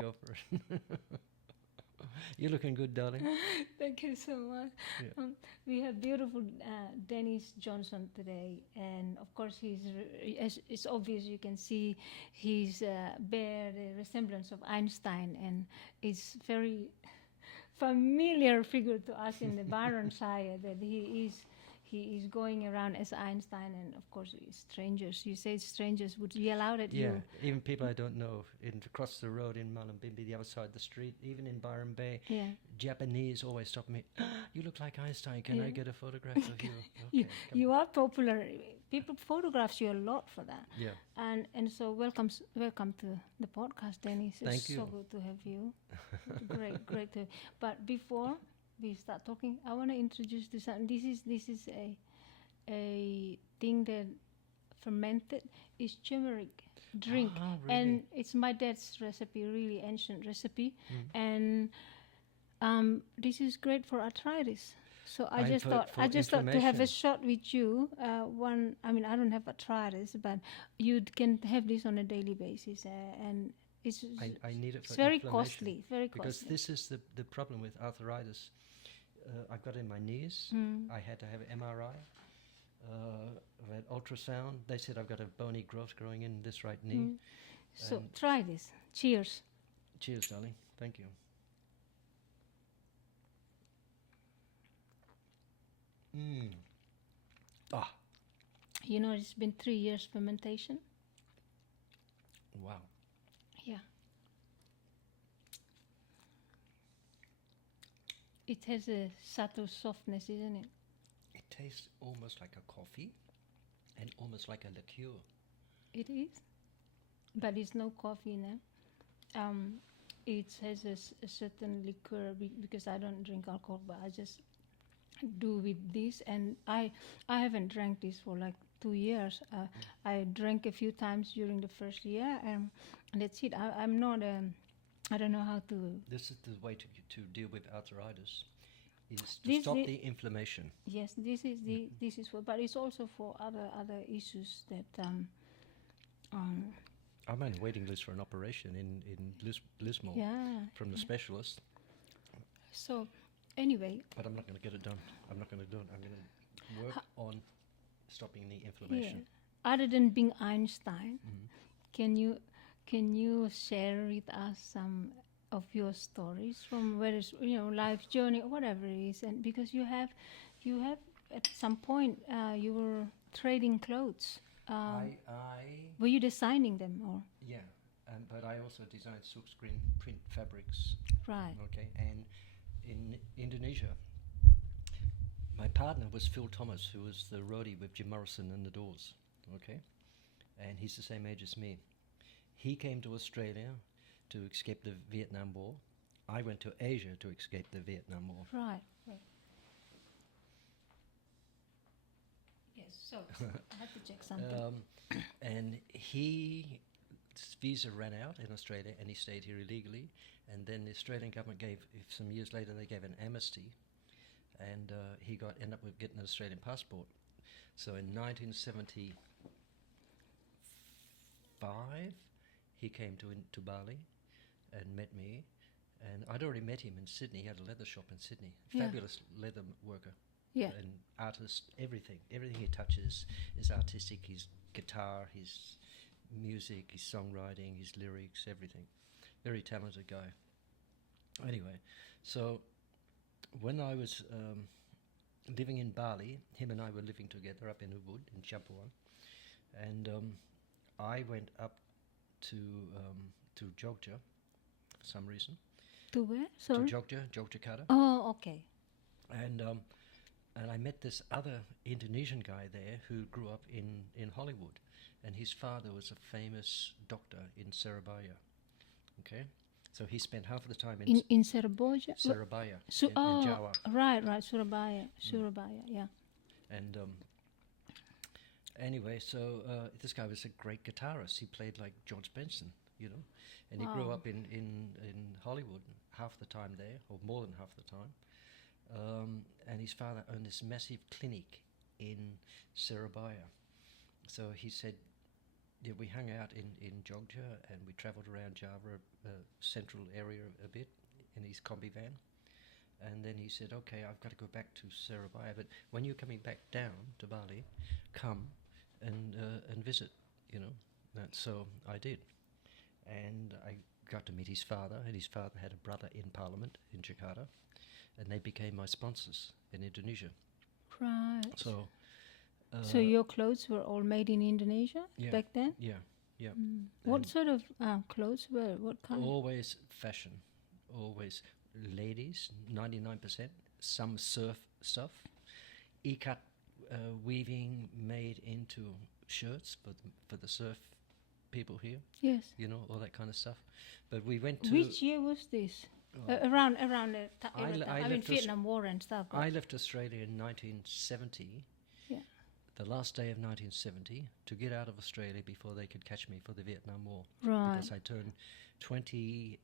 Go for it. You're looking good, darling. Thank you so much. Yeah. We have beautiful Dennis Johnson today, and of course, as it's obvious, you can see he's bear the resemblance of Einstein, and it's very familiar figure to us in the Byron Shire that he is going around as Einstein, and of course, strangers. You say strangers would yell out at Yeah, you. even people I don't know across the road in Mullumbimby, the other side of the street, even in Byron Bay, Yeah. Japanese always stop me. You look like Einstein. Can I Yeah. get a photograph of you? You, Okay, you are popular. People photographs you a lot for that. Yeah. And so welcome to the podcast, Dennis. Thank It's you. so good to have you. Great to. But before we start talking, I want to introduce this. This is a thing that fermented is turmeric drink, Ah, really? and it's my dad's recipe, really ancient recipe, and this is great for arthritis. So I I've just heard thought for to have a inflammation. shot with you. I mean, I don't have arthritis, but you can have this on a daily basis, and it's I need it for it's very inflammation. costly, very Because costly. this is the problem with arthritis. I've got it in my knees. I had to have an MRI. I've had ultrasound. They said I've got a bony growth growing in this right knee. So And try this. Cheers. cheers, darling. Thank you. Ah, You know, it's been 3 years fermentation. wow. Yeah. It has a subtle softness, isn't it? It tastes almost like a coffee and almost like a liqueur. It is, but it's no coffee in it. It has a certain liquor because I don't drink alcohol, but I just do with this, and I haven't drank this for like 2 years. I drank a few times during the first year, and that's it. I'm not. I don't know how to. This is the way to deal with arthritis, is to This stop i- the inflammation. Yes, this is for, but it's also for other issues that I'm on a waiting list for an operation in Lismore yeah. from the specialist, So anyway, but I'm not going to get it done. I'm not going to do it. I'm going to work on stopping the inflammation. other than being Einstein, Mhm. can you share with us some of your stories from where it's life journey or whatever it is, and because you have at some point you were trading clothes. I Were you designing them or yeah, but I also designed silkscreen print fabrics. right? Okay, and in Indonesia, my partner was Phil Thomas, who was the roadie with Jim Morrison and the Doors. Okay, and he's the same age as me. He came to Australia to escape the Vietnam War. I went to Asia to escape the Vietnam War. Right. Yes. So I have to check something. And his visa ran out in Australia, and he stayed here illegally. And then the Australian government gave, some years later, they gave an amnesty, and he ended up with getting an Australian passport. So in 1975, he came to Bali and met me. And I'd already met him in Sydney. He had a leather shop in Sydney. Yeah. Fabulous leather worker. Yeah. And artist, everything he touches is artistic. His guitar, his music, his songwriting, his lyrics, everything. Very talented guy. Anyway, so when I was living in Bali, him and I were living together up in Ubud in Champuan, and I went up to Jogja for some reason. To where? Sorry. To Jogjakarta. Oh, okay. And I met this other Indonesian guy there who grew up in Hollywood, and his father was a famous doctor in Surabaya. Okay, so he spent half of the time In Surabaya. Surabaya in Jawa. Right, Surabaya, yeah. And anyway, so this guy was a great guitarist. He played like George Benson, and he grew Wow. up in Hollywood half the time there, or more than half the time. And his father owned this massive clinic in Surabaya. So he said, yeah, we hung out in Jogja, and we travelled around Java, central area a bit, in his combi van. And then he said, okay, I've got to go back to Surabaya, but when you're coming back down to Bali, come and visit, you know. And so I did. And I got to meet his father, and his father had a brother in Parliament in Jakarta, and they became my sponsors in Indonesia. Right. So your clothes were all made in Indonesia back then? Yeah. What sort of clothes were? What kind? Always fashion. Always ladies, 99%. Some surf stuff. Ikat weaving made into shirts for the surf people here. Yes. You know, all that kind of stuff. But we went to... Which year was this? Around the Vietnam War and stuff. I left Australia in 1970. Yeah. The last day of 1970, to get out of Australia before they could catch me for the Vietnam War. Right. Because I turned 20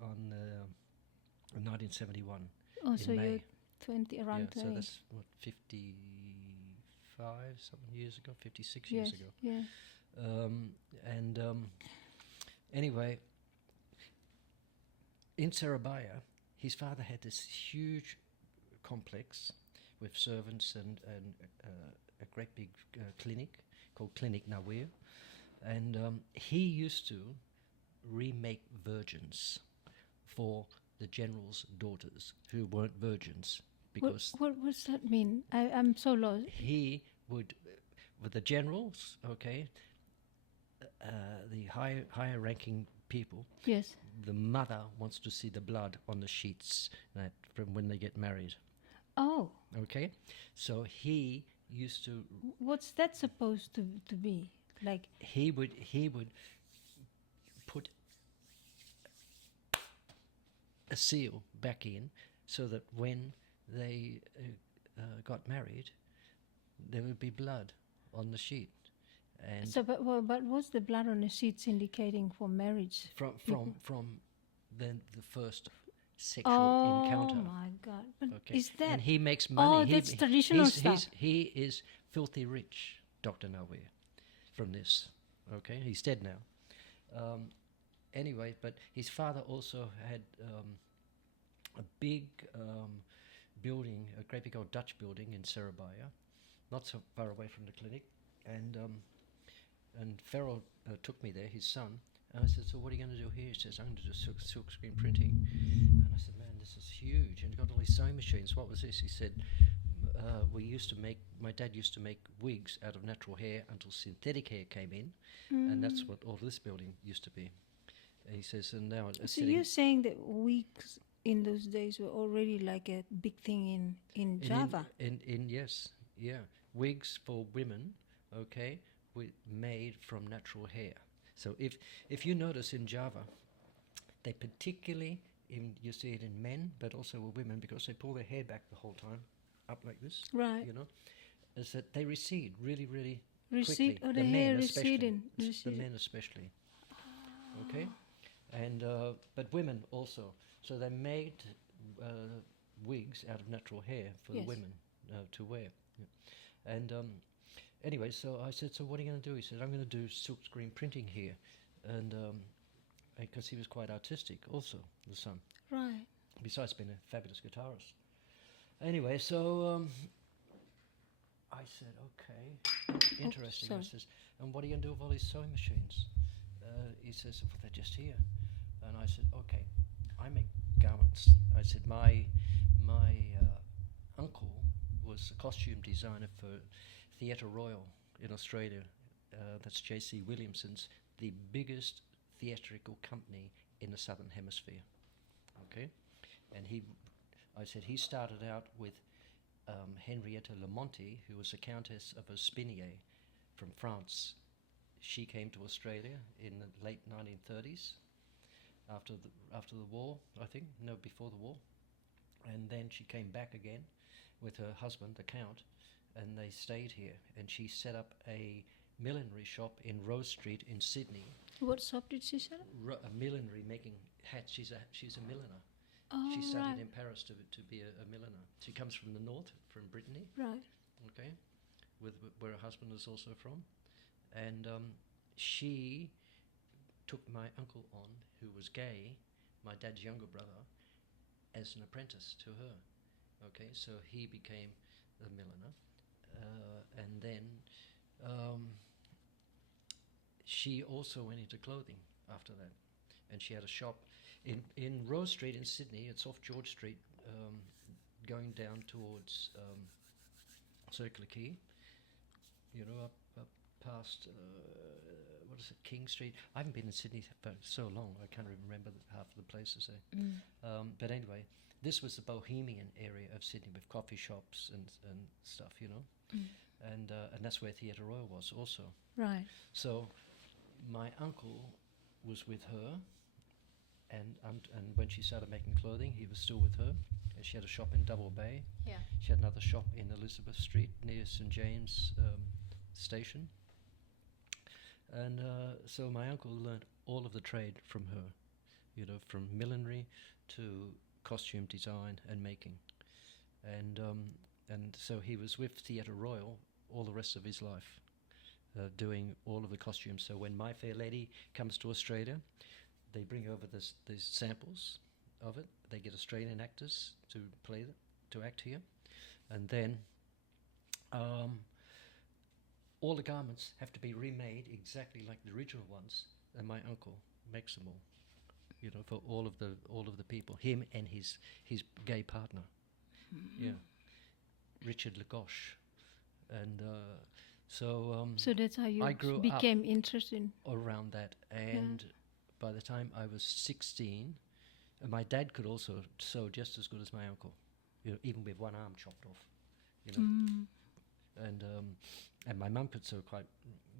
on 1971 Oh, in so May. you're 20, around Yeah, 20. so that's, what, 55 something years ago, 56 years ago. Yeah. Anyway, in Surabaya, his father had this huge complex with servants and a great big clinic called Clinic Nawir. And he used to remake virgins for the general's daughters who weren't virgins. Because what does that mean? I'm so lost. he would, with the generals, okay, the higher ranking people, Yes. the mother wants to see the blood on the sheets from when they get married. Oh. Okay, so he used to. What's that supposed to be? Like He would put a seal back in so that when they got married, there would be blood on the sheet. And so, but what's the blood on the sheets indicating for marriage? from then the first sexual encounter. Oh my God! But Okay. is that? And he makes money. That's traditional stuff. He is filthy rich, Dr. Nawir, from this. Okay, he's dead now. Anyway, but his father also had a big building, a great big old Dutch building in Surabaya, not so far away from the clinic, and Farrell took me there, his son, and I said, so what are you going to do here? He says, I'm going to do silk screen printing. And I said, man, this is huge. And you've got all these sewing machines. What was this? He said, my dad used to make wigs out of natural hair until synthetic hair came in, and that's what all this building used to be. And he says, and now it's So you're saying that wigs in those days were already like a big thing in Java? Yes, yeah. Wigs for women, okay, made from natural hair. So if you notice in Java, they particularly, you see it in men, but also with women, because they pull their hair back the whole time, up like this, Right. you know, is that they recede really, really Recede, quickly. or the hair receding. The men especially. Okay? And but women also. So they made wigs out of natural hair for the women to wear. Yeah. And anyway, so I said, so what are you going to do? He said, I'm going to do silk screen printing here. And because he was quite artistic also, the son. Right. Besides being a fabulous guitarist. Anyway, so I said, okay, interesting. Sorry. He says, and what are you going to do with all these sewing machines? He says, well, they're just here. And I said, okay, I make garments. I said, my uncle was a costume designer for Theatre Royal in Australia. That's J.C. Williamson's, the biggest theatrical company in the Southern Hemisphere. Okay? And I said he started out with Henrietta Lamonti, who was a Countess of Espinier from France. She came to Australia in the late 1930s, after the war, I think. No, before the war. And then she came back again with her husband, the Count, and they stayed here. And she set up a millinery shop in Rose Street in Sydney. What shop did she set up? A millinery, making hats. She's a milliner. Oh, she studied right. in Paris to be a milliner. She comes from the north, from Brittany. Right. Okay, where her husband is also from, and she took my uncle on, who was gay, my dad's younger brother, as an apprentice to her. Okay, so he became the milliner, and then she also went into clothing after that, and she had a shop in Rose Street in Sydney. It's off George Street, going down towards Circular Quay. You know, up past what is it, King Street. I haven't been in Sydney for so long. I can't even remember half of the places there. But anyway, this was the bohemian area of Sydney with coffee shops and stuff, you know, and that's where Theatre Royal was also. Right. So my uncle was with her, and when she started making clothing, he was still with her. And she had a shop in Double Bay. Yeah. She had another shop in Elizabeth Street near St James Station. And so my uncle learned all of the trade from her, you know, from millinery to costume design and making. And so he was with Theatre Royal all the rest of his life, doing all of the costumes. So when My Fair Lady comes to Australia, they bring over these samples of it. They get Australian actors to play to act here. And then all the garments have to be remade exactly like the original ones, and my uncle makes them all, you know, for all of the people, him and his gay partner, yeah, Richard Legoche, and so that's how you I grew became interested around that, and by the time I was 16, my dad could also sew just as good as my uncle, you know, even with one arm chopped off, you know. And my mum could sew quite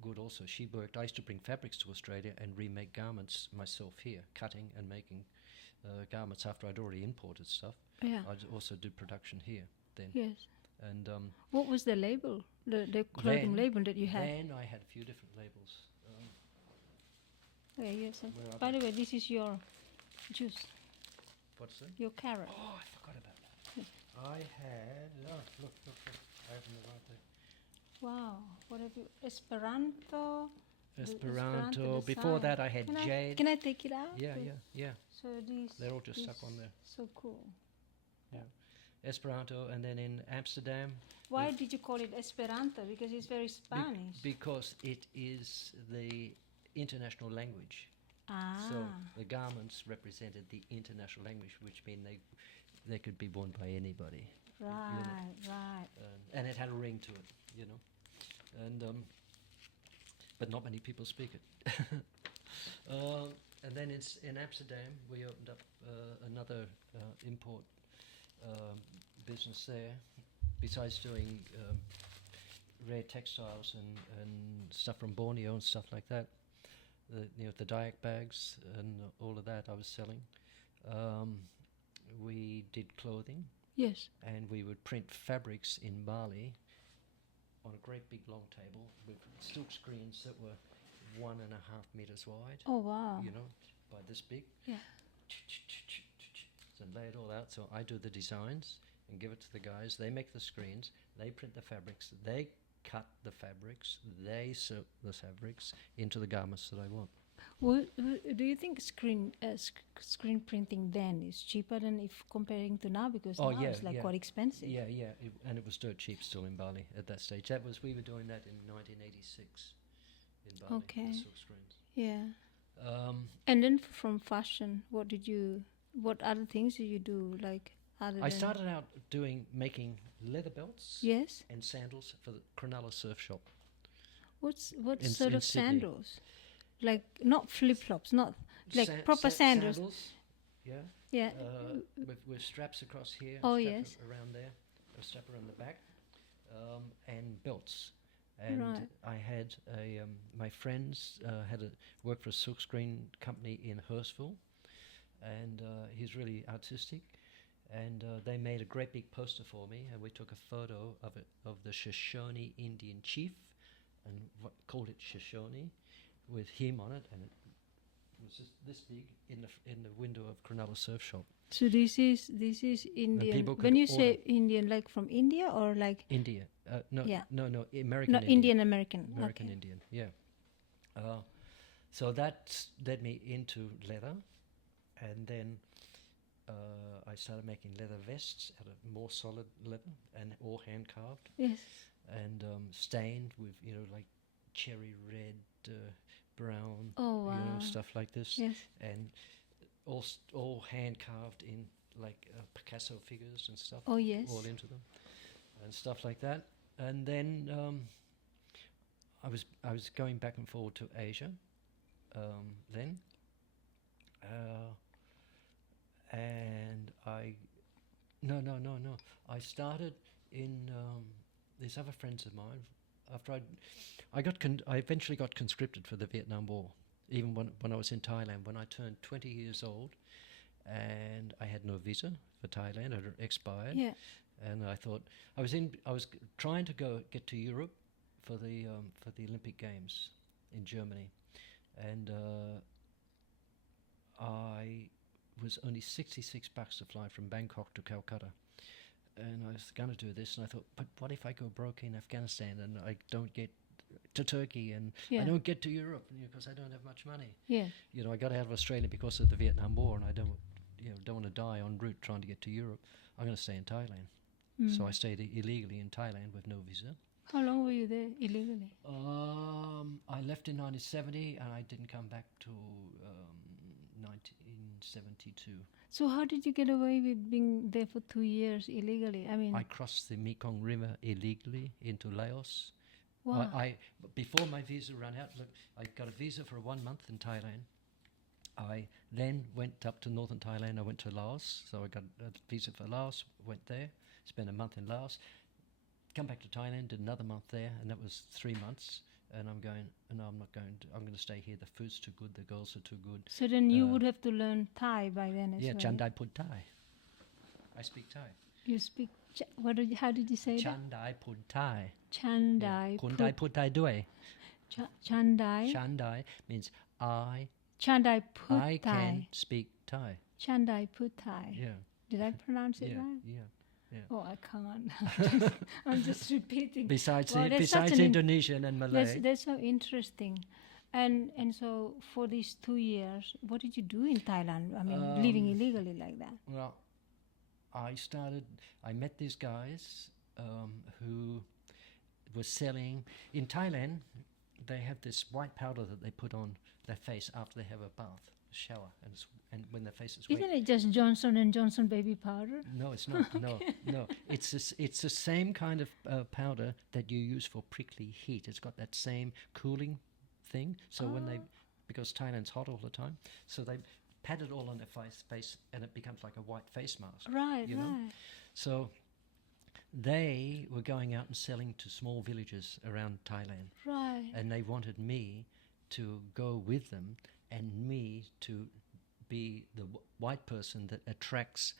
good also. She worked. I used to bring fabrics to Australia and remake garments myself here, cutting and making garments after I'd already imported stuff. Yeah. I'd also do production here then. Yes. And what was the label, the clothing label that you had? Then I had a few different labels. Yes. By the way, this is your juice. What's that? Your carrot. Oh, I forgot about that. I had. Oh, look. I opened it right there. Wow, what have you? Esperanto. Before that, I had jade. Can I take it out? Yeah. So these. They're all just stuck on there. So cool. Yeah. Esperanto, and then in Amsterdam. Why did you call it Esperanto? Because it's very Spanish. Because it is the international language. Ah. So the garments represented the international language, which means they could be worn by anybody. Right, you know. right. And it had a ring to it, you know. And but not many people speak it. And then in Amsterdam, we opened up another import business there. Besides doing rare textiles and stuff from Borneo and stuff like that, the Dayak bags and all of that I was selling. We did clothing. Yes. And we would print fabrics in Bali on a great big long table with silk screens that were 1.5 meters wide. Oh, wow. You know, by this big. Yeah. And lay it all out. So I do the designs and give it to the guys. They make the screens. They print the fabrics. They cut the fabrics. They sew the fabrics into the garments that I want. Well, do you think screen printing then is cheaper than if comparing to now? Because now it's like quite expensive. Yeah. And it was dirt cheap still in Bali at that stage. We were doing that in 1986 in Bali. Okay. The silk screens. Yeah. And then from fashion, what other things did you do? Like I started out making leather belts. Yes. And sandals for the Cronulla surf shop. What sort of Sydney. sandals? Like not flip-flops, not like proper sandals. Yeah. Yeah. With straps across here. Oh, strap yes. Around there, a strap around the back, and belts. And Right. I had my friends had worked for a silkscreen company in Hurstville, and he's really artistic. And they made a great big poster for me, and we took a photo of it, of the Shoshone Indian chief, and called it Shoshone, with him on it, and it was just this big in the window of Cronulla Surf Shop. So this is Indian. When you say Indian, like from India or like India? No, Yeah. no, American. not Indian. American. American Okay. Indian, yeah. So that led me into leather, and then I started making leather vests out of more solid leather and all hand carved. Yes. And stained with, like cherry red, brown, Oh, wow. stuff like this. Yes. And all hand carved in like Picasso figures and stuff. Oh, yes. All into them and stuff like that. And then I was going back and forward to Asia then. And no. I started in these other friends of mine. After I eventually got conscripted for the Vietnam War. Even when I was in Thailand, when I turned 20 years old, and I had no visa for Thailand, it had expired. Yeah. And I thought I was trying to get to Europe for the Olympic Games in Germany, and I was only $66 to fly from Bangkok to Calcutta, and I was going to do this, and I thought, but what if I go broke in Afghanistan and I don't get to Turkey and I don't get to Europe because I don't have much money. Yeah. I got out of Australia because of the Vietnam War, and I don't want to die en route trying to get to Europe. I'm going to stay in Thailand. So I stayed illegally in Thailand with no visa. How long were you there illegally? I left in 1970 and I didn't come back to 1972. So how did you get away with being there for 2 years illegally? I mean, I crossed the Mekong River illegally into Laos. wow. Before my visa ran out, look, I got a visa for 1 month in Thailand. I then went up to northern Thailand. I went to Laos, so I got a visa for Laos, went there, spent a month in Laos, come back to Thailand, did another month there, and that was 3 months. And I'm going, no, I'm not going to, I'm going to stay here. The food's too good, the girls are too good. So then you would have to learn Thai by then as well. Yeah, Chandai Pud Thai. I speak Thai. You speak, how did you say that? Chandai Pud Thai. Chandai Kundai Pud Thai Dui. Chandai. Chandai means Chandai Put I Thai. can speak Thai. Chandai Put Thai. Yeah. Did I pronounce it right? Yeah. Oh, I can't. I'm just repeating. Besides Well, that's such Indonesian and Malay. That's so interesting. And so for these 2 years, what did you do in Thailand? I mean, living illegally like that. Well, I met these guys who were selling. In Thailand, they have this white powder that they put on their face after they have a bath, a shower, and when their face is wet. Isn't it just Johnson & Johnson baby powder? No, it's not. No. It's the same kind of powder that you use for prickly heat. It's got that same cooling thing. So because Thailand's hot all the time, so they pat it all on their face, and it becomes like a white face mask. Right, you know? So they were going out and selling to small villages around Thailand. Right. And they wanted me to go with them and me to be the white person that attracts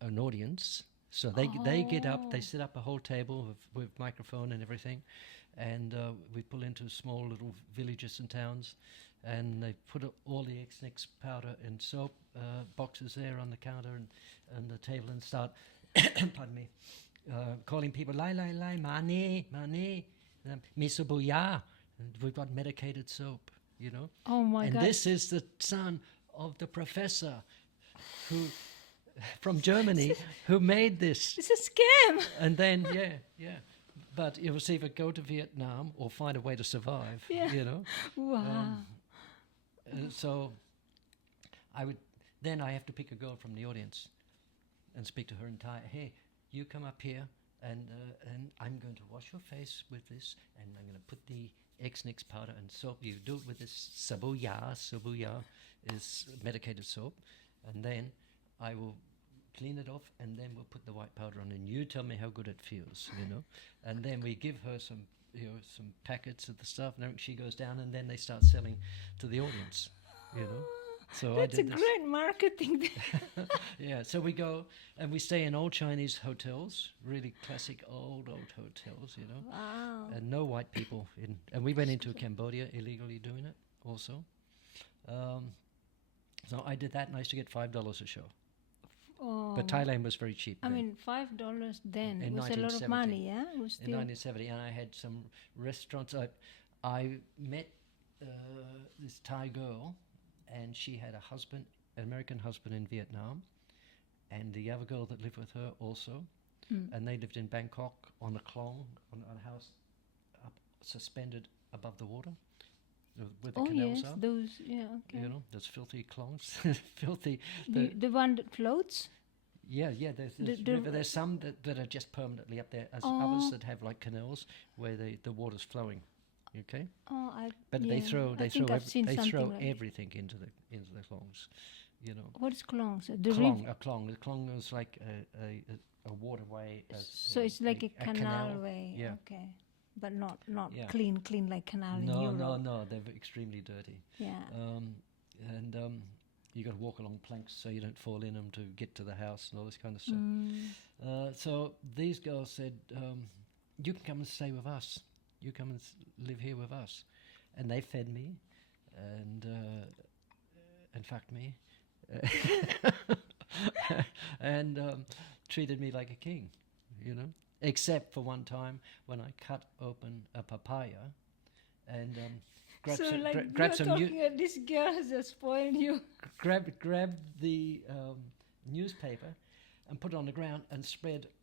an audience. So they get up, they set up a whole table with microphone and everything, and we pull into small little villages and towns, and they put all the X-Nix powder and soap boxes there on the counter and the table and start, pardon me, calling people, lai, mani, misubuya. And we've got medicated soap, you know. Oh my God. And this is the son of the professor who, from Germany, who made this. It's a scam. And then, yeah. But it was either go to Vietnam or find a way to survive, you know. Wow. So I have to pick a girl from the audience and speak to her in Thai. Hey, you come up here and I'm going to wash your face with this, and I'm going to put the X-Nix powder and soap. You do it with this sabuya. Sabuya is medicated soap. And then I will clean it off, and then we'll put the white powder on, and you tell me how good it feels, you know. And then we give her some packets of the stuff, and then she goes down, and then they start selling to the audience, you know. So That's I did a great marketing. Yeah, so we go and we stay in old Chinese hotels, really classic old hotels, you know. Wow. And no white people in. And we went into Cambodia illegally doing it also. So I did that, and I used to get $5 a show. Oh, But Thailand was very cheap. I then. mean, $5 then. In It was a lot of 1970. money, yeah? It was In still 1970, and I had some restaurants. I met this Thai girl, and she had a husband, an American husband in Vietnam, and the other girl that lived with her also, and they lived in Bangkok on a klong, on a house up, suspended above the water, where the canals are. Those, okay. You know, those filthy klongs, filthy. The one that floats? Yeah, there's some that are just permanently up there, as others that have like canals where the water's flowing. Okay. They throw everything into the klongs. You know. What is klongs? A klong. A klong is like a waterway. It's like a canalway. Yeah. Okay. But not clean like canal in Europe. No, they're extremely dirty. Yeah. You got to walk along planks so you don't fall in them to get to the house and all this kind of stuff. So these girls said, "You can come and stay with us. You come and live here with us," and they fed me, and fucked me, and treated me like a king, you know. Except for one time when I cut open a papaya and grabbed some this girl has spoiled you. Grabbed the newspaper and put it on the ground and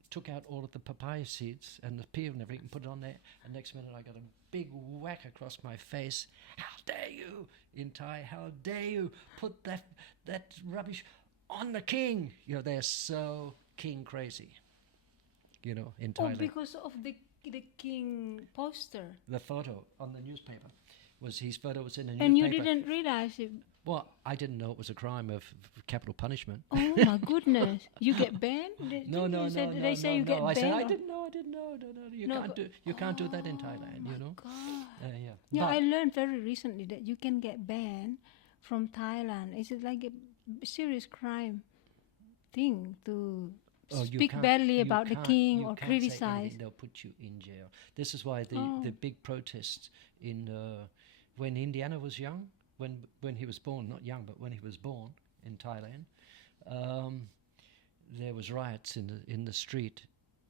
took out all of the papaya seeds and the peel and everything and put it on there. And next minute I got a big whack across my face. "How dare you," in Thai, "how dare you put that rubbish on the king?" You know, they're so king crazy. You know, in Thailand. Because of the king poster. The photo on the newspaper his photo was in a newspaper. And you didn't realize it? Well, I didn't know it was a crime of capital punishment. Oh my goodness! You get banned? No. They say you get banned. I said I didn't know. No. You can't do that in Thailand. You know. God. Yeah. Yeah, I learned very recently that you can get banned from Thailand. Is it like a serious crime thing to speak badly about the king or criticize? They'll put you in jail. This is why the big protests in when Indiana was young, when he was born, not young, but when he was born in Thailand, there was riots in the street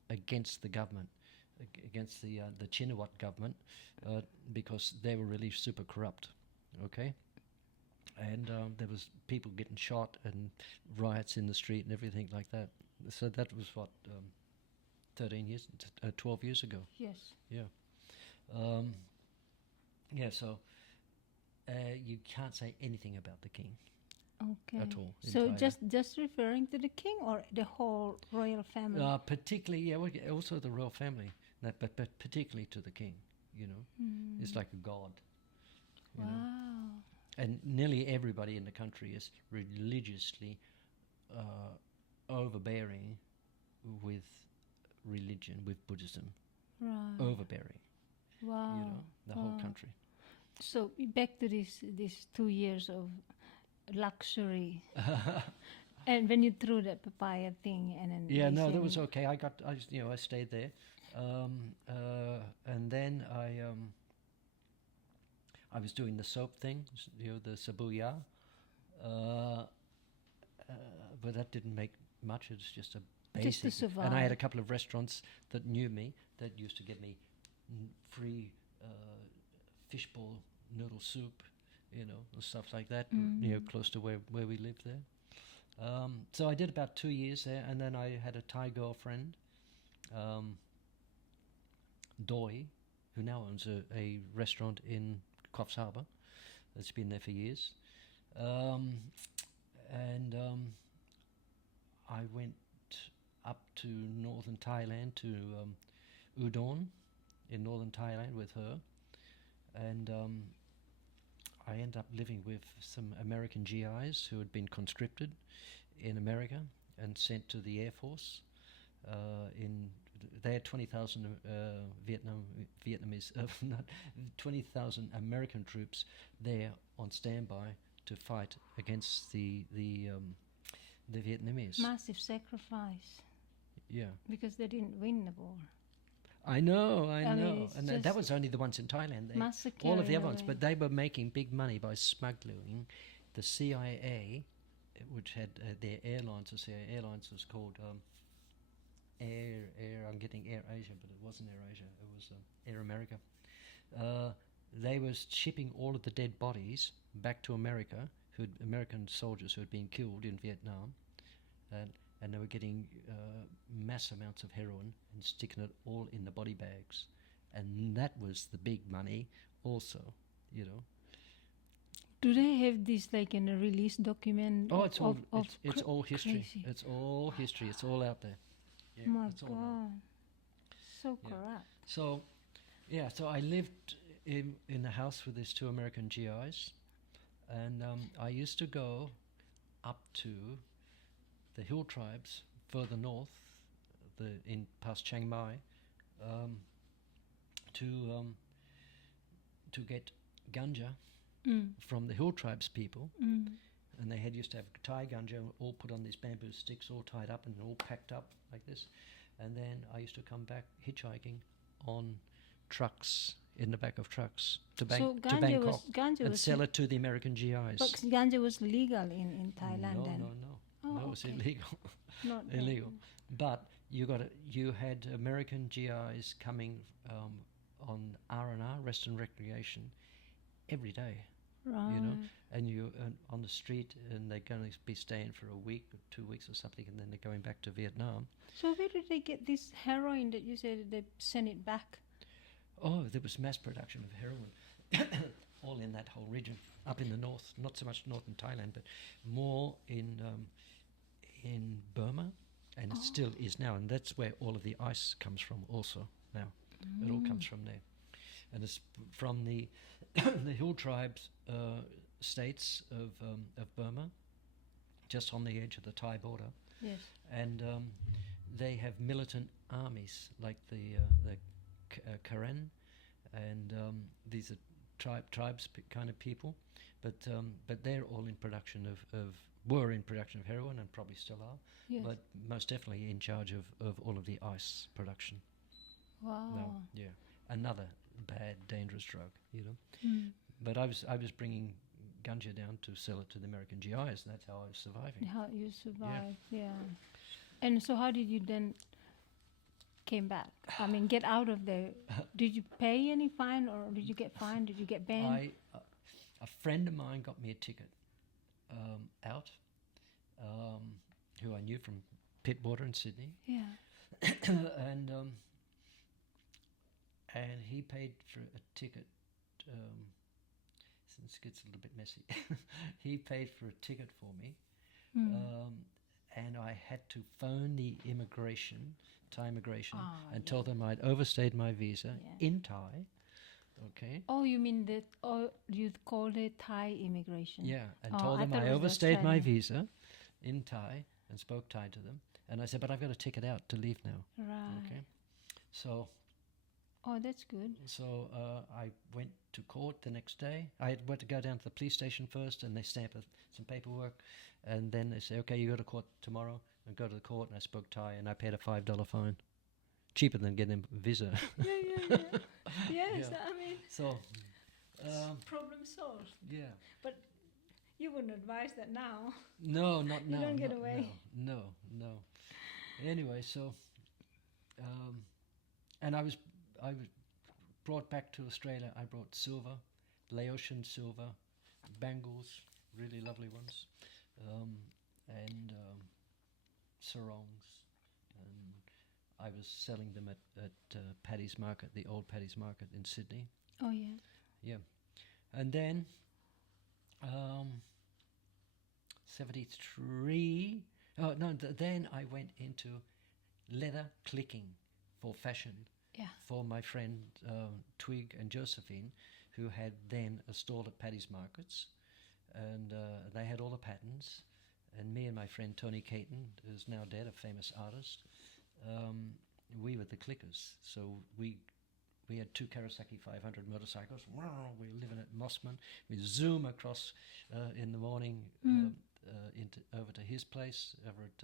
against the government, against the Chinawat government, because they were really super corrupt. Okay. And there was people getting shot and riots in the street and everything like that. So that was 12 years ago. Yes. Yeah. So you can't say anything about the king. Okay. At all. So just referring to the king or the whole royal family? Particularly, also the royal family, but particularly to the king. You know, it's like a god. Wow. And nearly everybody in the country is religiously overbearing with religion, with Buddhism. Right. Overbearing. Wow. You know, the whole country. So back to this 2 years of luxury. And when you threw that papaya thing and then that was okay. I stayed there. And then I was doing the soap thing, the sabuya, but that didn't make much. It's just a basic. Just to survive. And I had a couple of restaurants that knew me that used to give me free fishbowl noodle soup, and stuff like that. Close to where we lived there. So I did about 2 years there, and then I had a Thai girlfriend, Doi, who now owns a restaurant in Coffs Harbour. It's been there for years. And I went up to northern Thailand, to Udon in northern Thailand with her. And I ended up living with some American GIs who had been conscripted in America and sent to the Air Force. They had 20,000 Vietnamese, not 20,000 American troops there on standby to fight against the Vietnamese. Massive sacrifice. Yeah. Because they didn't win the war. I know. mean, And that was only the ones in Thailand. All of the other ones, but they were making big money by smuggling. The CIA, which had their airlines, the CIA Airlines was called Air. I'm getting Air Asia, but it wasn't Air Asia. It was Air America. they were shipping all of the dead bodies back to America, American soldiers who had been killed in Vietnam, and they were getting mass amounts of heroin and sticking it all in the body bags, and that was the big money also, you know. Do they have this like in a release document? Oh, it's all it's all history. Crazy. It's all history. It's all out there. Yeah, My it's all God, so Yeah. corrupt. So, yeah, so I lived in the house with these 2 American GIs, and I used to go up to the hill tribes further north, in past Chiang Mai, to get ganja from the hill tribes people, and they used to have Thai ganja all put on these bamboo sticks, all tied up and all packed up like this, and then I used to come back hitchhiking on trucks, in the back of trucks to Bangkok and sell it to the American GIs. But ganja was legal in Thailand No, then? no, it was illegal. Not illegal. But you had American GIs coming on R&R, rest and recreation, every day. Right. You know, and you on the street, and they're going to be staying for a week or 2 weeks or something, and then they're going back to Vietnam. So where did they get this heroin that you said they sent it back? Oh, there was mass production of heroin all in that whole region, up in the north. Not so much north in Thailand, but more in Burma, and it still is now. And that's where all of the ice comes from also now. It all comes from there. And it's from the the hill tribes states of Burma, just on the edge of the Thai border. Yes. And they have militant armies like the Karen, and these are tribes kind of people, but they're all in production were in production of heroin and probably still are, Yes. but most definitely in charge of all of the ice production. Wow. No, yeah, another bad, dangerous drug, you know. But I was bringing ganja down to sell it to the American GIs, and that's how I was surviving. How you survived, yeah. And so how did you then came back? I mean, get out of there. Did you pay any fine, or did you get fined? Did you get banned? A friend of mine got me a ticket out, who I knew from Pittwater in Sydney. Yeah. and he paid for a ticket. Since it gets a little bit messy, he paid for a ticket for me, and I had to phone the Thai immigration, and tell them I'd overstayed my visa in Thai. Okay. Oh, you mean that? Oh, you called it Thai immigration? Yeah, and told them I overstayed my visa in Thai and spoke Thai to them, and I said, but I've got a ticket out to leave now. Right. Okay. So. Oh, that's good. So I went to court the next day. I went to go down to the police station first, and they stamped some paperwork, and then they say, okay, you go to court tomorrow. And go to the court, and I spoke Thai, and I paid a $5 fine. Cheaper than getting a visa. Yeah. Yes, Yeah. I mean, So, problem solved. yeah. But you wouldn't advise that now. No, not now. You don't get away. No. Anyway, so, and I was brought back to Australia. I brought silver, Laotian silver, bangles, really lovely ones, and sarongs, and I was selling them at Paddy's Market, the old Paddy's Market in Sydney. Oh, yeah. Yeah. And then 73, then I went into leather clicking for fashion. Yeah. For my friend Twig and Josephine, who had then a stall at Paddy's Markets, and they had all the patterns, and me and my friend Tony Caton, who's now dead, a famous artist, we were the clickers. So we had 2 Kawasaki 500 motorcycles. We were living at Mossman. We'd zoom across in the morning over to his place, over at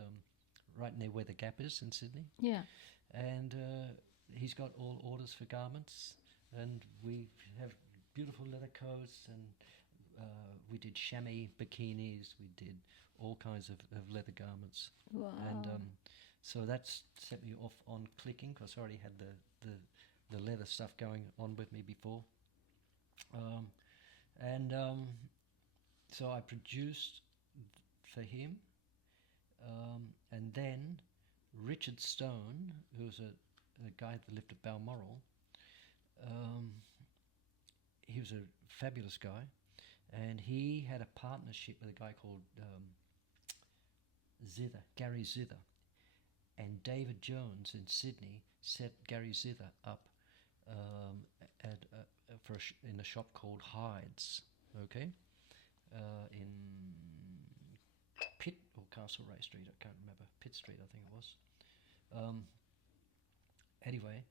right near where the Gap is in Sydney. Yeah. And he's got all orders for garments, and we have beautiful leather coats, and we did chamois bikinis, we did all kinds of leather garments. Wow. And so that's set me off on clicking, because I already had the leather stuff going on with me before. And so I produced for him, and then Richard Stone, who was a guy that lived at Balmoral, he was a fabulous guy, and he had a partnership with a guy called Gary Zither, and David Jones in Sydney set Gary Zither up in a shop called Hyde's, okay, in Pitt or Castlereagh Street, I can't remember, Pitt Street I think it was. Anyway,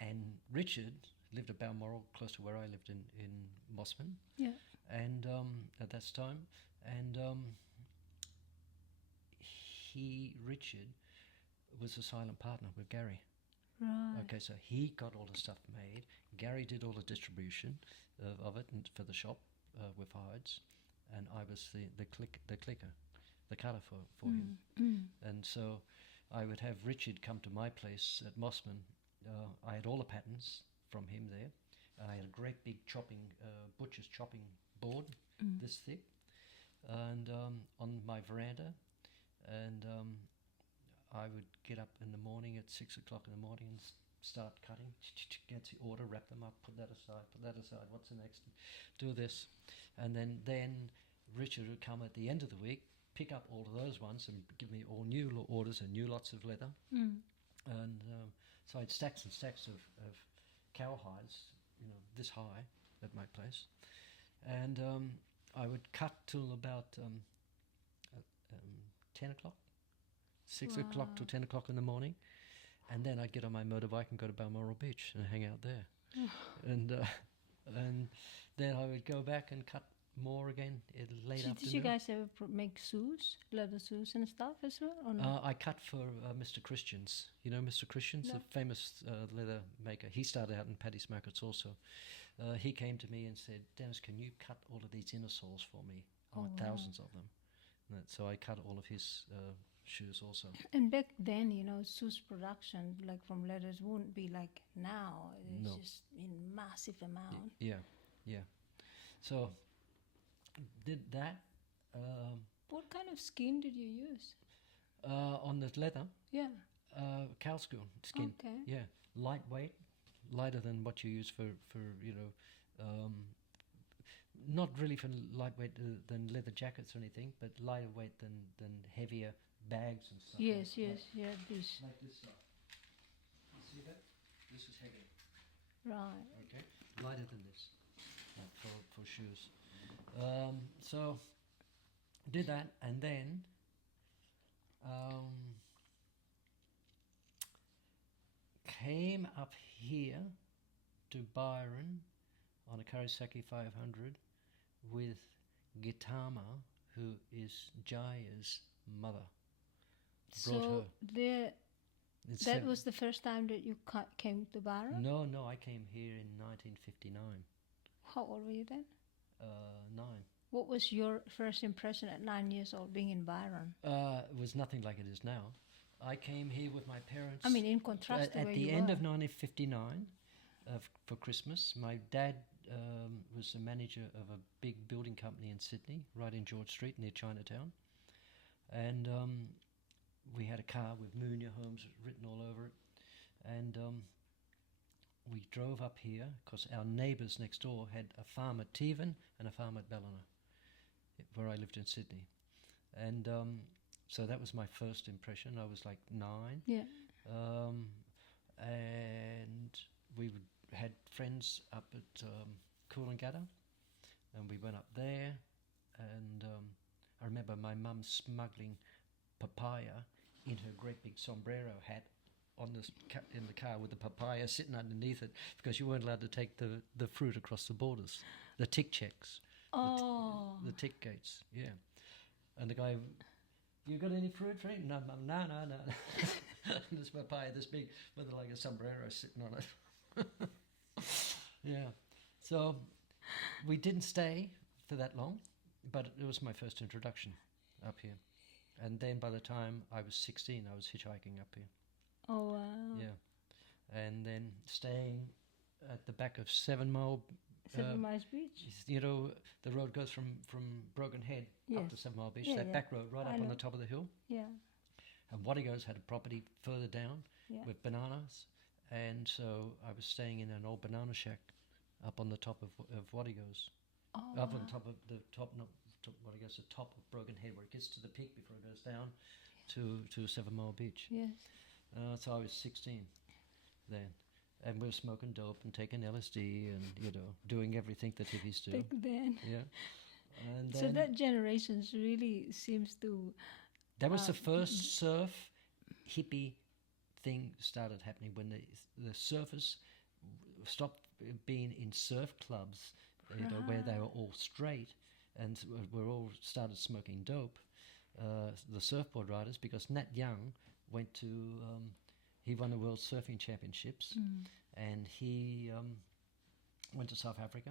and Richard lived at Balmoral, close to where I lived in Mossman. Yeah. And at that time, and Richard was a silent partner with Gary. Right. Okay, so he got all the stuff made. Gary did all the distribution of it for the shop with Hyde's, and I was the clicker, the cutter for him. And so I would have Richard come to my place at Mossman. I had all the patterns from him there. I had a great big butcher's chopping board, this thick, and on my veranda, and I would get up in the morning at 6 o'clock in the morning and start cutting, get the order, wrap them up, put that aside, what's the next, do this. And then Richard would come at the end of the week, pick up all of those ones and give me all new orders and new lots of leather. And so I had stacks and stacks of cowhides, this high at my place. And I would cut till about 10 o'clock. 6 o'clock till 10 o'clock in the morning, and then I'd get on my motorbike and go to Balmoral Beach and hang out there. And then I would go back and cut more again late afternoon. Did you guys ever make shoes, leather shoes and stuff as well? Or no? I cut for Mr. Christians. You know Mr. Christians, the famous leather maker. He started out in Paddy's Markets also. He came to me and said, "Dennis, can you cut all of these inner soles for me? Thousands of them." So I cut all of his shoes also. And back then, shoes production, like from leathers, wouldn't be like now. It's just in massive amount. Yeah. So did that. What kind of skin did you use? On the leather? Yeah. Cow skin. Okay. Yeah, lightweight, lighter than what you use for not really for lightweight than leather jackets or anything, but lighter weight than heavier bags and stuff. Yes. This. Like this stuff. You see that? This is heavier. Right. Okay. Lighter than this, for shoes. So did that, and then came up here to Byron on a Karasaki 500 with Gitama, who is Jaya's mother. So that was the first time that you came to Byron? No, I came here in 1959. How old were you then? 9. What was your first impression at 9 years old being in Byron? It was nothing like it is now. I came here with my parents. I mean, in contrast to where you were. At the end of 1959, for Christmas, my dad was the manager of a big building company in Sydney, right in George Street near Chinatown. And we had a car with Munya Homes written all over it. And we drove up here because our neighbours next door had a farm at Tevan and a farm at Ballina, where I lived in Sydney. And so that was my first impression. I was like 9. Yeah. And we had friends up at Coolangatta, and we went up there. And I remember my mum smuggling papaya in her great big sombrero hat in the car with the papaya sitting underneath it, because you weren't allowed to take the fruit across the borders, the tick checks. Oh. The tick gates, yeah. And the guy, "You got any fruit for it?" No. This papaya this big with like a sombrero sitting on it. Yeah. So we didn't stay for that long, but it was my first introduction up here. And then by the time I was 16, I was hitchhiking up here. Oh, wow. Yeah. And then staying at the back of 7 Mile Seven Miles Beach. You know, the road goes from Broken Head up to 7 Mile Beach, that back road right up on the top of the hill. Yeah. And Waddigos had a property further down with bananas. And so I was staying in an old banana shack up on the top of Waddigos. Oh, up on top of the top of Broken Head, where it gets to the peak before it goes down to 7 Mile Beach. Yes. So I was 16 then. And we were smoking dope and taking LSD and, you know, doing everything that hippies do. Back then. Yeah. And So that generation really seems to... That was the first surf hippie thing started happening when the surfers stopped being in surf clubs, you know, where they were all straight and were all started smoking dope. The surfboard riders, because Nat Young went to... he won the World Surfing Championships, and he went to South Africa,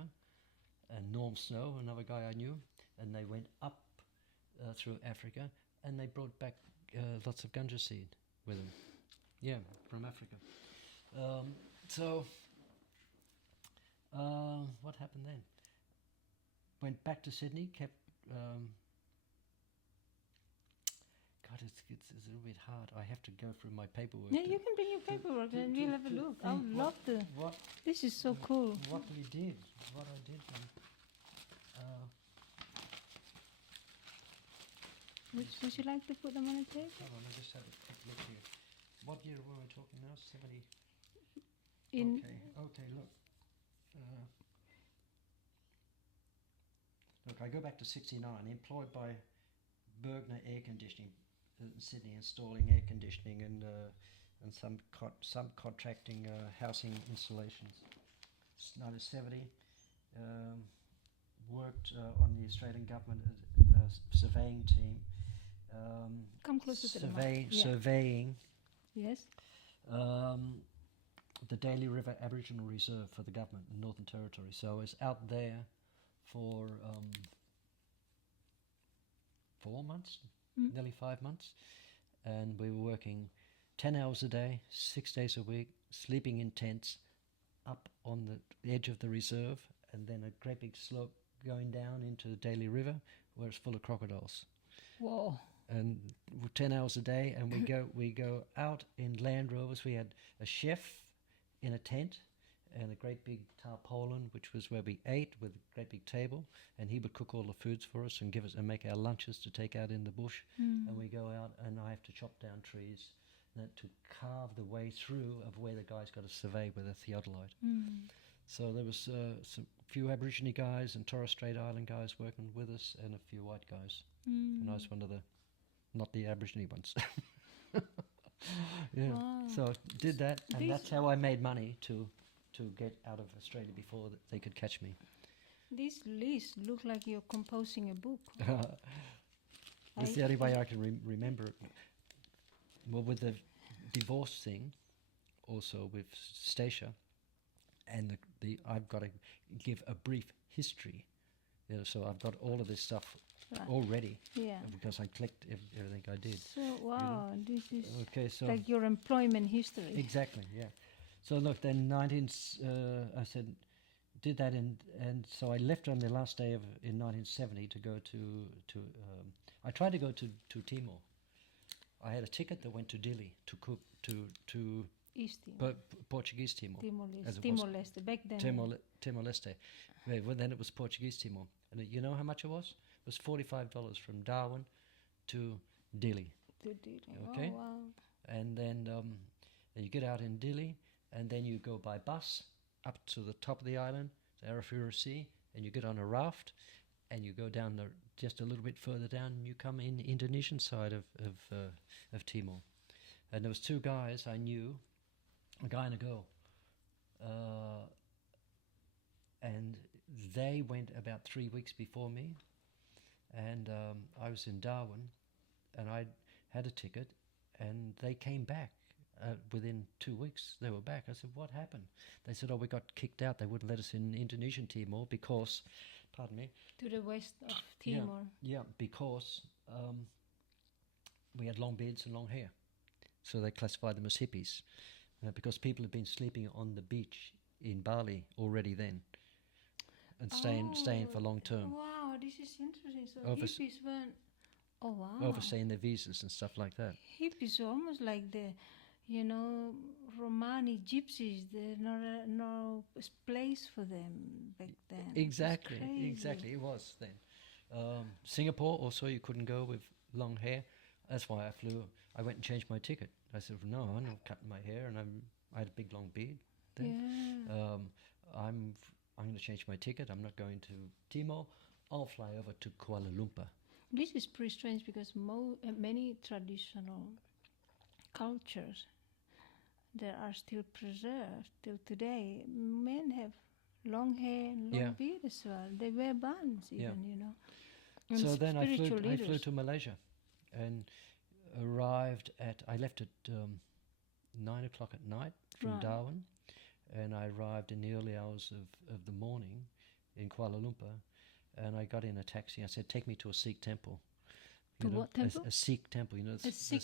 and Norm Snow, another guy I knew, and they went up through Africa, and they brought back lots of ganja seed with them. Yeah, from Africa. What happened then? Went back to Sydney, kept... God, it's a little bit hard. I have to go through my paperwork. Yeah, you can bring your paperwork and we'll have a look. I would love to. This is so cool. What we did, what I did. Would you like to put them on a table? Hold on, I just have a quick look here. What year were we talking now? 70? Okay, look. Look, I go back to 69, employed by Bergner Air Conditioning in Sydney, installing air conditioning and some subcontracting housing installations. 1970, worked on the Australian government surveying team. Come closer to the mic. Surveying. Yes. The Daly River Aboriginal Reserve for the government in Northern Territory. So I was out there for 4 months, nearly 5 months, and we were working 10 hours a day, 6 days a week, sleeping in tents up on the edge of the reserve, and then a great big slope going down into the Daly River where it's full of crocodiles. Whoa. And 10 hours a day, and we go out in Land Rovers. We had a chef in a tent and a great big tarpaulin, which was where we ate with a great big table, and he would cook all the foods for us and give us and make our lunches to take out in the bush. And we go out, and I have to chop down trees to carve the way through of where the guys got to survey with a theodolite. So there was some few Aborigine guys and Torres Strait Island guys working with us, and a few white guys. And I was one of the, not the Aborigine ones. Yeah. Wow. So did that, and that's how I made money to get out of Australia before they could catch me. These lists look like you're composing a book. That's the only way I can remember it. Well, with the divorce thing, also with Stacia, and I've got to give a brief history. You know, so I've got all of this stuff already. Yeah. Because I clicked everything I did. So wow, you know? This is so like your employment history. Exactly. Yeah. So look, then I said, did that, and so I left on the last day in 1970 to go to I tried to go to Timor. I had a ticket that went to Dili to East Timor. Portuguese Timor. Timor-Leste. Back then. Timor-Leste. Well, then it was Portuguese Timor. And you know how much it was? It was $45 from Darwin to Dili. Okay. Oh, wow. And then you get out in Dili, and then you go by bus up to the top of the island, the Arafura Sea, and you get on a raft, and you go down just a little bit further down, and you come in the Indonesian side of Timor. And there was two guys I knew, a guy and a girl, and they went about 3 weeks before me, and I was in Darwin, and I had a ticket, and they came back. Within 2 weeks, they were back. I said, what happened? They said, we got kicked out. They wouldn't let us in Indonesian Timor because, pardon me. To the west of Timor. Yeah, because we had long beards and long hair. So they classified them as hippies because people had been sleeping on the beach in Bali already then. and staying for long term, Wow, this is interesting. So Overs- hippies weren't. Oh wow. overstaying their visas and stuff like that. Hippies are almost like the, Romani gypsies. There's no place for them back then. Exactly, It's crazy. exactly. It was then. Singapore also, you couldn't go with long hair. That's why I went and changed my ticket. I said, no, I'm not cutting my hair, and I had a big long beard then. Yeah. I'm going to change my ticket. I'm not going to Timor. I'll fly over to Kuala Lumpur. This is pretty strange because many traditional cultures that are still preserved till today. Men have long hair and long beard as well. They wear buns even, And So then I spiritual flew leaders. to Malaysia and I left at 9 o'clock at night from Right. Darwin, and I arrived in the early hours of the morning in Kuala Lumpur, and I got in a taxi. I said, take me to a Sikh temple. To what temple? A Sikh temple, A Sikh.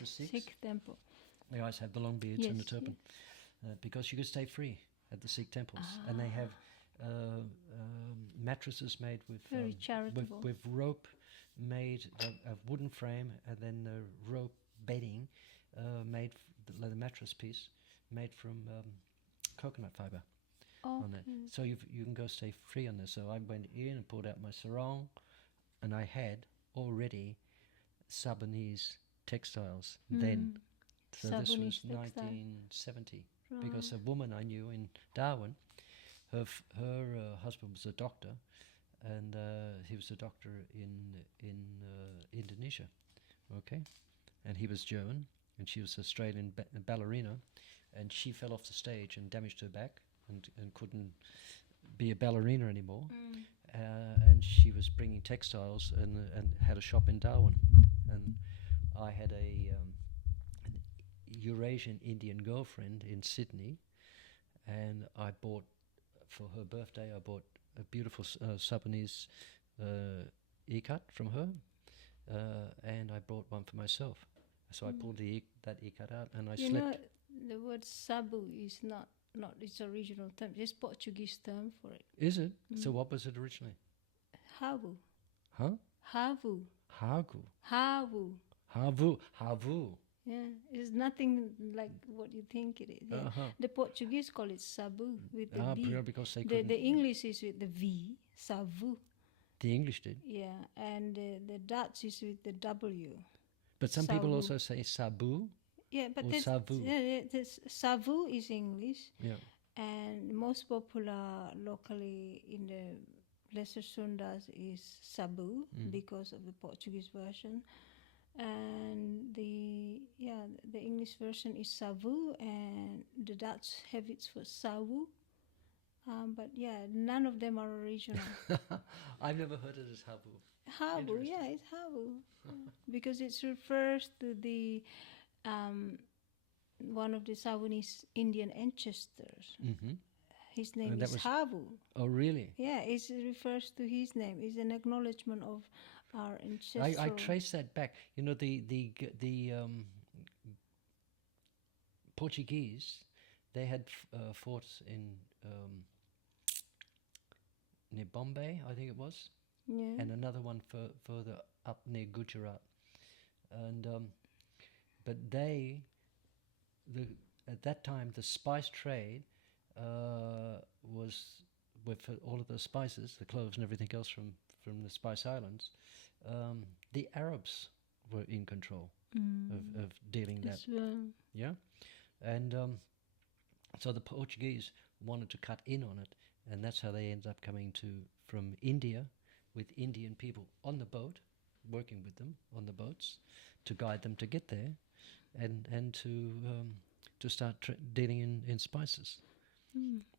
The Sikh temple. They always have the long beards and the Yes, turban, because you could stay free at the Sikh temples, and they have mattresses made with Very charitable. with rope made a wooden frame, and then the rope bedding made the mattress piece made from coconut fiber on that. So you can go stay free on this. So I went in and pulled out my sarong, and I had already Sabanese textiles then. So this was Sabanese textile. 1970, because a woman I knew in Darwin, her husband was a doctor, and he was a doctor in Indonesia, okay, and he was German, and she was Australian ballerina, and she fell off the stage and damaged her back and couldn't be a ballerina anymore, and she was bringing textiles and had a shop in Darwin, and I had an Eurasian Indian girlfriend in Sydney, and I bought, for her birthday, I bought a beautiful Sabanese ikat from her, and I bought one for myself. So I pulled that ikat out, and I You slept. know, the word sabu is not its original term. It's Portuguese term for it. Is it? So what was it originally? Havu. Huh? Havu. Hagu. Havu. Havu. Yeah, it's nothing like what you think it is. Yeah. The Portuguese call it sabu with the D. Because they The couldn't. English is with the V, savu. The English did. Yeah, and the Dutch is with the W. But some people Savu. also say sabu. Yeah, but Or this, savu. this savu is English, Yeah. and most popular locally in the Lesser Sundas is sabu because of the Portuguese version, and the English version is savu, and the Dutch have it for sawu. But yeah, none of them are original. I've never heard it as habu. Havu, Interesting. yeah, it's havu, because it refers to the one of the Savanese Indian ancestors. Mm-hmm. His name And that is was- Havu. Oh, really? Yeah, it refers to his name. It's an acknowledgement of our ancestral. I trace that back. You know, the Portuguese, they had forts in near Bombay, I think it was, Yeah. and another one further up near Gujarat, and but at that time the spice trade was with all of the spices, the cloves and everything else from the Spice Islands. The Arabs were in control of dealing that. As well. Yeah, and so the Portuguese wanted to cut in on it, and that's how they ended up coming from India with Indian people on the boat, working with them on the boats to guide them to get there, and to start dealing in spices.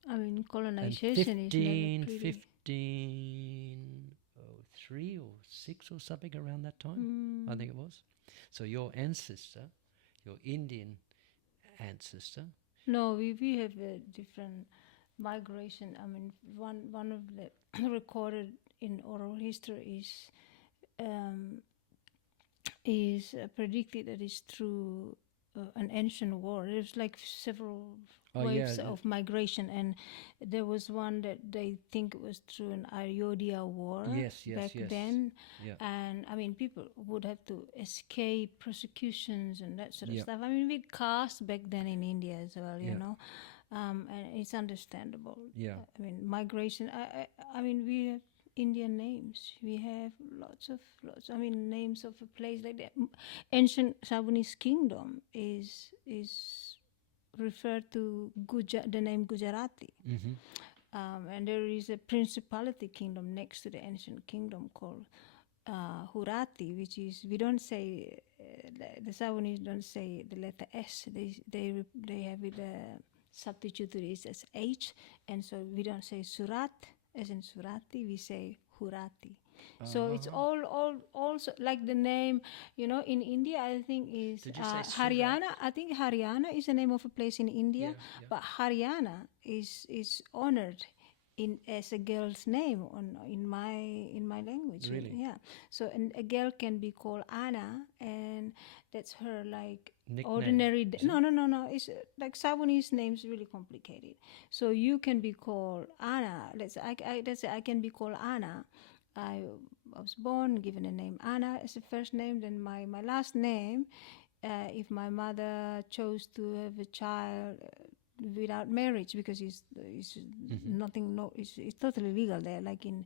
I mean, And colonization is never pretty. 1503 or 6 or something around that time, I think it was. So your ancestor, your Indian ancestor. No, we have a different migration. I mean, one of the recorded in oral history is predicted that it's through an ancient war. There's like several Oh, waves yeah. of migration, and there was one that they think it was through an Ayodhya war Yes, back yes. then, Yeah. and I mean people would have to escape persecutions and that sort of Yeah. stuff. I mean we caste back then in India as well, you Yeah. know, and it's understandable. Yeah. I mean migration. I mean we have Indian names. We have lots. I mean names of a place like that. Ancient Savanese kingdom is refer to the name Gujarati. Mm-hmm. And there is a principality kingdom next to the ancient kingdom called Hurati, which is, we don't say, the Savanese don't say the letter S. They have it substituted it as H, and so we don't say Surat as in Surati, we say Hurati. So it's all also like the name, you know, in India I think is Did you say Surat? Haryana. I think Haryana is the name of a place in India, Yeah. but Haryana is honored in as a girl's name in my language. Really? Yeah. So and a girl can be called Anna, and that's her like Nickname, ordinary. is it? No. It's like Savanese names really complicated. So you can be called Anna. Let's say I can be called Anna. I was born, given the name Anna as a first name. Then my last name, if my mother chose to have a child without marriage, because it's nothing, no, it's totally legal there. Like in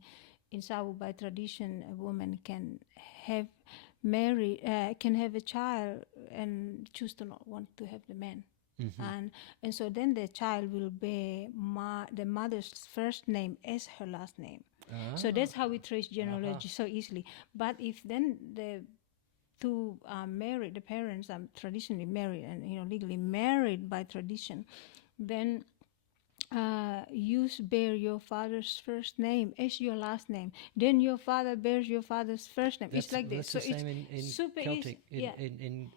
Savu, by tradition, a woman can have a child and choose to not want to have the man. Mm-hmm. And so then the child will bear the mother's first name as her last name. So that's how we trace genealogy so easily. But if then the two are married, the parents are traditionally married and legally married by tradition, then you bear your father's first name as your last name. Then your father bears your father's first name. It's like this. That's So the same in super Celtic, easy.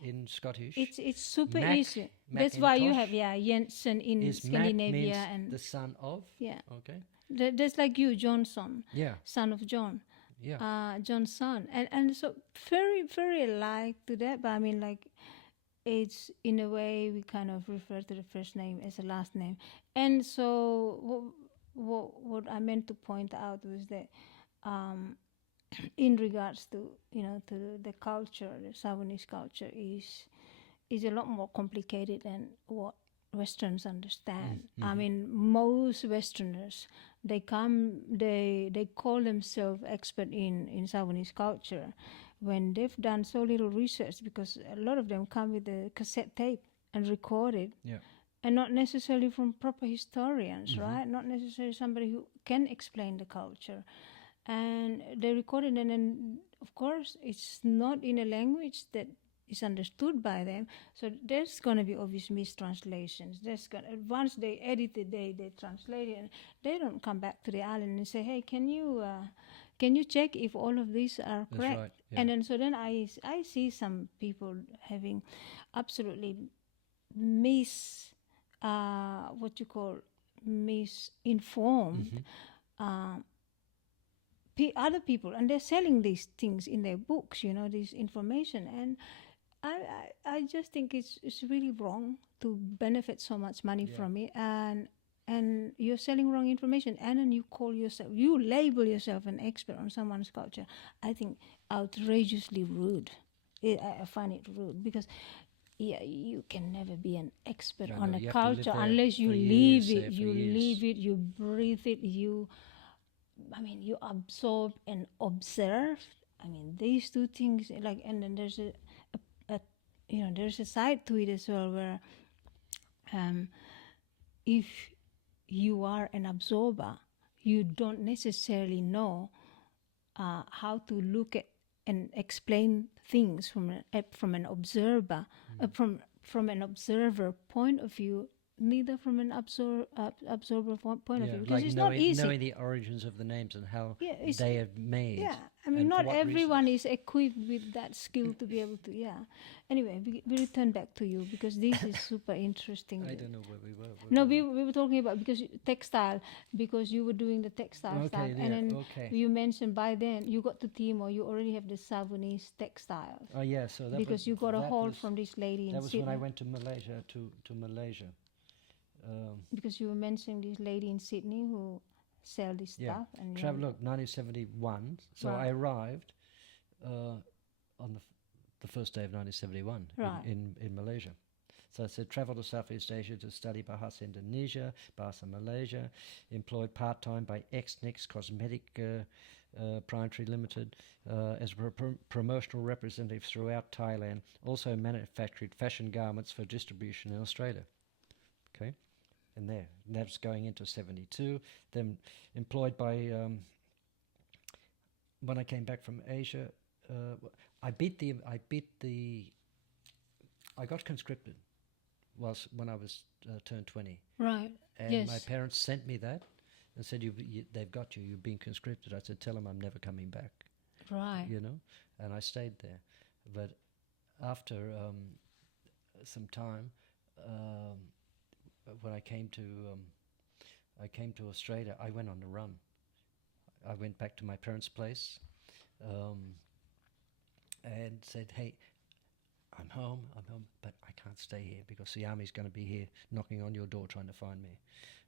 in Scottish. It's super Mac- easy. That's why you have Macintosh Jensen in is Mac Scandinavia means and the son of. yeah. Okay. That's like you, Johnson, Yeah. son of John. Yeah. John's son, and so very very alike to that. But I mean, like, it's in a way we kind of refer to the first name as a last name. And so what I meant to point out was that in regards to to the culture, the Savanese culture is a lot more complicated than what Westerns understand. I mean, most Westerners, they call themselves expert in Savanese culture when they've done so little research, because a lot of them come with a cassette tape and record it, and not necessarily from proper historians, right? Not necessarily somebody who can explain the culture. And they record it, and then of course it's not in a language that is understood by them, so there's going to be obvious mistranslations. Once they edit it, they translate it, and they don't come back to the island and say, hey, can you check if all of these are correct? That's right. Yeah. And then I see some people having absolutely misinformed other people, and they're selling these things in their books, this information. And I just think it's really wrong to benefit so much money from it, and you're selling wrong information, and then you label yourself an expert on someone's culture. I think outrageously rude. I find it rude, because you can never be an expert on a culture unless you live it, you breathe it, you absorb and observe. I mean, these two things, like, and then there's there's a side to it as well, where if you are an absorber, you don't necessarily know how to look at and explain things from an observer, from an observer point of view, neither from an absorber point of view, because like it's not easy. Knowing the origins of the names and how they have made. Yeah, I mean, not everyone is equipped with that skill to be able to. Yeah. Anyway, we return back to you, because this is super interesting. I don't know where we were. We were talking about textile, because you were doing the textile stuff, and then you mentioned by then you got to Timor, you already have the Savanese textiles. Oh yeah, so that because you got a hold from this lady in Sydney. That was when I went to Malaysia. To Malaysia. Because you were mentioning this lady in Sydney who sell this stuff. And Travel, look, 1971. So I arrived on the first day of 1971 in Malaysia. So I said, travel to Southeast Asia to study Bahasa Indonesia, Bahasa Malaysia, employed part-time by XNIX Cosmetic Proprietary Limited as a promotional representative throughout Thailand, also manufactured fashion garments for distribution in Australia. Okay, and that's going into 72. Then employed by, when I came back from Asia, I got conscripted when I was turned 20. Right. And my parents sent me that and said, they've got you, you've been conscripted. I said, tell them I'm never coming back. Right. You know, and I stayed there. But after some time, when I came to Australia, I went on a run. I went back to my parents' place and said, hey, I'm home, but I can't stay here because the army's going to be here knocking on your door trying to find me.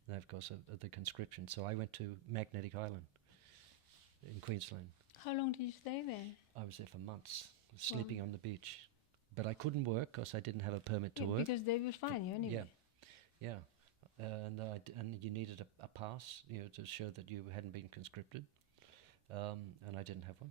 And of course, the conscription. So I went to Magnetic Island in Queensland. How long did you stay there? I was there for months, sleeping on the beach. But I couldn't work because I didn't have a permit to work. Because they will find you anyway. Yeah. And you needed a pass, to show that you hadn't been conscripted. And I didn't have one.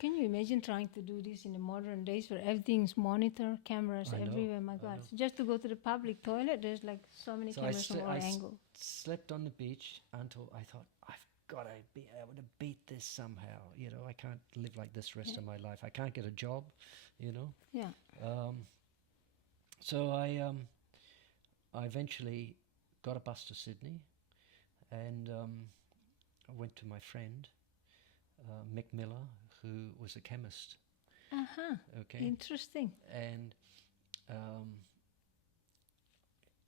Can you imagine trying to do this in the modern days where everything's monitored, cameras everywhere? My God. So just to go to the public toilet, there's like so many cameras from all angles. I slept on the beach until I thought, I've got to be able to beat this somehow. I can't live like this the rest of my life. I can't get a job, Yeah. So I eventually got a bus to Sydney and I went to my friend, Mick Miller, who was a chemist. Okay. Interesting. And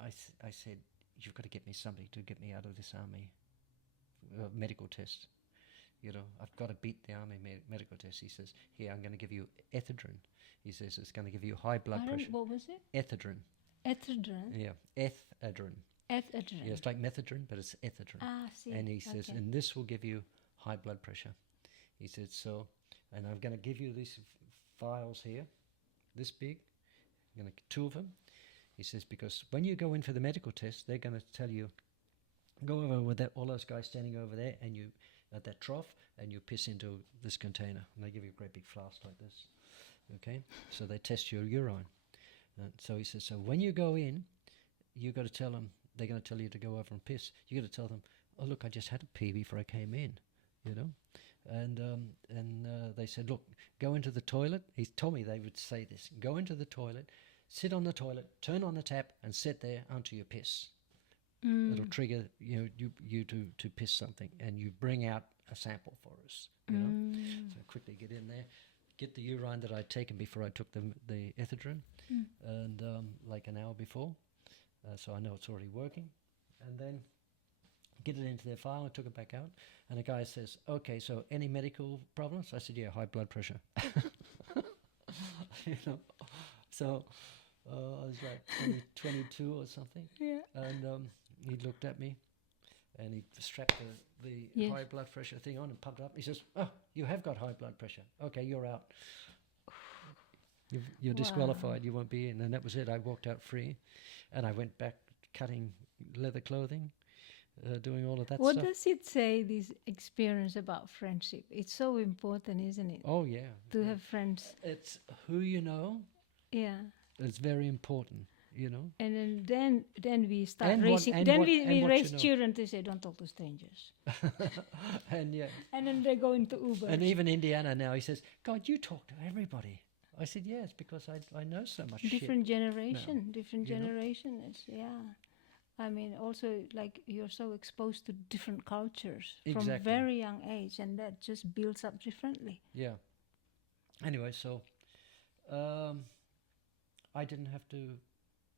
I said, you've got to get me something to get me out of this army medical test. I've got to beat the army medical test. He says, here, I'm going to give you ethadrine. He says, it's going to give you high blood pressure. What was it? Ethadrine. Ethadrine? Yeah, ethadrine. Ethadrine. Yeah, it's like methadone, but it's ethadrine. Ah, see. And he says, and this will give you high blood pressure. He said, so, and I'm going to give you these vials here, this big, I'm going to 2 of them. He says, because when you go in for the medical test, they're going to tell you, go over with all those guys standing over there, and you, at that trough, and you piss into this container. And they give you a great big flask like this. Okay? So they test your urine. And so he says, so when you go in, you got to tell them, they're going to tell you to go over and piss. You got to tell them, oh, look, I just had a pee before I came in, And they said, look, go into the toilet. He told me they would say this. Go into the toilet, sit on the toilet, turn on the tap, and sit there until you piss. It'll trigger you to piss something, and you bring out a sample for us. So quickly get in there, get the urine that I'd taken before I took the ethadrine, and like an hour before, so I know it's already working, and then get it into their file. I took it back out, and the guy says, "Okay, so any medical problems?" I said, "Yeah, high blood pressure." So I was like 22 or something, and he looked at me, and he strapped the high blood pressure thing on and pumped it up. He says, "Oh, you have got high blood pressure. Okay, you're out. You're disqualified. You won't be in." And that was it. I walked out free, and I went back cutting leather clothing, doing all of that stuff. What does it say, this experience about friendship? It's so important, isn't it? Oh, yeah. To have friends. It's who you know. Yeah. It's very important, And then we start raising. We raise children to say, don't talk to strangers. And then they go into Uber. And even Indiana now, he says, God, you talk to everybody. I said, yes, because I know so much different shit generation, now, different generation. I mean, also, like, you're so exposed to different cultures from very young age, and that just builds up differently. Yeah. Anyway, so I didn't have to,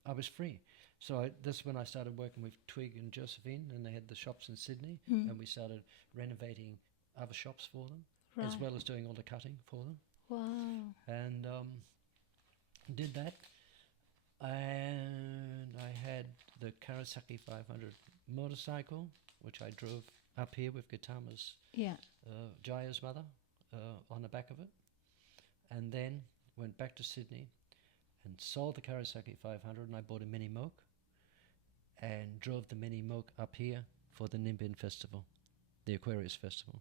I was free. So that's when I started working with Twig and Josephine, and they had the shops in Sydney, and we started renovating other shops for them, as well as doing all the cutting for them. Wow. And did that. And I had the Kawasaki 500 motorcycle, which I drove up here with Gautama's, Yeah. Jaya's mother, on the back of it. And then went back to Sydney and sold the Kawasaki 500, and I bought a Mini Moke and drove the Mini Moke up here for the Nimbin Festival, the Aquarius Festival.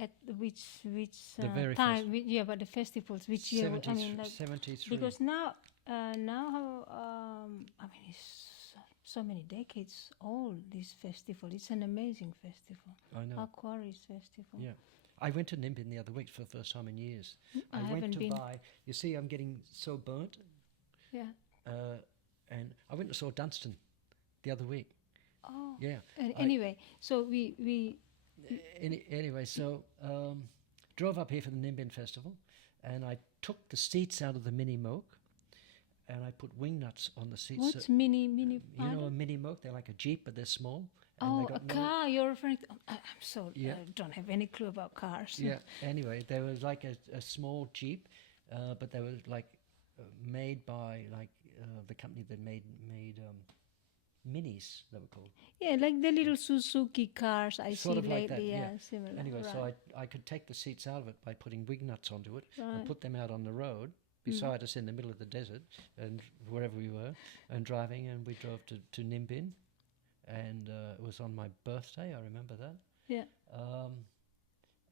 At which The very time? first- Yeah, but the festivals, which year? I mean, like 73. because now I mean, it's so many decades old. This festival, it's an amazing festival. I know. Aquarius Festival. Yeah. I went to Nimbin the other week for the first time in years. I went haven't to been. buy. You see, I'm getting so burnt. Yeah. And I went and saw Dunstan the other week. Oh. Yeah. Anyway, so we Anyway, so drove up here for the Nimbin Festival, and I took the seats out of the Mini Moke, and I put wing nuts on the seats. what's mini? you know, pardon? a Mini Moke, they're like a Jeep, but they're small. And Oh, they a got no- car. You're referring to. I'm so. Yeah. I don't have any clue about cars. Yeah. Anyway, they were like a small Jeep, but they were like made by like the company that made minis. They were called. Yeah, like the little Suzuki cars I Sort see of like that, lately. yeah. Similar. Anyway, right. so I could take the seats out of it by putting wing nuts onto it and Right. put them out on the road beside us in the middle of the desert and wherever we were, and driving, and we drove to Nimbin, and it was on my birthday. I remember that. Yeah.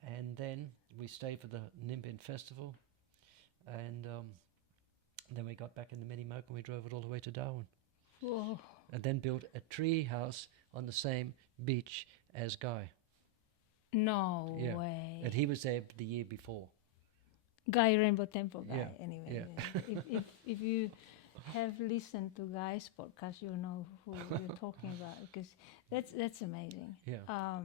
And then we stayed for the Nimbin Festival, and then we got back in the Mini Moke and we drove it all the way to Darwin, Whoa. and then built a tree house on the same beach as Guy. No Yeah. way. And he was there the year before. Guy Rainbow Temple guy. Yeah, Anyway, yeah. if you have listened to Guy's podcast, you'll know who you're talking about, because that's amazing. Yeah.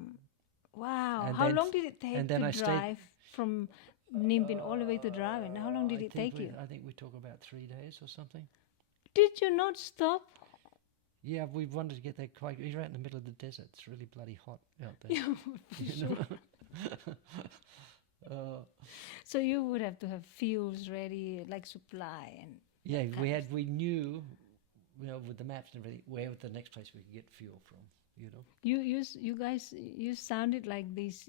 Wow. And How then- long did it take and then to I stayed- drive from Nimbin all the way to Darwin? How long did it take you? I think we took about 3 days or something. Did you not stop? Yeah, we wanted to get there quite. We're out in the middle of the desert. It's really bloody hot out there. You you know? So you would have to have fuels ready, like supply and. Yeah, that kind of we knew, you know, with the maps and everything, where was the next place we could get fuel from. You know. You guys sounded like these,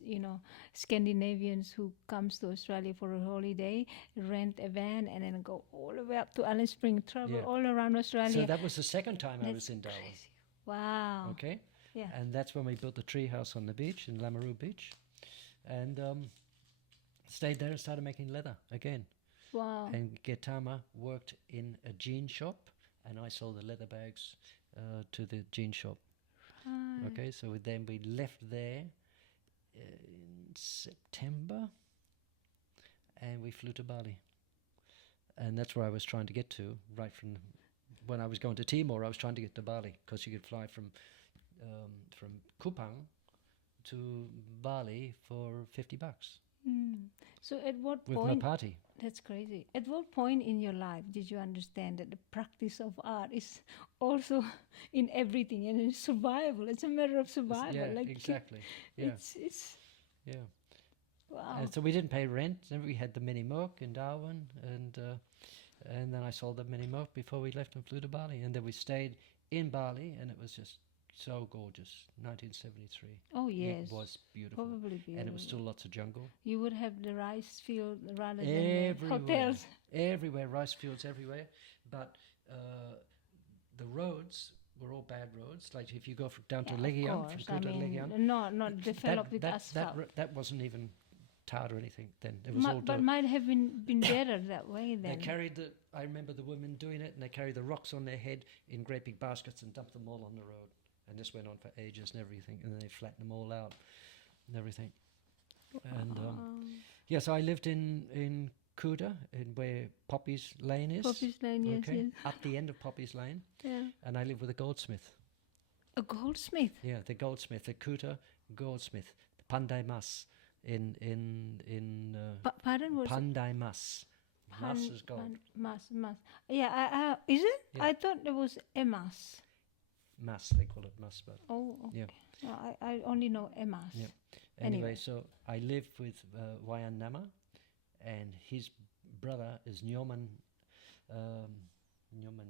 Scandinavians who comes to Australia for a holiday, rent a van, and then go all the way up to Alice Springs, travel Yeah. all around Australia. So that was the second time I That's was in Darwin. crazy. Wow. Okay. Yeah. And that's when we built the tree house on the beach in Lamoureux Beach, and stayed there and started making leather again. Wow. And Gautama worked in a jean shop, and I sold the leather bags to the jean shop. Right. Okay, so then we left there in September, and we flew to Bali. And that's where I was trying to get to, right from when I was going to Timor. I was trying to get to Bali, because you could fly from Kupang to Bali for $50 So at what with point? Mapati. That's crazy. At what point in your life did you understand that the practice of art is also in everything, and it's survival? It's a matter of survival. Yeah, like exactly. Yeah, It's yeah. wow. And so we didn't pay rent. Then we had the Mini Moke in Darwin, and then I sold the Mini Moke before we left and flew to Bali. And then we stayed in Bali, and it was just so gorgeous. 1973. Oh yes. It was beautiful. Probably beautiful. And it was still lots of jungle. You would have the rice field rather than Everywhere. the hotels. Everywhere, rice fields everywhere. But the roads were all bad roads. Like if you go down to Yeah, Legian, of from course. Kota I to mean, Legian, not developed with asphalt. that wasn't even tarred or anything then. It was all But dirt. might have been better that way They then. carried I remember the women doing it, and they carried the rocks on their head in great big baskets and dumped them all on the road. And this went on for ages and everything, and then they flattened them all out and everything. And yeah, so I lived in Kuta, in where Poppy's Lane is. Poppy's Lane, yes, okay, yes. up the end of Poppy's Lane, Yeah. and I live with a goldsmith. A goldsmith. Yeah, the goldsmith, the Kuta goldsmith, Pandai Mas in Pardon? What's it? Pandai Mas. Mas is gold. Mas. Yeah, is it? Yeah. I thought there was Emas. Mas, they call it Mas, but Oh, okay. yeah. No, I only know Emas. Yeah. Anyway. Anyway, so I live with Wayan Nama, and his brother is Nyoman Nyoman.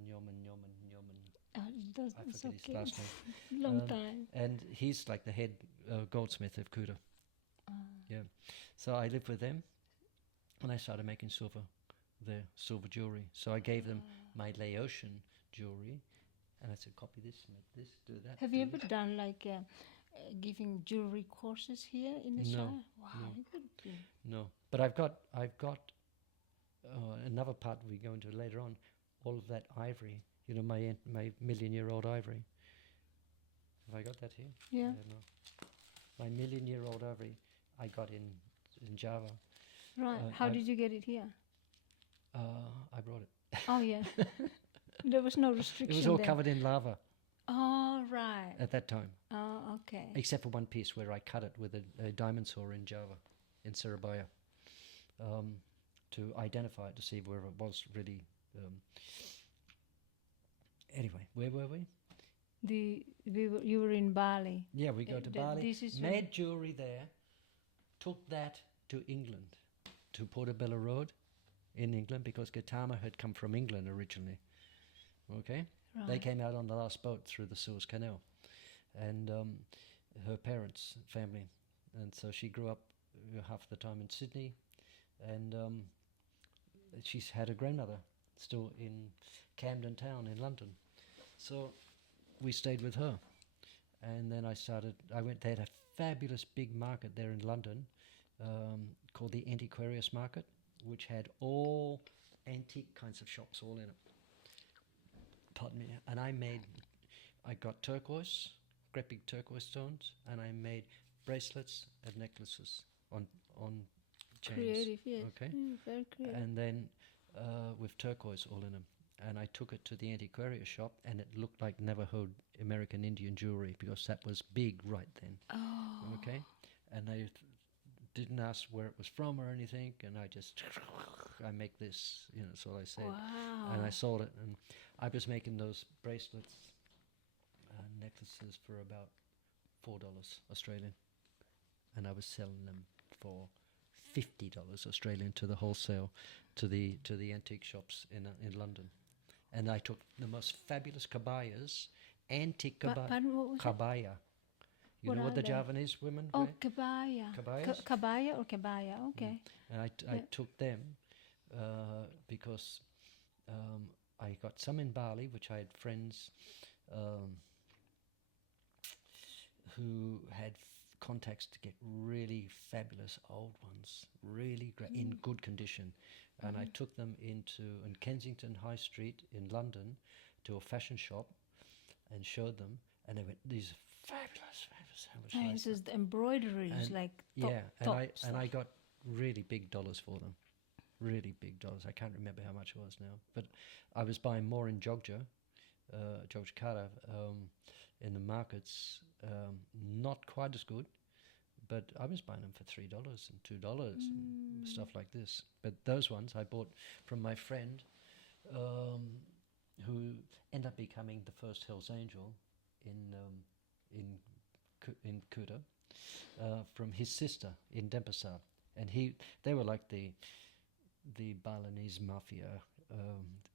I It's forget his okay. last name. Long time. And he's like the head goldsmith of Kuta. Yeah. So I lived with them, and I started making silver jewelry. So I gave them my Laotian jewelry, and I said, copy this, make this, do that. Have do you ever this. done like giving jewelry courses here in the No, Shire? Wow, no. you could do. No, but I've got another part we go into later on. All of that ivory, my million-year-old ivory. Have I got that here? Yeah. No. My million-year-old ivory I got in Java. Right. How did you get it here? I brought it. Oh yeah. There was no It restriction. was all then. covered in lava Oh right. at that time, Oh okay. except for one piece where I cut it with a diamond saw in Java, in Surabaya, to identify it, to see where it was really. Anyway, where were we? You were in Bali. Yeah, we go to Bali, this is made jewelry there, took that to England, to Portobello Road in England, because Gautama had come from England originally. Okay? Right. They came out on the last boat through the Suez Canal. And her parents, family. And so she grew up half the time in Sydney. And she's had a grandmother still in Camden Town in London. So we stayed with her. And then they had a fabulous big market there in London called the Antiquarius Market, which had all antique kinds of shops all in it. Pardon me. And I got turquoise, great big turquoise stones, and I made bracelets and necklaces on chains. Creative, yes. Okay. Very creative. And then with turquoise all in them. And I took it to the antiquariat shop, and it looked like Navajo American Indian jewelry, because that was big right then. Oh. Okay. And they didn't ask where it was from or anything, and I make this, that's all I said. Wow. And I sold it, and I was making those bracelets and necklaces for about $4 Australian, and I was selling them for $50 Australian to the wholesale, to the antique shops in London. And I took the most fabulous kabayas, antique Pardon, what was it? kabaya. You What know what are the they? Javanese women Oh, wear? kabaya. Kabayas? Kabaya or kabaya? Okay. And I Yeah. took them because I got some in Bali, which I had friends who had contacts to get really fabulous old ones, really great, in good condition. And I took them in Kensington High Street in London to a fashion shop and showed them, and they went, these are fabulous, how much And nicer. so the embroidery is And like top, Yeah, top and I stuff. got really big dollars for them. Really big dollars. I can't remember how much it was now. But I was buying more in Jogja, Jogjakarta, in the markets. Not quite as good, but I was buying them for $3 and $2 and stuff like this. But those ones I bought from my friend, who ended up becoming the first Hells Angel in Kuta, from his sister in Denpasar. And they were like the Balinese mafia,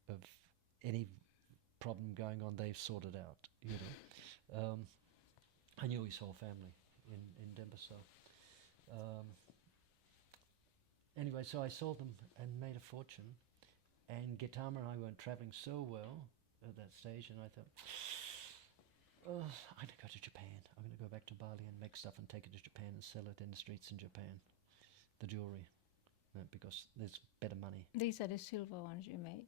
of any problem going on, they've sorted out, I knew his whole family in Denpasar. Anyway, so I sold them and made a fortune, and Gautama and I weren't travelling so well at that stage, and I thought, I'm going to go to Japan. I'm going to go back to Bali and make stuff and take it to Japan and sell it in the streets in Japan, the jewelry. Because there's better money. These are the silver ones you made.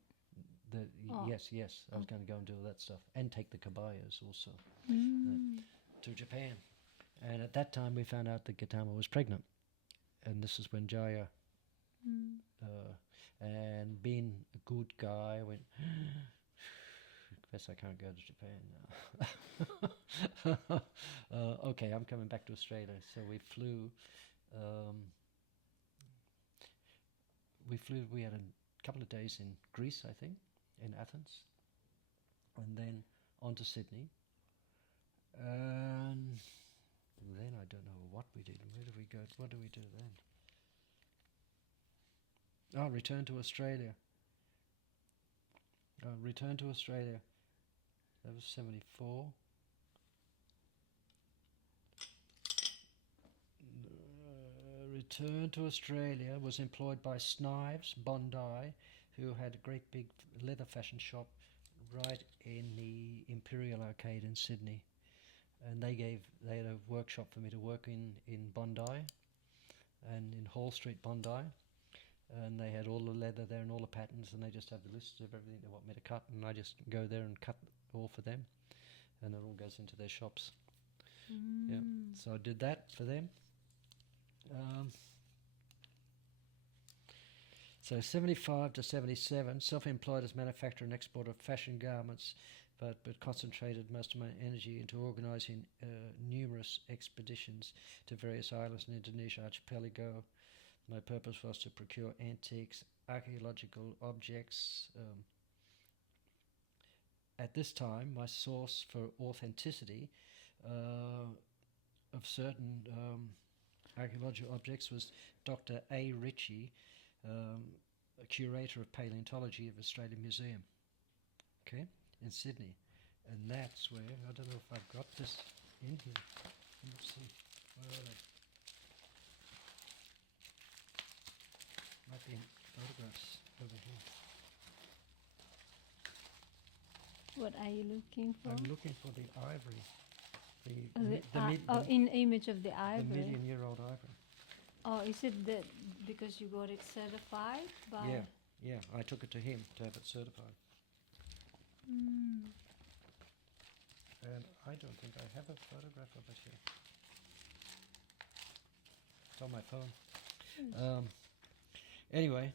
Yes. I was going to go and do all that stuff and take the kabayas also to Japan. And at that time, we found out that Gautama was pregnant, and this is when Jaya, and being a good guy, I went, guess I can't go to Japan now. Okay, I'm coming back to Australia. So we flew. We had a couple of days in Greece, I think, in Athens, and then on to Sydney. And then I don't know what we did. Where did we go? What did we do then? Oh, return to Australia. Returned to Australia. That was 74. Returned to Australia, was employed by Snives, Bondi, who had a great big leather fashion shop right in the Imperial Arcade in Sydney. And they had a workshop for me to work in Bondi and in Hall Street, Bondi. And they had all the leather there and all the patterns, and they just have the lists of everything they want me to cut, and I just go there and cut all for them, and it all goes into their shops. Yeah, so I did that for them. So 75 to 77, self-employed as manufacturer and exporter of fashion garments, but concentrated most of my energy into organising numerous expeditions to various islands in Indonesia archipelago. My purpose was to procure antiques, archaeological objects. At this time, my source for authenticity of certain archaeological objects was Dr. A. Ritchie, a curator of paleontology of Australian Museum, okay, in Sydney. And that's where, I don't know if I've got this in here. Let's see, where are they? Might be in photographs over here. What are you looking for? I'm looking for the ivory. In image of the The ivory. million-year-old ivory. Oh, is it that because you got it certified by? Yeah, I took it to him to have it certified. Mm. And I don't think I have a photograph of it here. It's on my phone. Anyway,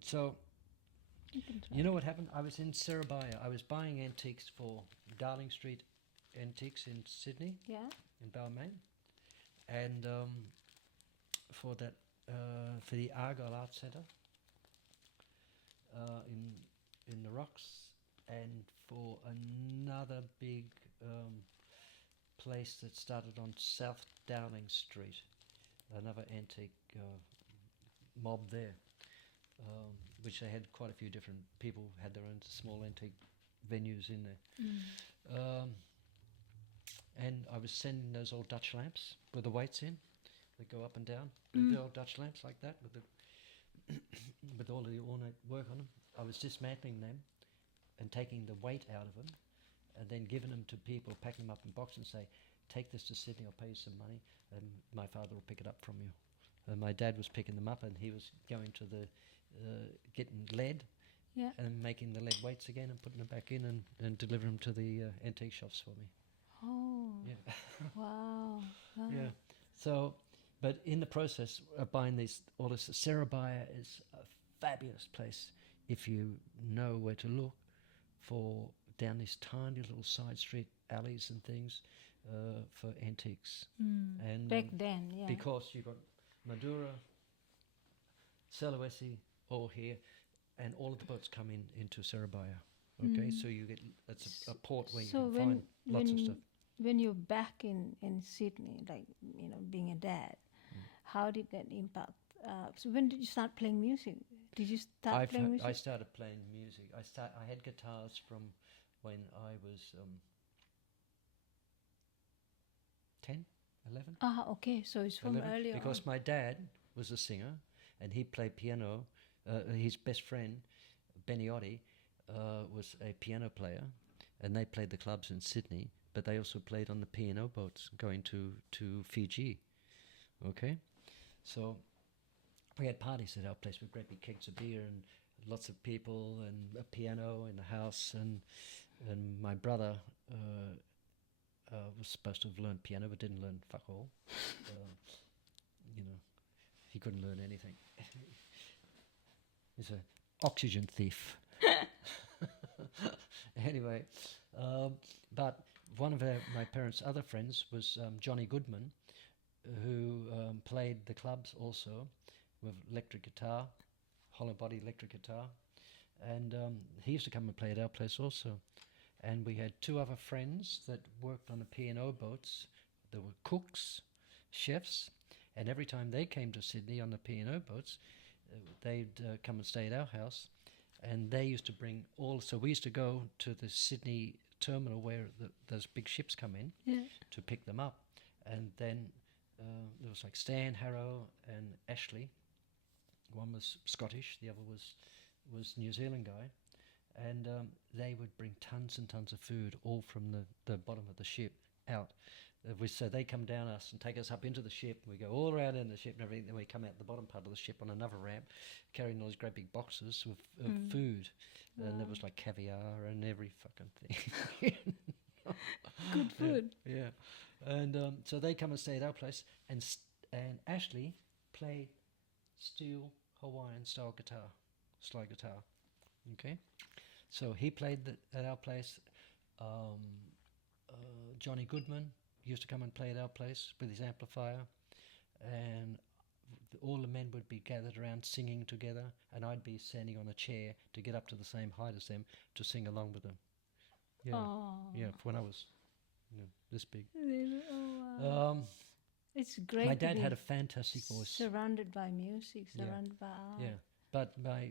so you know what happened? I was in Surabaya. I was buying antiques for Darling Street Antiques in Sydney. Yeah. In Balmain, and for that for the Argyle Art Centre in the Rocks, and for another big place that started on South Downing Street, another antique mob there, which they had quite a few different people had their own small antique venues in there. And I was sending those old Dutch lamps with the weights in that go up and down. The old Dutch lamps like that with the with all the ornate work on them. I was dismantling them and taking the weight out of them, and then giving them to people, packing them up in boxes and say, take this to Sydney, I'll pay you some money, and my father will pick it up from you. And my dad was picking them up, and he was going to the getting lead and making the lead weights again and putting them back in and delivering them to the antique shops for me. Oh. Yeah. Wow. Yeah. So, but in the process of buying all this, Surabaya is a fabulous place if you know where to look for down these tiny little side street alleys and things for antiques. And back then, yeah. because you got Madura, Sulawesi, all here, and all of the boats come into Surabaya. Okay, so you get that's a port where you can find lots of stuff. When you're back in Sydney, like being a dad, how did that impact? So when did you start playing music? Did you start playing music? I started playing music. I had guitars from when I was 10, 11. Okay, so it's from 11, earlier because on. my dad was a singer and he played piano. His best friend, Beniotti, was a piano player, and they played the clubs in Sydney, but they also played on the P&O boats going to Fiji. Okay? So we had parties at our place with great big kegs of beer and lots of people and a piano in the house, and my brother was supposed to have learned piano but didn't learn fuck all. He couldn't learn anything. He's an oxygen thief. Anyway, but one of my parents' other friends was Johnny Goodman, who played the clubs also with electric guitar, hollow body electric guitar, and he used to come and play at our place also. And we had two other friends that worked on the P&O boats. There were cooks, chefs, and every time they came to Sydney on the P&O boats, they'd come and stay at our house, and they used to bring all. So we used to go to the Sydney terminal where those big ships come in to pick them up, and then there was like Stan, Harrow, and Ashley. One was Scottish, the other was New Zealand guy, and they would bring tons and tons of food, all from the bottom of the ship out. So they come down us and take us up into the ship. We go all around in the ship and everything. Then we come out the bottom part of the ship on another ramp, carrying all these great big boxes of food. And there was like caviar and every fucking thing. Good food. Yeah. And so they come and stay at our place. And Ashley played steel Hawaiian style guitar, slide guitar. Okay. So he played at our place. Johnny Goodman used to come and play at our place with his amplifier, and all the men would be gathered around singing together, and I'd be standing on a chair to get up to the same height as them to sing along with them. Yeah, yeah. When I was this big. It's great. My dad had a fantastic voice. Surrounded by music, surrounded by art. Yeah, but my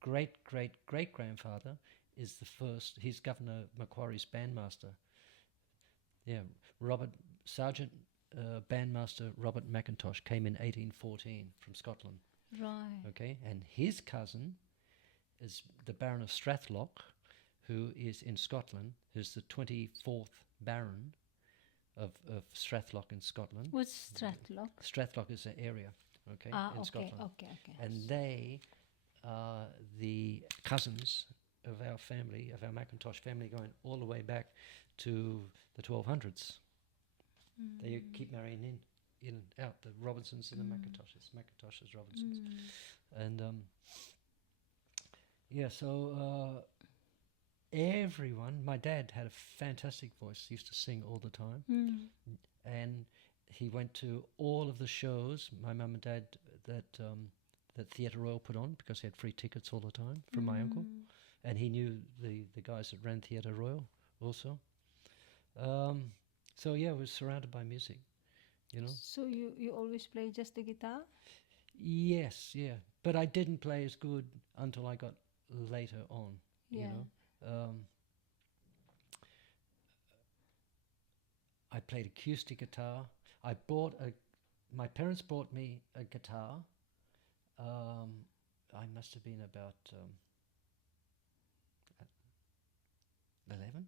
great grandfather is the first. He's Governor Macquarie's bandmaster. Yeah, Sergeant Bandmaster Robert McIntosh came in 1814 from Scotland. Right. Okay, and his cousin is the Baron of Strathlock, who is in Scotland, who's the 24th Baron of Strathlock in Scotland. What's Strathlock? Strathlock is an area, in Scotland. Okay. And they are the cousins of our family, of our McIntosh family, going all the way back to the 1200s. They keep marrying in and out, the Robinsons and the McIntoshes, Robinsons. And so everyone, my dad had a fantastic voice, he used to sing all the time. And he went to all of the shows, my mum and dad, that Theatre Royal put on, because he had free tickets all the time from my uncle. And he knew the guys that ran Theatre Royal also. So yeah, I was surrounded by music, So you always play just the guitar? Yes, yeah. But I didn't play as good until I got later on, you know. I played acoustic guitar. My parents bought me a guitar. I must have been about 11,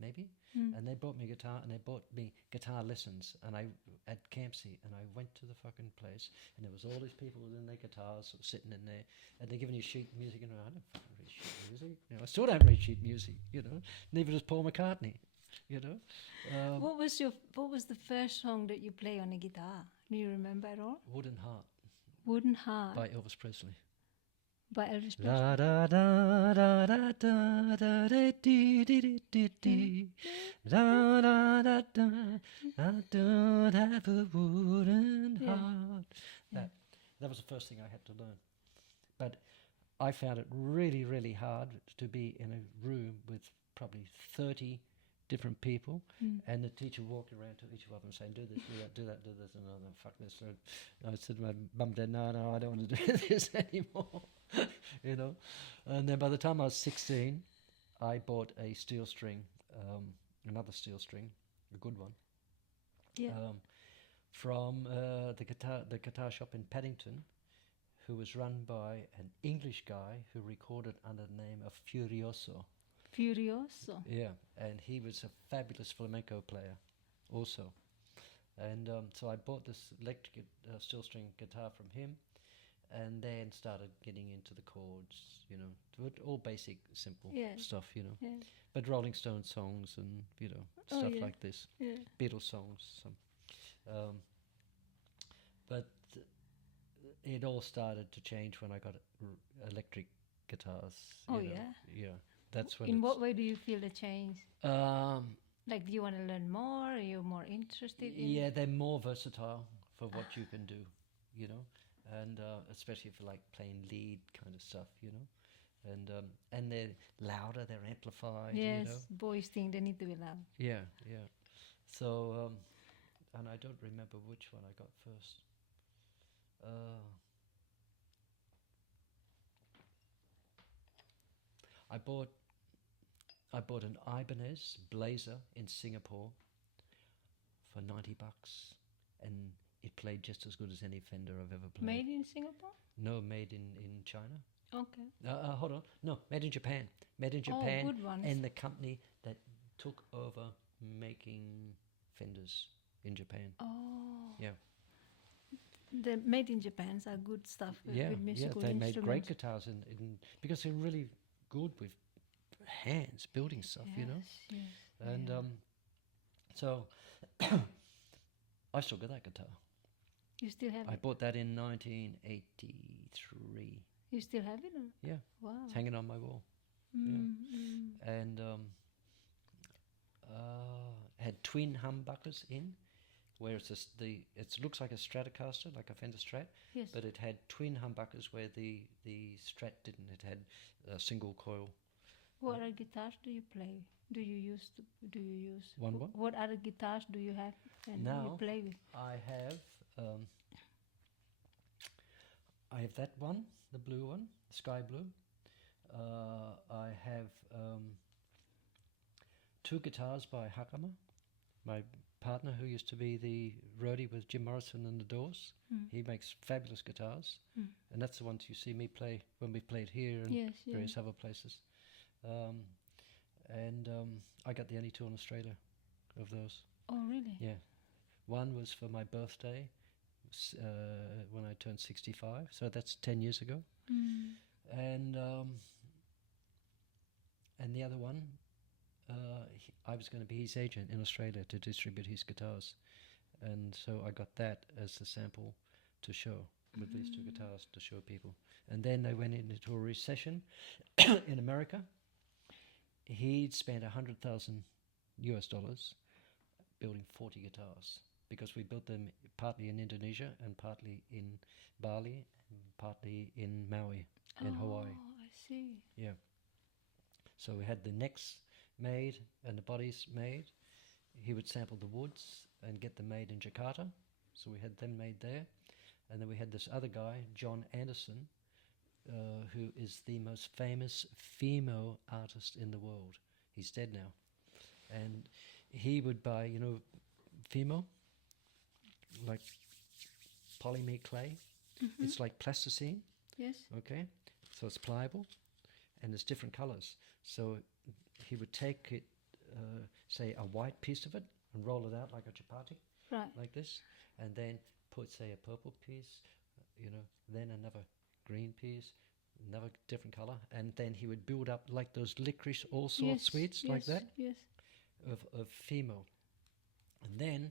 maybe. And they bought me a guitar, and they bought me guitar lessons, and I at Campsie, and I went to the fucking place, and there was all these people with their guitars sitting in there, and they're giving you sheet music, and I don't fucking read sheet music. I still don't read sheet music, Neither does Paul McCartney, What was the first song that you play on a guitar? Do you remember at all? Wooden Heart. Wooden Heart. By Elvis Presley. By Elvis Presley. La da da da da da da da dee dee dee dee da da da da. I don't have a wooden heart. That was the first thing I had to learn, but I found it really, really hard to be in a room with probably 30 different people, and the teacher walking around to each of them saying, "Do this, do that, do that, do this," and fuck this. So I said to my mum, "Dad, no, I don't want to do this anymore." And then by the time I was 16, I bought a steel string, another steel string, a good one, from the guitar shop in Paddington, who was run by an English guy who recorded under the name of Furioso. Furioso. Yeah, and he was a fabulous flamenco player also. And so I bought this electric steel string guitar from him, and then started getting into the chords, all basic, simple stuff, Yeah. But Rolling Stone songs and, stuff like this. Yeah. Beatles songs. But it all started to change when I got electric guitars. Yeah. That's when. In what way do you feel the change? Like, do you want to learn more? Are you more interested in? Yeah, they're more versatile for what you can do, and especially for like playing lead kind of stuff, and they're louder, they're amplified. Yes, boys think they need to be loud. Yeah. So, and I don't remember which one I got first. I bought an Ibanez Blazer in Singapore for $90, and it played just as good as any Fender I've ever played. Made in Singapore? No, made in China. Okay. Hold on. No, made in Japan. Made in Japan. Oh, good ones. And the company that took over making Fenders in Japan. Oh. Yeah. The made in Japans are good stuff with musical they instruments. made great guitars because they're really good with hands, building stuff, you know. Yes, And so I still got that guitar. you still have I it? bought that in 1983. You still have it? Or? Yeah, Wow. it's hanging on my wall. And had twin humbuckers in, where it looks like a Stratocaster, like a Fender Strat, Yes. but it had twin humbuckers where the Strat didn't. It had a single coil. What other guitars do you play? Do you use? One what? What other guitars do you have and Now, you play with? I have that one, the blue one, sky blue. I have two guitars by Hakama, my partner who used to be the roadie with Jim Morrison and the Doors. He makes fabulous guitars, and that's the ones you see me play when we played here and various other places. I got the only two in Australia of those. Oh, really? Yeah. One was for my birthday when I turned 65, so that's 10 years ago. And the other one, I was going to be his agent in Australia to distribute his guitars. And so I got that as the sample to show with these two guitars to show people. And then they went into a recession in America. He'd spent $100,000 building 40 guitars because we built them partly in Indonesia and partly in Bali and partly in Maui in Hawaii. Oh, I see. Yeah. So we had the necks made and the bodies made. He would sample the woods and get them made in Jakarta. So we had them made there. And then we had this other guy, John Anderson, who is the most famous female artist in the world. He's dead now. And he would buy, Fimo, like polymer clay. It's like plasticine. Yes. Okay, so it's pliable, and there's different colors. So he would take it, say a white piece of it, and roll it out like a chapati, Right. like this, and then put, say, a purple piece, then another green piece, another different color, and then he would build up like those licorice all sorts sweets like that Yes. of Fimo, and then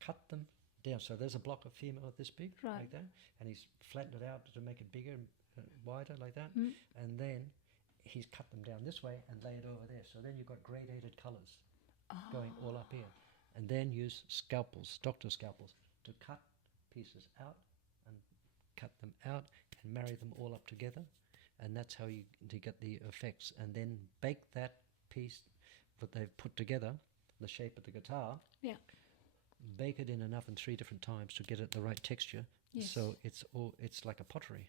cut them down. So there's a block of Fimo this big, Right. like that, and he's flattened it out to make it bigger and wider like that, Mm. and then he's cut them down this way and lay it over there. So then you've got gradated colors going all up here, and then use scalpels, doctor scalpels, to cut pieces out and cut them out and marry them all up together, and that's how you get the effects. And then bake that piece that they've put together, the shape of the guitar. Yeah. Bake it in an oven 3 different times to get it the right texture. Yes. So it's like a pottery.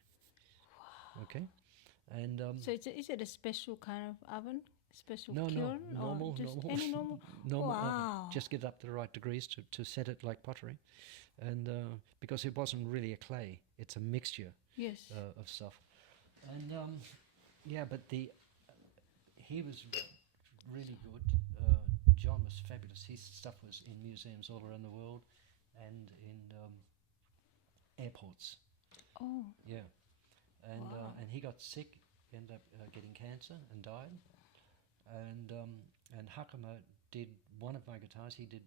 Wow. Okay, and So is it a special kind of oven? Special no, kiln? normal, or just normal, any normal? normal oven. Wow. Just get it up to the right degrees to set it like pottery, and because it wasn't really a clay, it's a mixture Yes. of stuff, and but he was really good. John was fabulous. His stuff was in museums all around the world, and in airports. Oh. Yeah, and Wow. and he got sick, ended up getting cancer and died. And Hakama did one of my guitars. He did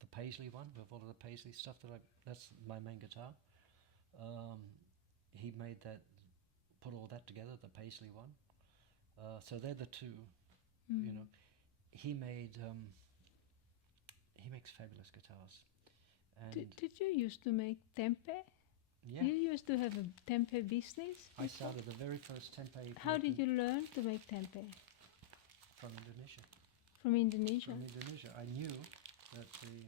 the Paisley one with all of the Paisley stuff that's my main guitar. He made that, put all that together, the Paisley one. So they're the two. He makes fabulous guitars. And Did you used to make tempe? yeah, You used to have a tempe business? I started the very first tempe. How did you learn to make tempe? From Indonesia. From Indonesia? From Indonesia, I knew that the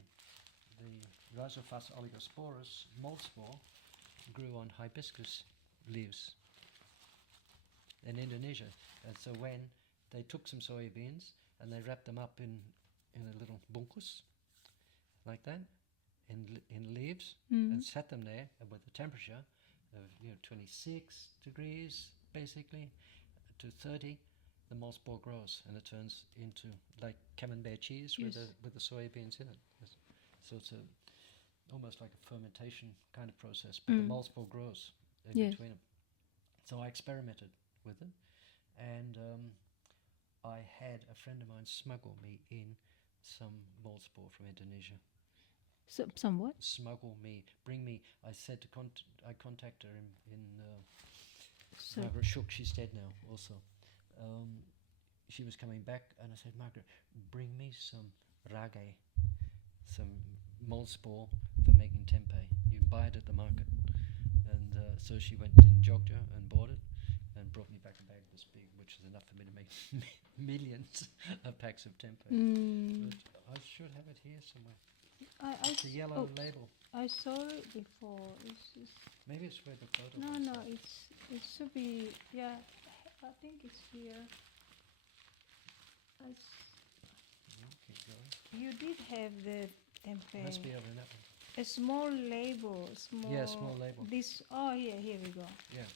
Rhizophus oligosporus mold spore grew on hibiscus leaves. in Indonesia. And so when they took some soybeans and they wrapped them up in a little bunkus, like that, in leaves, and sat them there with a temperature of 26 degrees basically to 30, the mole spore grows and it turns into like camembert cheese with the soybeans in it. So it's almost like a fermentation kind of process, but the mole spore grows in between them. So I experimented with it, and I had a friend of mine smuggle me in some mole spore from Indonesia. Somewhat? Smuggle me, bring me. I said to I contact her in So Margaret Shook, she's dead now also. She was coming back and I said, Margaret, bring me some rage, some mole spore for making tempeh. You can buy it at the market. And so she went in Jogja and bought it and brought me back a bag this big, which is enough for me to make millions of packs of tempeh. But I should have it here somewhere. It's the yellow label. I saw it before. It's just Maybe it's where the photo no, was. it should be. Yeah, I think it's here. Keep going. You did have the tempeh. Must be over in that one. A small label. Small label. This. Oh, yeah. Here we go. Yeah.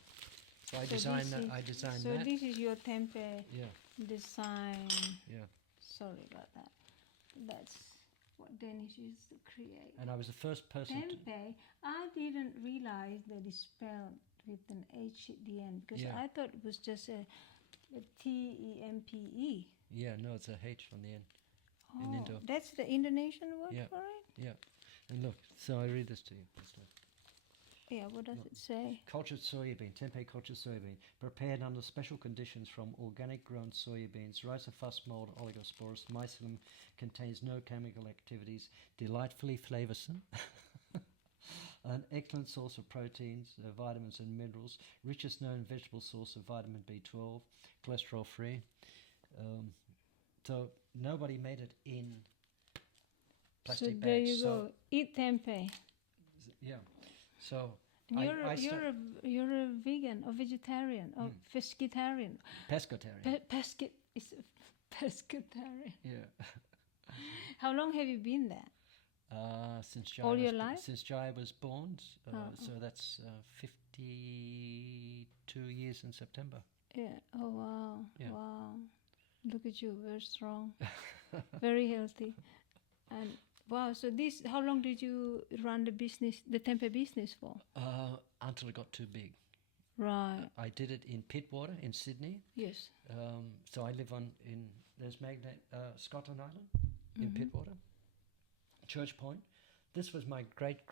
So I designed that. So this is your tempeh Yeah. design. Yeah. Sorry about that. That's what Denis used to create. And I was the first person to. Tempeh, I didn't realize that it's spelled with an H at the end because I thought it was just a TEMPE. Yeah, no, it's a H on the end. Oh, in Indo. that's the Indonesian word Yeah. for it? Yeah. And look, so I read this to you. Yeah, what does it say? Cultured soybean, tempeh cultured soybean, prepared under special conditions from organic grown soybeans, rhizophus mold oligosporus, mycelium, contains no chemical activities, delightfully flavoursome, an excellent source of proteins, vitamins and minerals, richest known vegetable source of vitamin B12, cholesterol free. So nobody made it in plastic So bags. there you go. Eat tempeh. Yeah. So You're a vegan or vegetarian or pescatarian. Pescatarian. It's pescatarian. Yeah. How long have you been there? Since Jai All was your life? Since Jai was born, so that's 52 years in September. Yeah. Oh wow. Yeah. Wow. Look at you, very strong, very healthy, and wow. So this, how long did you run the business, the tempeh business for? Until it got too big. Right. I did it in Pittwater in Sydney. Yes. So I live there's Scotland Island in Pittwater, Church Point. This was my great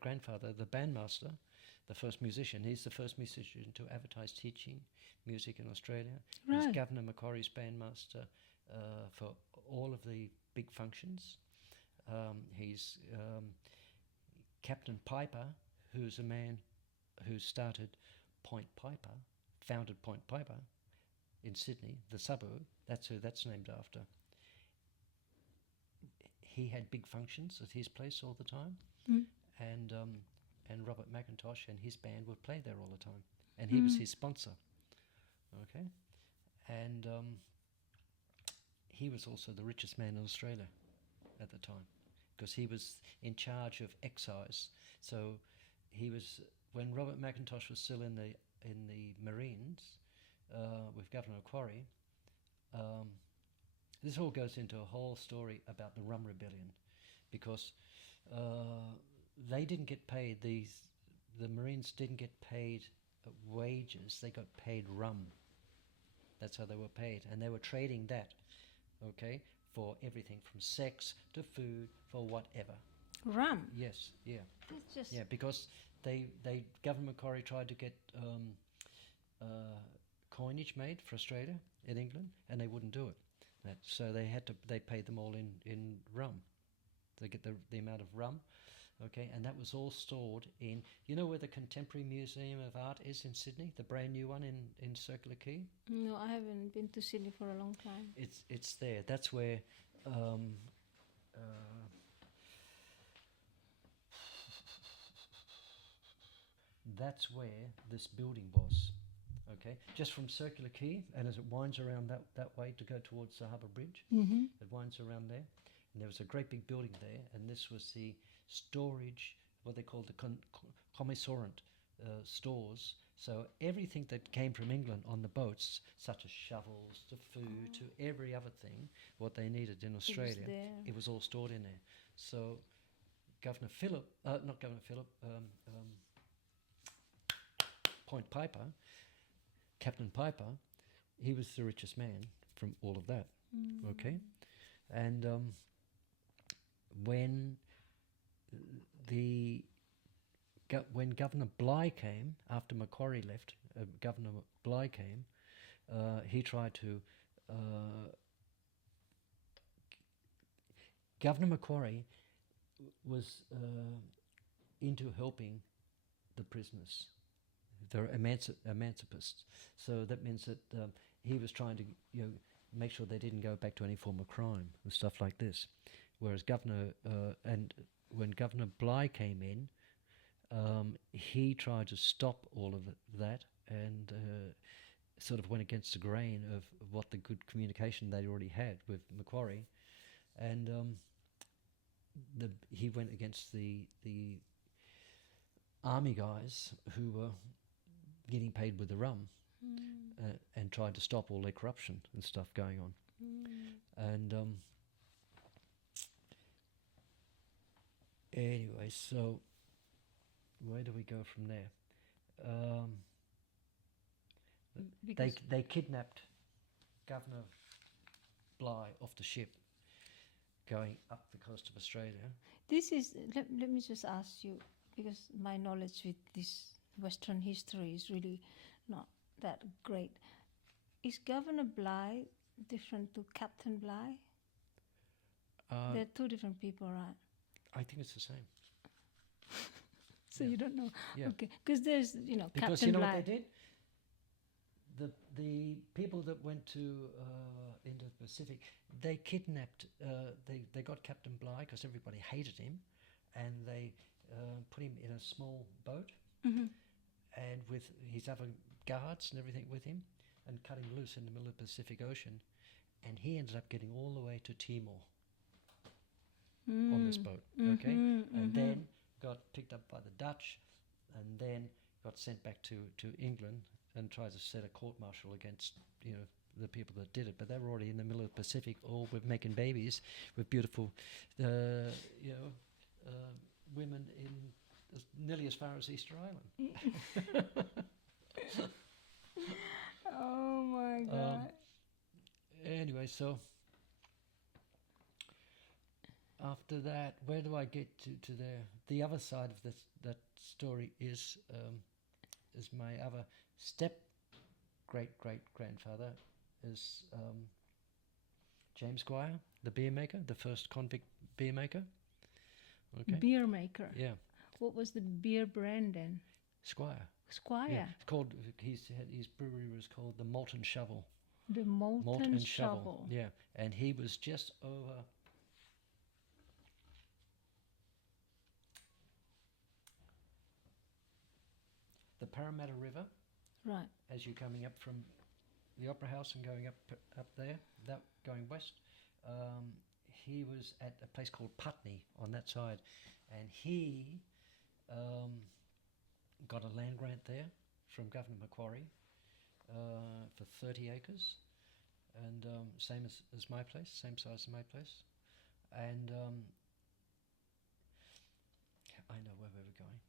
grandfather, the bandmaster, the first musician. He's the first musician to advertise teaching music in Australia. Right. He's Governor Macquarie's bandmaster for all of the big functions. He's Captain Piper, who's a man who started Point Piper, founded Point Piper in Sydney, the suburb. That's who that's named after. He had big functions at his place all the time, and Robert McIntosh and his band would play there all the time, and he was his sponsor. Okay, and he was also the richest man in Australia at the time because he was in charge of excise. So he was, when Robert McIntosh was still in the Marines with Governor Macquarie. This all goes into a whole story about the Rum Rebellion, because they didn't get paid. The Marines didn't get paid wages. They got paid rum. That's how they were paid, and they were trading that, okay, for everything from sex to food, for whatever. Rum. Yes, yeah, It's just yeah, because Governor Macquarie tried to get coinage made for Australia in England, and they wouldn't do it. So they paid them all in rum. They get the amount of rum, okay, and that was all stored in, you know where the Contemporary Museum of Art is in Sydney, the brand new one in Circular Quay? No, I haven't been to Sydney for a long time. It's there. That's where that's where this building was. Okay, just from Circular Quay, and as it winds around that way to go towards the Harbour Bridge, Mm-hmm. it winds around there, and there was a great big building there, and this was the storage, what they called the commissariat stores. So everything that came from England on the boats, such as shovels, to food, to every other thing, what they needed in Australia, it was all stored in there. So Governor Phillip, not Governor Phillip, Point Piper, Captain Piper, he was the richest man from all of that. Okay, and when when Governor Bligh came after Macquarie left, Governor Bligh came. He tried to. Governor Macquarie was into helping the prisoners. They're emancipists, so that means that he was trying to make sure they didn't go back to any form of crime and stuff like this. Whereas when Governor Bligh came in, he tried to stop all of that and sort of went against the grain of what the good communication they'd already had with Macquarie, and he went against the army guys who were getting paid with the rum, and tried to stop all their corruption and stuff going on. And anyway, so where do we go from there? They kidnapped Governor Bligh off the ship going up the coast of Australia. This is, let me just ask you, because my knowledge with this Western history is really not that great. Is Governor Bligh different to Captain Bligh? They're two different people, right? I think it's the same. So you don't know? Yeah. Okay, because there's, Because Captain you know Bligh. what they did? The people that went to into the Pacific, they kidnapped, they got Captain Bligh because everybody hated him, and they put him in a small boat, and with his other guards and everything with him, and cut him loose in the middle of the Pacific Ocean, and he ended up getting all the way to Timor on this boat, okay, and then got picked up by the Dutch, and then got sent back to England and tried to set a court-martial against the people that did it, but they were already in the middle of the Pacific, all with making babies with beautiful women in nearly as far as Easter Island. Oh my God. Anyway, so after that, where do I get to there? The other side of that story is my other great-grandfather is James Squire, the beer maker, the first convict beer maker. Okay. Beer maker. Yeah. What was the beer brand then? Squire. Squire. Yeah. It's called. His brewery was called the Malt and Shovel. The Molten and Shovel. Yeah, and he was just over. The Parramatta River. Right. As you're coming up from the Opera House and going up there, that going west, he was at a place called Putney on that side, and he got a land grant there from Governor Macquarie for 30 acres, and same as my place, same size as my place, and I know where we were going,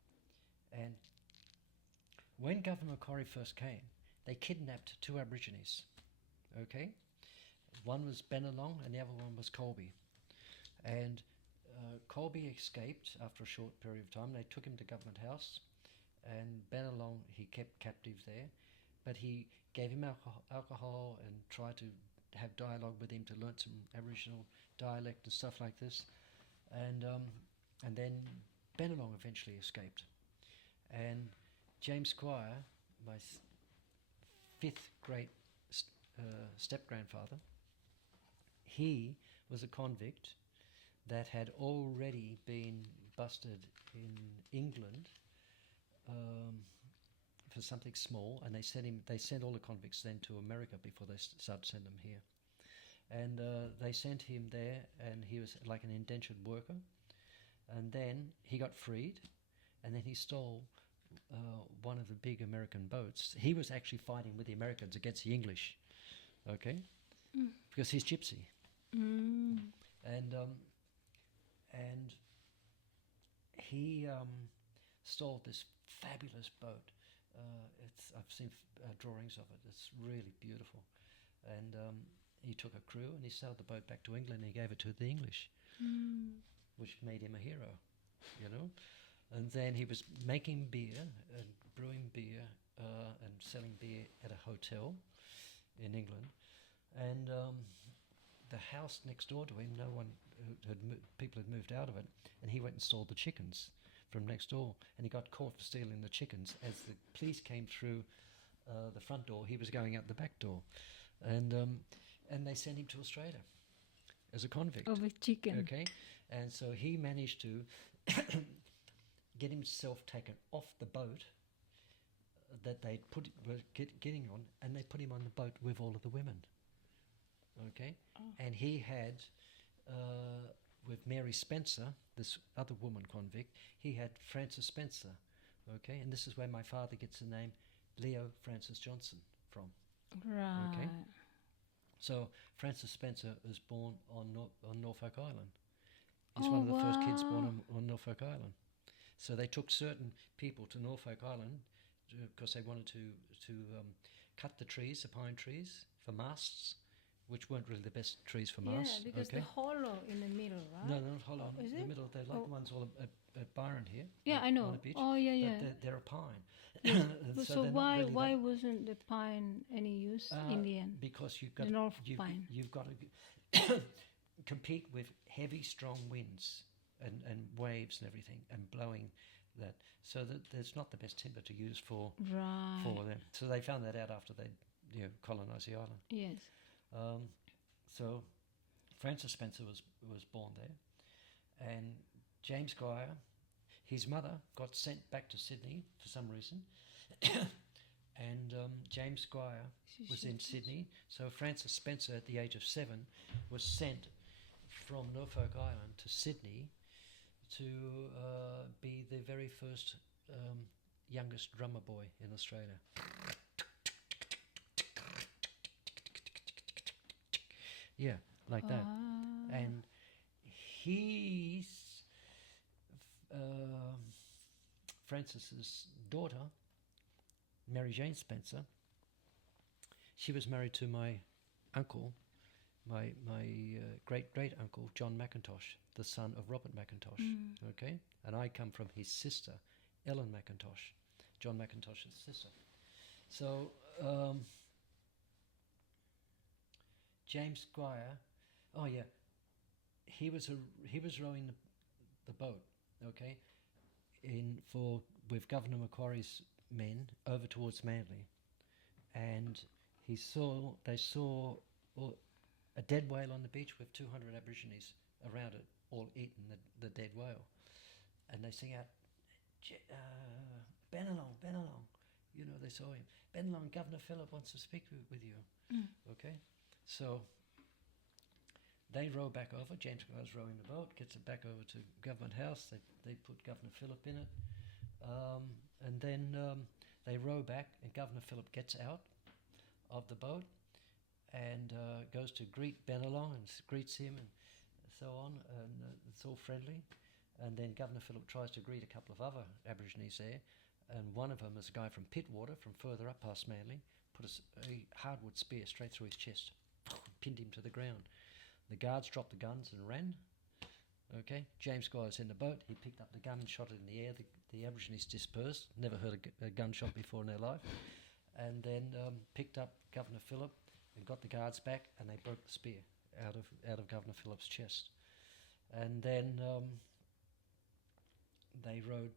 and when Governor Macquarie first came, they kidnapped two Aborigines, okay? One was Benelong and the other one was Colby. And Colby escaped after a short period of time. They took him to Government House, and Benelong he kept captive there, but he gave him alcohol and tried to have dialogue with him to learn some Aboriginal dialect and stuff like this. And then Benelong eventually escaped. And James Squire, my fifth great step-grandfather, he was a convict that had already been busted in England for for something small, and they sent all the convicts then to America before they started to send them here. And they sent him there, and he was like an indentured worker. And then he got freed, and then he stole one of the big American boats. He was actually fighting with the Americans against the English, okay? Because he's gypsy. And he stole this fabulous boat. I've seen drawings of it. It's really beautiful. And he took a crew and he sailed the boat back to England and he gave it to the English, which made him a hero, you know. And then he was making beer and brewing beer and selling beer at a hotel in England. And the house next door to him, people had moved out of it, and he went and stole the chickens from next door, and he got caught for stealing the chickens. As the police came through the front door, he was going out the back door, and they sent him to Australia as a convict. Of a chicken. Okay, and so he managed to get himself taken off the boat that they were getting on, and they put him on the boat with all of the women. Okay, and he had with Mary Spencer, this other woman convict, he had Francis Spencer. Okay, and this is where my father gets the name Leo Francis Johnson from. Right. Okay, so Francis Spencer was born on Norfolk Island. He's one of the first kids born on Norfolk Island. So they took certain people to Norfolk Island because they wanted to cut the trees, the pine trees, for masts, which weren't really the best trees for masts. Yeah, because they're hollow in the middle, right? No, not hollow is in the it? middle. They're like the ones all at Byron here. Yeah, on, I know. On the beach. Oh, yeah, yeah. But they're a pine. Yes. And So they're not why really wasn't the pine any use in the end? because you've got The North pine. You've got to compete with heavy, strong winds and waves and everything, and blowing that, so that there's not the best timber to use for them. So they found that out after they colonised the island. Yes. So Francis Spencer was born there, and James Squire, his mother got sent back to Sydney for some reason, and James Squire was in Sydney. So Francis Spencer, at the age of 7, was sent from Norfolk Island to Sydney to be the very first youngest drummer boy in Australia. Yeah, like that. And he's Francis's daughter, Mary Jane Spencer. She was married to my uncle, my great uncle John McIntosh, the son of Robert McIntosh. Okay, and I come from his sister, Ellen McIntosh, John McIntosh's sister. So James Squire, he was rowing the boat, okay, with Governor Macquarie's men over towards Manly, and they saw a dead whale on the beach with 200 Aborigines around it, all eating the dead whale, and they sing out, "Ben along, Ben along." You know, they saw him. "Ben along, Governor Phillip wants to speak with you." Okay, so they row back over. James Squire's rowing the boat, gets it back over to Government House. They put Governor Phillip in it, and then they row back, and Governor Phillip gets out of the boat and goes to greet Benelong and greets him and so on, and it's all friendly. And then Governor Phillip tries to greet a couple of other Aborigines there, and one of them is a guy from Pittwater, from further up past Manly, put a hardwood spear straight through his chest, pinned him to the ground. The guards dropped the guns and ran. Okay, James Squire's in the boat. He picked up the gun and shot it in the air. The Aborigines dispersed. Never heard a gunshot before in their life. And then picked up Governor Phillip and got the guards back, and they broke the spear out of Governor Phillip's chest. And then they rode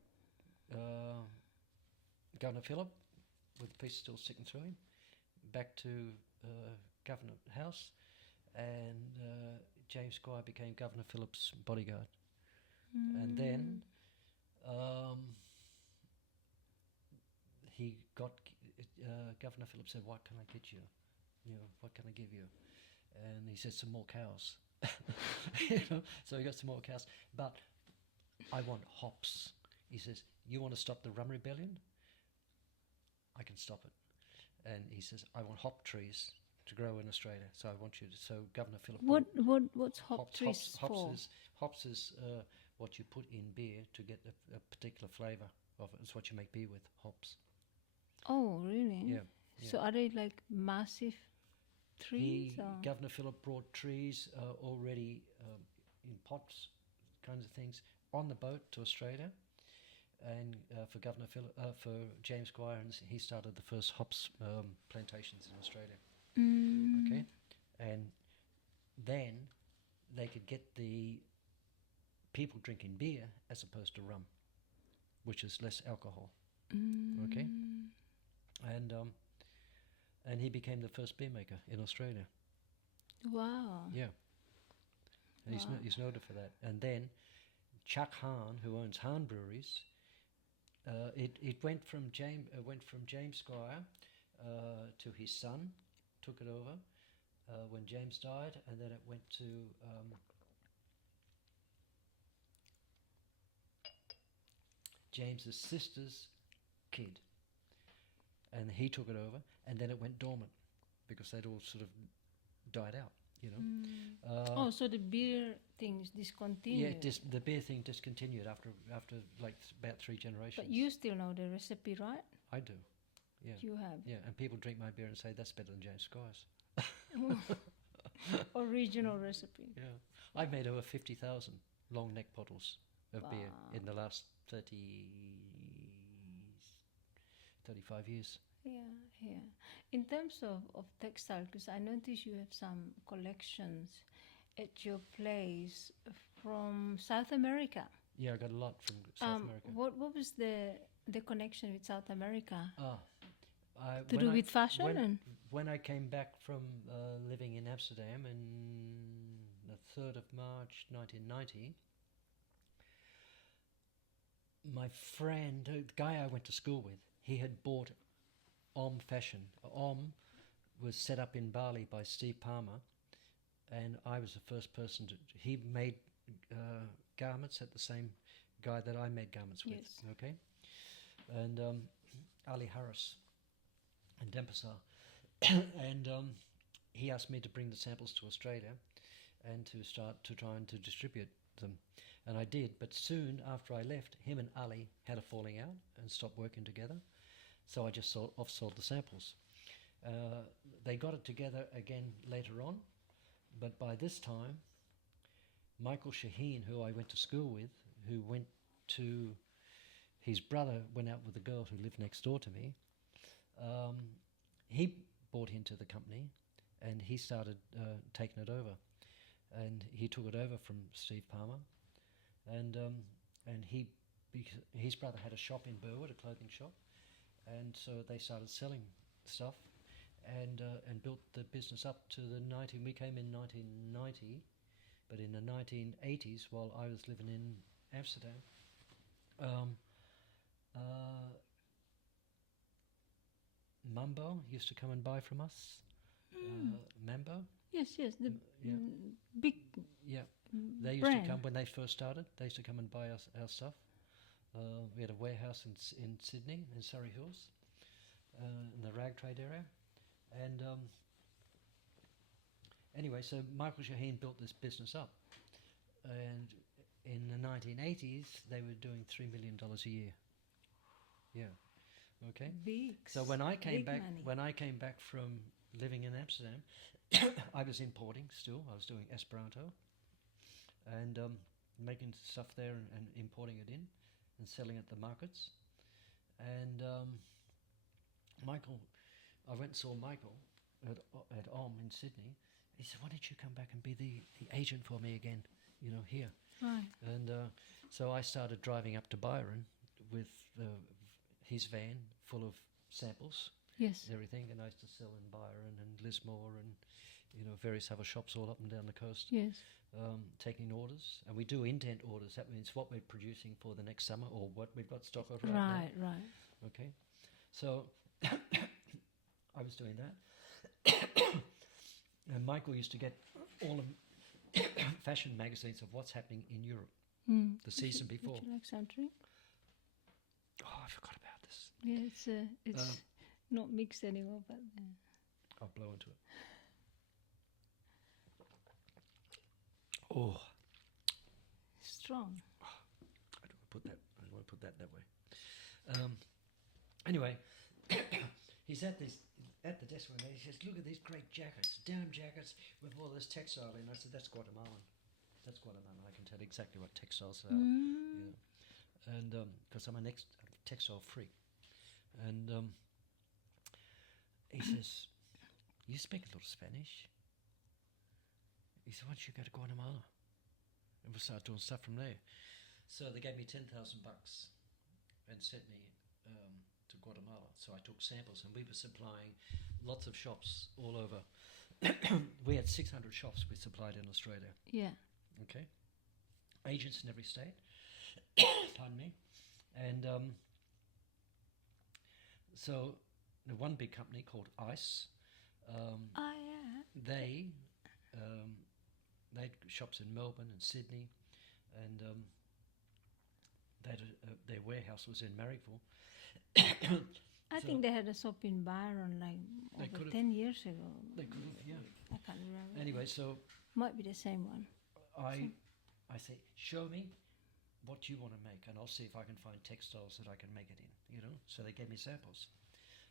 Governor Phillip, with the piece still sticking through him, back to Government House, and James Squire became Governor Phillip's bodyguard. And then he got Governor Phillips said, "What can I get you? What can I give you?" And he said, "Some more cows." So he got some more cows, but I want hops. He says, "You want to stop the rum rebellion? I can stop it." And he says, "I want hop trees to grow in Australia. So I want you to." So Governor Philip. What's hop trees for? Hops is what you put in beer to get a particular flavour of it. It's what you make beer with, hops. Oh, really? Yeah. So are they like massive trees? Governor Philip brought trees already in pots, kinds of things, on the boat to Australia. And for Governor Philip, for James Squire, and he started the first hops plantations in Australia. Okay, and then they could get the people drinking beer as opposed to rum, which is less alcohol. Okay, and he became the first beer maker in Australia. Wow. Yeah, and he's noted for that. And then Chuck Hahn, who owns Hahn Breweries. It went from James Squire to his son, took it over when James died, and then it went to James's sister's kid, and he took it over, and then it went dormant because they'd all sort of died out. So the beer things discontinued. Yeah, the beer thing discontinued after like about 3 generations. But you still know the recipe, right? I do. Yeah. You have. Yeah, and people drink my beer and say that's better than James Squire's. Original recipe. Yeah, I've made over 50,000 long neck bottles of beer in the last 35 years. Yeah. In terms of textile, because I noticed you have some collections at your place from South America. Yeah, I got a lot from South America. What was the connection with South America? To do with fashion? When I came back from living in Amsterdam in the 3rd of March 1990, my friend, the guy I went to school with, he had bought Om Fashion. Om was set up in Bali by Steve Palmer, and I was the first person he made garments at the same guy that I made garments with. Yes. Okay, and Ali Harris and Denpasar, and he asked me to bring the samples to Australia and to start to try and to distribute them, and I did. But soon after I left, him and Ali had a falling out and stopped working together. So I just off-sold the samples. They got it together again later on, but by this time, Michael Shaheen, who I went to school with, who went to his brother, went out with a girl who lived next door to me. He bought into the company, and he started taking it over, and he took it over from Steve Palmer, and his brother had a shop in Burwood, a clothing shop. And so they started selling stuff, and built the business up to the 90. We came in 1990, but in the 1980s, while I was living in Amsterdam, Mambo used to come and buy from us. Mambo. Yes, the big. Yeah, they used brand. to come when they first started. They used to come and buy our stuff. We had a warehouse in Sydney, in Surrey Hills, in the rag trade area. And anyway, so Michael Shaheen built this business up. And in the 1980s, they were doing $3 million a year. Yeah. Okay. Big. So when I came back, money. From living in Amsterdam, I was importing still. I was doing Esperanto and making stuff there and importing it in. And selling at the markets. And Michael, I went and saw Michael at Om in Sydney. He said, "Why don't you come back and be the agent for me again, here?" Right. And so I started driving up to Byron with his van full of samples. Yes. Everything, and I used to sell in Byron and Lismore and various other shops all up and down the coast. Yes. Taking orders, and we do indent orders. That means what we're producing for the next summer or what we've got stock of right now. Right. Okay, So I was doing that. And Michael used to get all of fashion magazines of what's happening in Europe the season before. Would you like some drink? Oh, I forgot about this. Yeah, it's not mixed anymore, but I'll blow into it. Oh, strong. I don't want to put that way. Anyway, he's at the desk one day. He says, "Look at these great jackets, denim jackets with all this textile in." I said, "That's Guatemalan. That's Guatemalan. I can tell exactly what textiles are." Yeah. And because I'm a textile freak, and he says, "You speak a little Spanish." He said, "Why don't you go to Guatemala and we'll start doing stuff from there?" So they gave me $10,000 and sent me to Guatemala. So I took samples, and we were supplying lots of shops all over. We had 600 shops we supplied in Australia. Yeah. Okay. Agents in every state. Pardon me. And so the one big company called ICE. They had shops in Melbourne and Sydney, and their warehouse was in Marrickville. I think they had a shop in Byron like over 10 years ago. They could have, yeah. I can't remember. Anyway, so might be the same one. I say, show me what you want to make, and I'll see if I can find textiles that I can make it in. So they gave me samples.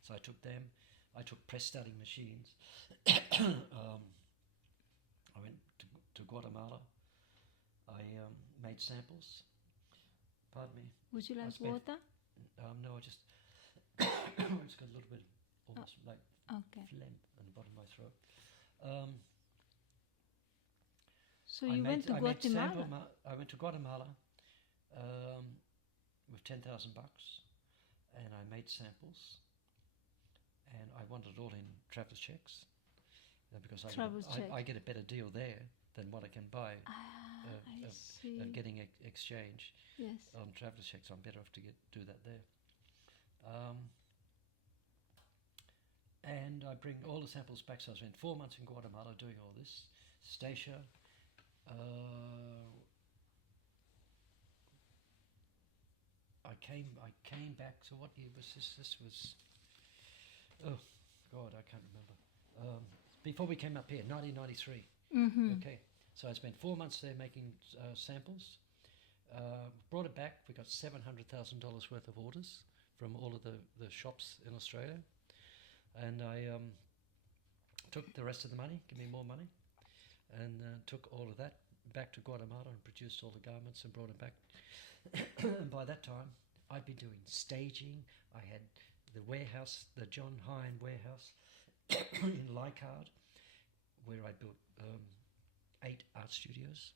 So I took them. I took press studding machines. I went to Guatemala. I made samples. Pardon me. Would you like water? No, I just got a little bit, almost like phlegm on the bottom of my throat. So you went to Guatemala? I went to Guatemala with $10,000, and I made samples, and I wanted it all in traveller's checks because I get a better deal there than what I can buy of getting exchange. Yes. On traveller's checks. I'm better off to do that there. And I bring all the samples back. So I spent 4 months in Guatemala doing all this. Stacia. I came back. So what year was this? This was, oh God, I can't remember. Before we came up here, 1993. Mm-hmm. Okay. So I spent 4 months there making samples. Brought it back. We got $700,000 worth of orders from all of the shops in Australia, and I took the rest of the money, give me more money, and took all of that back to Guatemala and produced all the garments and brought it back. And by that time, I'd been doing staging. I had the warehouse, the John Hine warehouse in Leichhardt, where I built 8 art studios.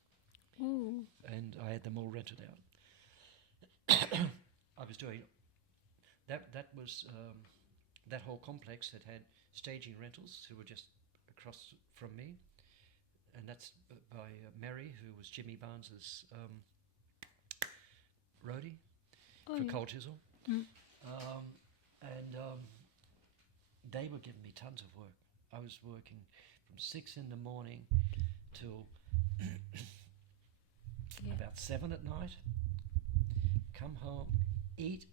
Ooh. And I had them all rented out. I was doing that. That was that whole complex that had staging rentals who were just across from me, and that's by Mary, who was Jimmy Barnes's roadie for Cold Chisel. Mm. And they were giving me tons of work. I was working from 6 in the morning till about 7 at night. Come home, eat,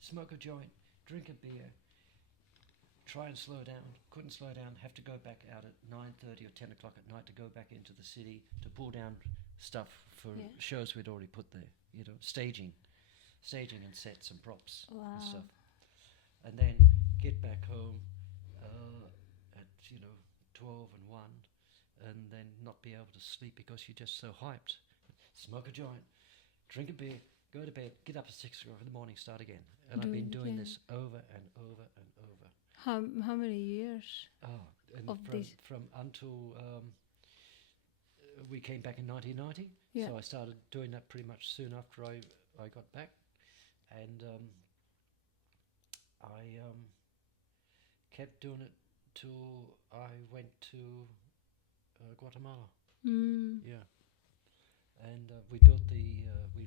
smoke a joint, drink a beer, try and slow down. Couldn't slow down. Have to go back out at 9:30 or 10 o'clock at night to go back into the city to pull down stuff for shows we'd already put there. Staging and sets and props and stuff. And then get back home at 12 and 1, and then not be able to sleep because you're just so hyped. Smoke a joint, drink a beer, go to bed, get up at 6 o'clock in the morning, start again. And I've been doing this over and over and over. How many years? From until we came back in 1990. Yeah. So I started doing that pretty much soon after I got back, and I kept doing it till I went to Guatemala. Mm. Yeah. And we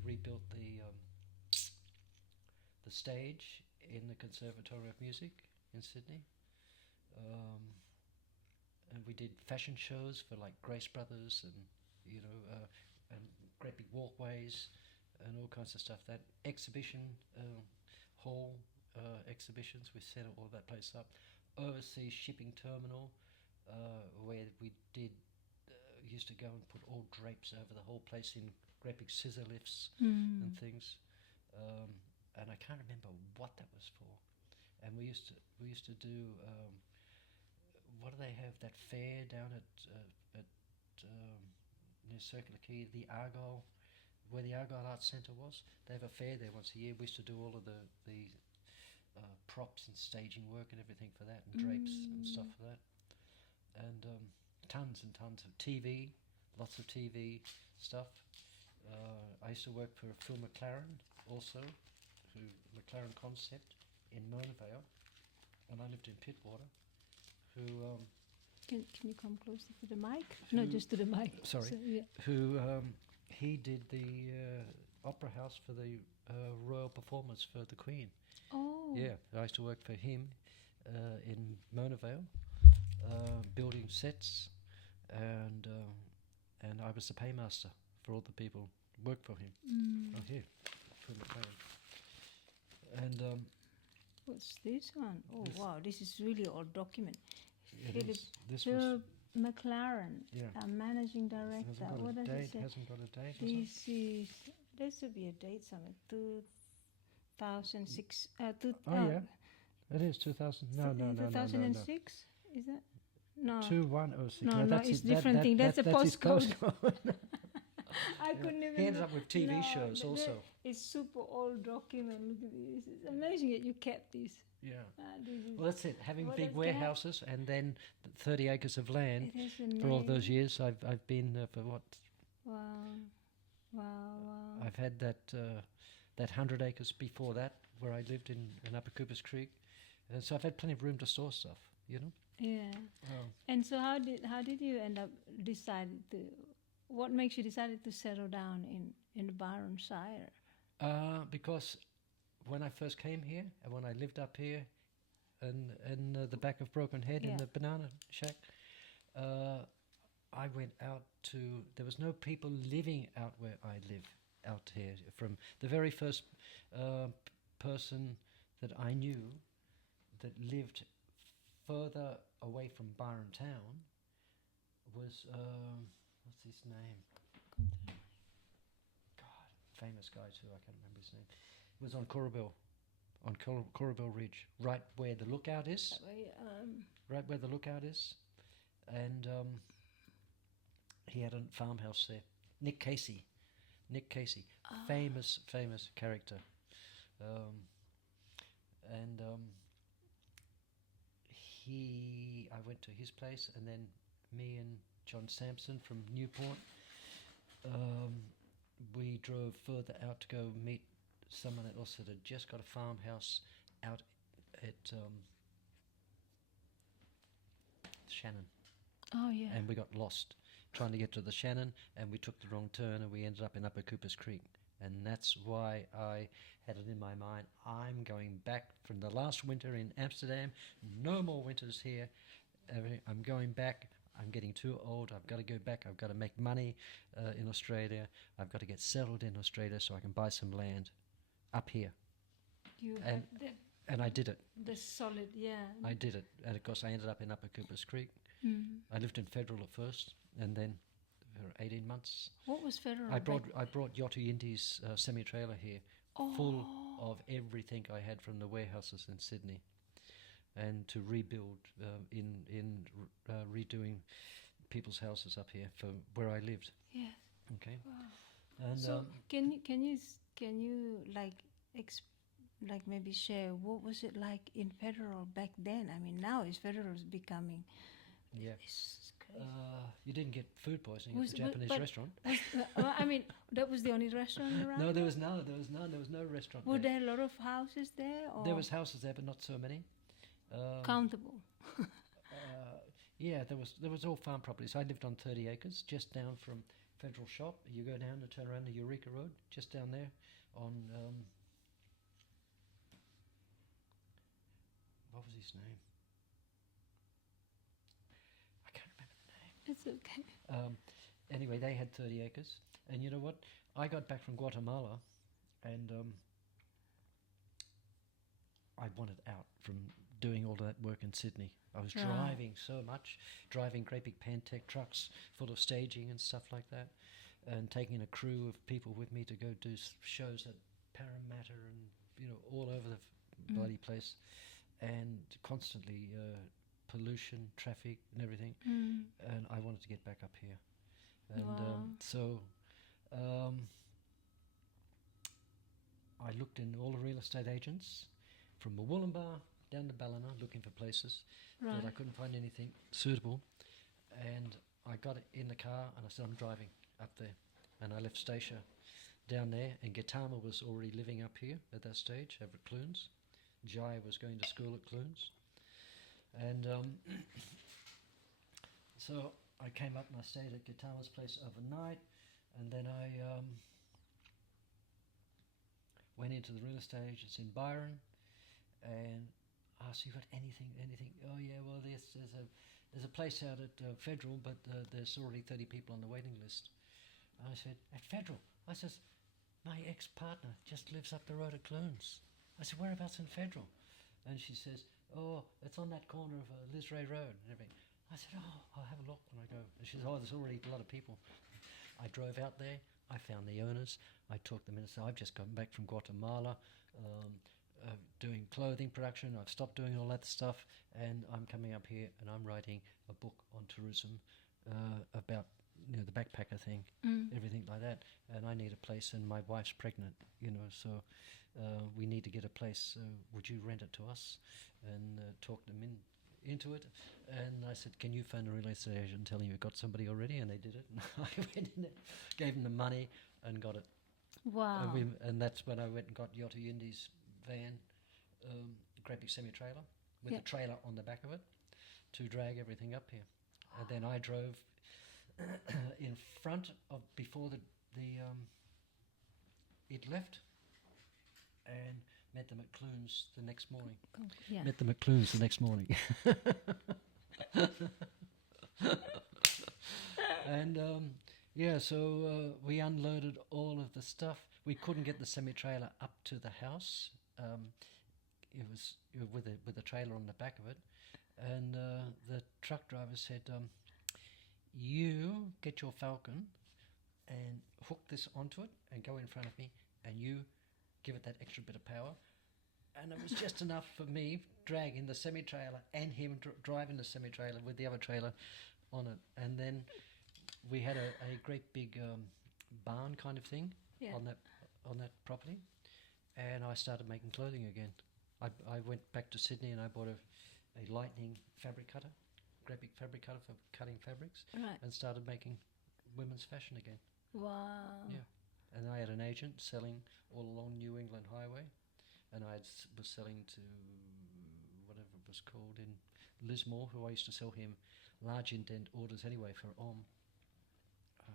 rebuilt the stage in the Conservatory of Music in Sydney. And we did fashion shows for like Grace Brothers and, and great big walkways and all kinds of stuff. That exhibition hall exhibitions, we set all that place up. Overseas shipping terminal, where we did used to go and put all drapes over the whole place in great big scissor lifts and things. And I can't remember what that was for. And we used to do what do they have, that fair down at near Circular Quay, the Argyle, where the Argyle Arts Centre was. They have a fair there once a year. We used to do all of the props and staging work and everything for that, and drapes and stuff for that. And tons and tons of TV, lots of TV stuff. I used to work for Phil McLaren also, who McLaren Concept in Mona Vale, and I lived in Pittwater. Who can you come closer to the mic? No, just to the mic. Sorry. So, yeah. Who he did the opera house for the royal performance for the Queen. Oh. Yeah, I used to work for him in Mona Vale, building sets, and I was the paymaster for all the people who worked for him. Oh, here, Phil McLaren. And what's this one? Oh, wow, this is really old document. This Phil McLaren, yeah. Managing Director. What does it say? Hasn't got a date. This is, there should be a date somewhere. 2006. Yeah, it is 2000. No. 2006. Is that? No. 2106. No, that's it's his, different thing. That's a postcode. I couldn't even. He ended up with TV shows also. It's super old document. Look at this. It's amazing that you kept this. Yeah. This Well, that's it. Having what big is warehouses and then 30 acres of land It has a for all name. those years. I've been for what? Wow. I've had that 100 acres before that, where I lived in Upper Coopers Creek, and so I've had plenty of room to store stuff. You know. Yeah. And so how did you end up decided to? What makes you decided to settle down in the Byron Shire? Because when I first came here and when I lived up here in the back of Broken Head in the banana shack, I went out to, there was no people living out where I live out here. From the very first person that I knew that lived further away from Byron Town was, what's his name? God, famous guy too, I can't remember his name. It was on Corabel Ridge, right where the lookout is. Right where the lookout is. And he had a farmhouse there. Nick Casey, famous character. I went to his place, and then me and John Sampson from Newport, we drove further out to go meet someone else that had just got a farmhouse out at Shannon. Oh yeah. And we got lost trying to get to the Shannon, and we took the wrong turn, and we ended up in Upper Coopers Creek. And that's why I had it in my mind, I'm going back from the last winter in Amsterdam. No more winters here. I'm going back. I'm getting too old. I've got to go back. I've got to make money in Australia. I've got to get settled in Australia so I can buy some land up here. And I did it. The solid, yeah. I did it. And of course I ended up in Upper Coopers Creek. I lived in Federal at first, and then for 18 months. What was Federal? I brought Yachty Indies semi-trailer here, full of everything I had from the warehouses in Sydney, and to rebuild in redoing people's houses up here for where I lived. Yes. Okay. Wow. And so can you like maybe share what was it like in Federal back then? I mean, now Federal is becoming. Yeah. It's crazy. You didn't get food poisoning at the Japanese restaurant. I mean, that was the only restaurant around. No, there was none. There was none. There was no restaurant. Were there a lot of houses there? Or there was houses there, but not so many. Countable. Yeah, there was all farm properties. I lived on 30 acres, just down from Federal Shop. You go down and turn around the Eureka Road, just down there on What was his name? I can't remember the name. It's okay. Anyway, they had 30 acres. And you know what? I got back from Guatemala and I wanted out from doing all that work in Sydney. I was driving so much, driving great big Pantech trucks full of staging and stuff like that, and taking a crew of people with me to go do shows at Parramatta and, you know, all over the bloody place, and constantly pollution, traffic and everything. And I wanted to get back up here. And so I looked in all the real estate agents from Murwillumbah down to Ballina looking for places, but I couldn't find anything suitable. And I got in the car and I said, I'm driving up there. And I left Stacia down there, and Gautama was already living up here at that stage, over at Clunes. Jai was going to school at Clunes. And so I came up and I stayed at Gautama's place overnight, and then I went into the real estate agents in Byron and asked, you got anything? Oh yeah, well there's a place out at Federal, but there's already 30 people on the waiting list. And I said, at Federal? I says, my ex-partner just lives up the road at Clunes. I said, whereabouts in Federal? And she says, oh, it's on that corner of Lisray Road and everything. I said, oh, I'll have a look when I go. And she said, oh, there's already a lot of people. I drove out there. I found the owners. I talked them in and said, I've just gotten back from Guatemala doing clothing production. I've stopped doing all that stuff, and I'm coming up here and I'm writing a book on tourism about, you know, the backpacker thing, everything like that. And I need a place, and my wife's pregnant, you know, so we need to get a place. Would you rent it to us? And talk them into it. And I said, can you phone a real estate agent and tell them you've got somebody already? And they did it. And I went in there, gave them the money and got it. Wow. And that's when I went and got Yota Yindi's van, great big semi-trailer with a trailer on the back of it to drag everything up here. And then I drove in front of, before it left, and met them at Clunes the next morning. Met them at Clunes the next morning. And so we unloaded all of the stuff. We couldn't get the semi-trailer up to the house. It was with a trailer on the back of it. And the truck driver said, you get your Falcon and hook this onto it and go in front of me, and you give it that extra bit of power. And it was just enough for me dragging the semi-trailer and him driving the semi-trailer with the other trailer on it. And then we had a great big barn kind of thing on that property, and I started making clothing again. I went back to Sydney and I bought a lightning fabric cutter, great big fabric cutter for cutting fabrics, and started making women's fashion again. Wow. Yeah. And I had an agent selling all along New England Highway, and I was selling to whatever it was called in Lismore, who I used to sell him large indent orders anyway for God, I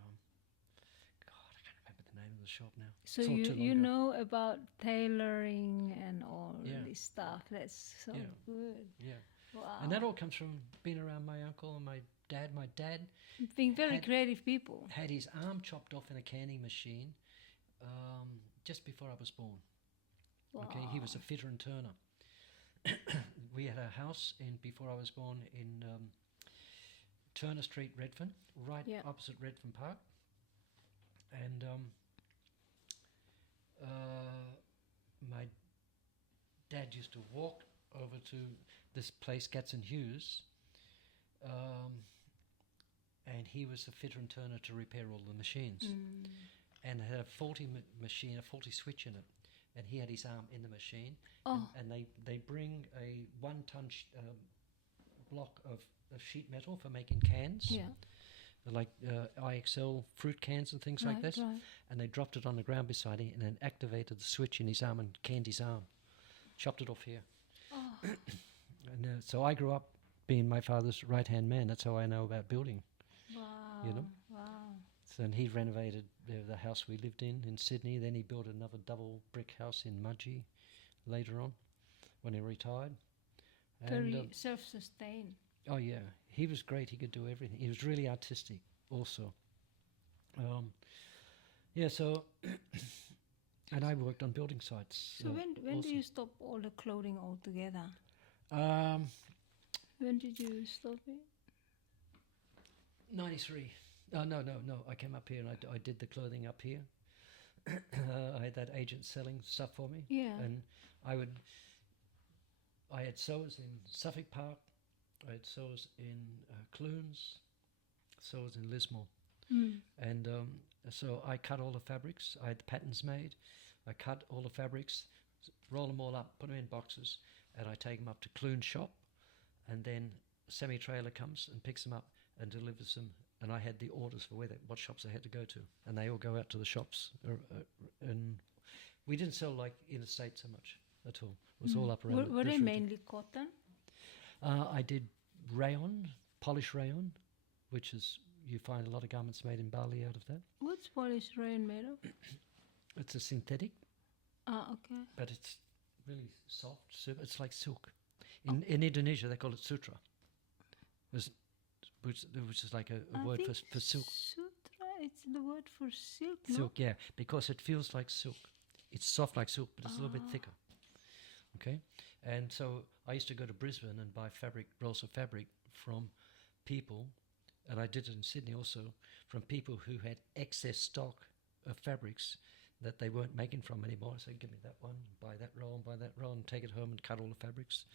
can't remember the name of the shop now. So you know about tailoring and all this stuff. That's so good. Yeah. Wow. And that all comes from being around my uncle and my dad. My dad being very creative people. Had his arm chopped off in a canning machine just before I was born. Wow. Okay, he was a fitter and turner. We had a house before I was born in Turner Street, Redfern, opposite Redfern Park. And my dad used to walk over to this place, Gatson Hughes, and he was the fitter and turner to repair all the machines. And it had a faulty machine, a faulty switch in it, and he had his arm in the machine. And they bring a 1-ton block of sheet metal for making cans, like IXL fruit cans and things like this. And they dropped it on the ground beside him and then activated the switch in his arm and canned his arm, chopped it off here. And so I grew up being my father's right-hand man. That's how I know about building. Wow. You know? Wow. So then he renovated the house we lived in Sydney. Then he built another double brick house in Mudgee later on when he retired. Very self-sustained. Oh yeah, he was great. He could do everything. He was really artistic also. Yeah, so and I worked on building sites. So when do you stop all the clothing altogether? Um, When did you stop it? 93. Oh, no. I came up here and I did the clothing up here. I had that agent selling stuff for me. Yeah. And I had sewers in Suffolk Park. I had sewers in Clunes, sewers in Lismore. And so I cut all the fabrics. I had the patterns made. I cut all the fabrics, roll them all up, put them in boxes, and I take them up to Clunes shop. And then a semi-trailer comes and picks them up and delivers them. And I had the orders for what shops I had to go to. And they all go out to the shops. And we didn't sell like in the States so much at all. It was all up around. Were they mainly cotton? I did rayon, polished rayon, which is, you find a lot of garments made in Bali out of that. What's polished rayon made of? It's a synthetic. Ah, okay. But it's really soft. It's like silk. In Indonesia, they call it sutra. Which is like a word for silk. Sutra, it's the word for silk, Silk, yeah, because it feels like silk. It's soft like silk, but it's a little bit thicker. Okay? And so I used to go to Brisbane and buy rolls of fabric from people, and I did it in Sydney also, from people who had excess stock of fabrics that they weren't making from anymore. So give me that one, buy that roll, and take it home and cut all the fabrics,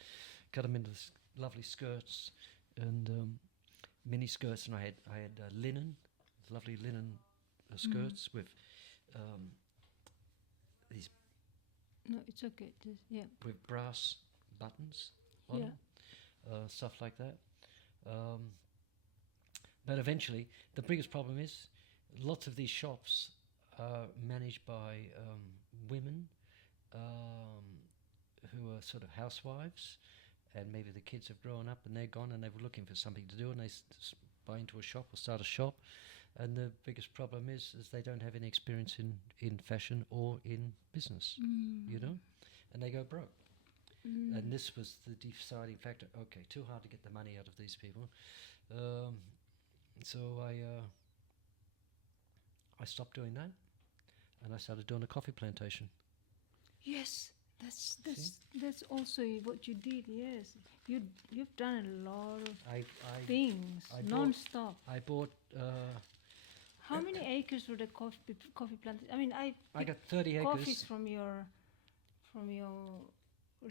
cut them into lovely skirts and mini skirts, and I had linen, lovely linen skirts with these. No, it's okay. With brass buttons on them, stuff like that. But eventually, the biggest problem is lots of these shops are managed by women who are sort of housewives, and maybe the kids have grown up and they're gone and they were looking for something to do, and they buy into a shop or start a shop, and the biggest problem is they don't have any experience in fashion or in business, and they go broke. And this was the deciding factor. Okay, too hard to get the money out of these people. So I stopped doing that, and I started doing a coffee plantation. Yes, that's also what you did. Yes, you've done a lot of things non-stop. I bought. How many acres were the coffee plantation? I mean, I got 30 acres. Coffees from your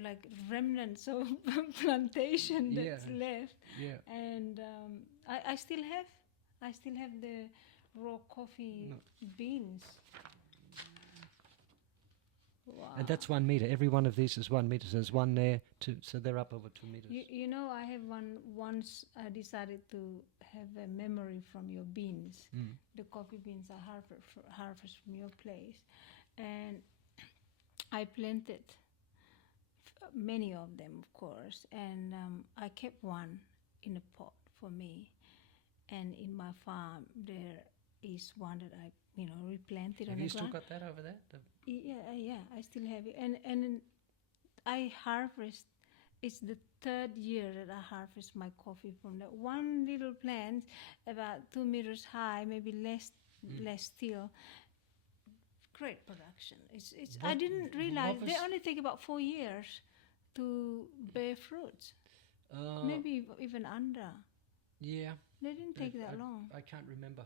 like remnants of plantation that's left. Yeah. And I still have the raw coffee beans. Wow. And that's 1 meter. Every one of these is 1 meter. So there's one there, so they're up over 2 meters. You know, I have once I decided to have a memory from your beans. The coffee beans I harvest from your place. And I planted many of them, of course. And I kept one in a pot for me. And in my farm, there is one that I replanted. Have you still got that over there? Yeah, I still have it. And I harvest, it's the 3rd year that I harvest my coffee from that one little plant, about 2 meters high, maybe less still. Great production. I didn't realize they only take about 4 years to bear fruits. Maybe even under. Yeah. They didn't take that long. I can't remember.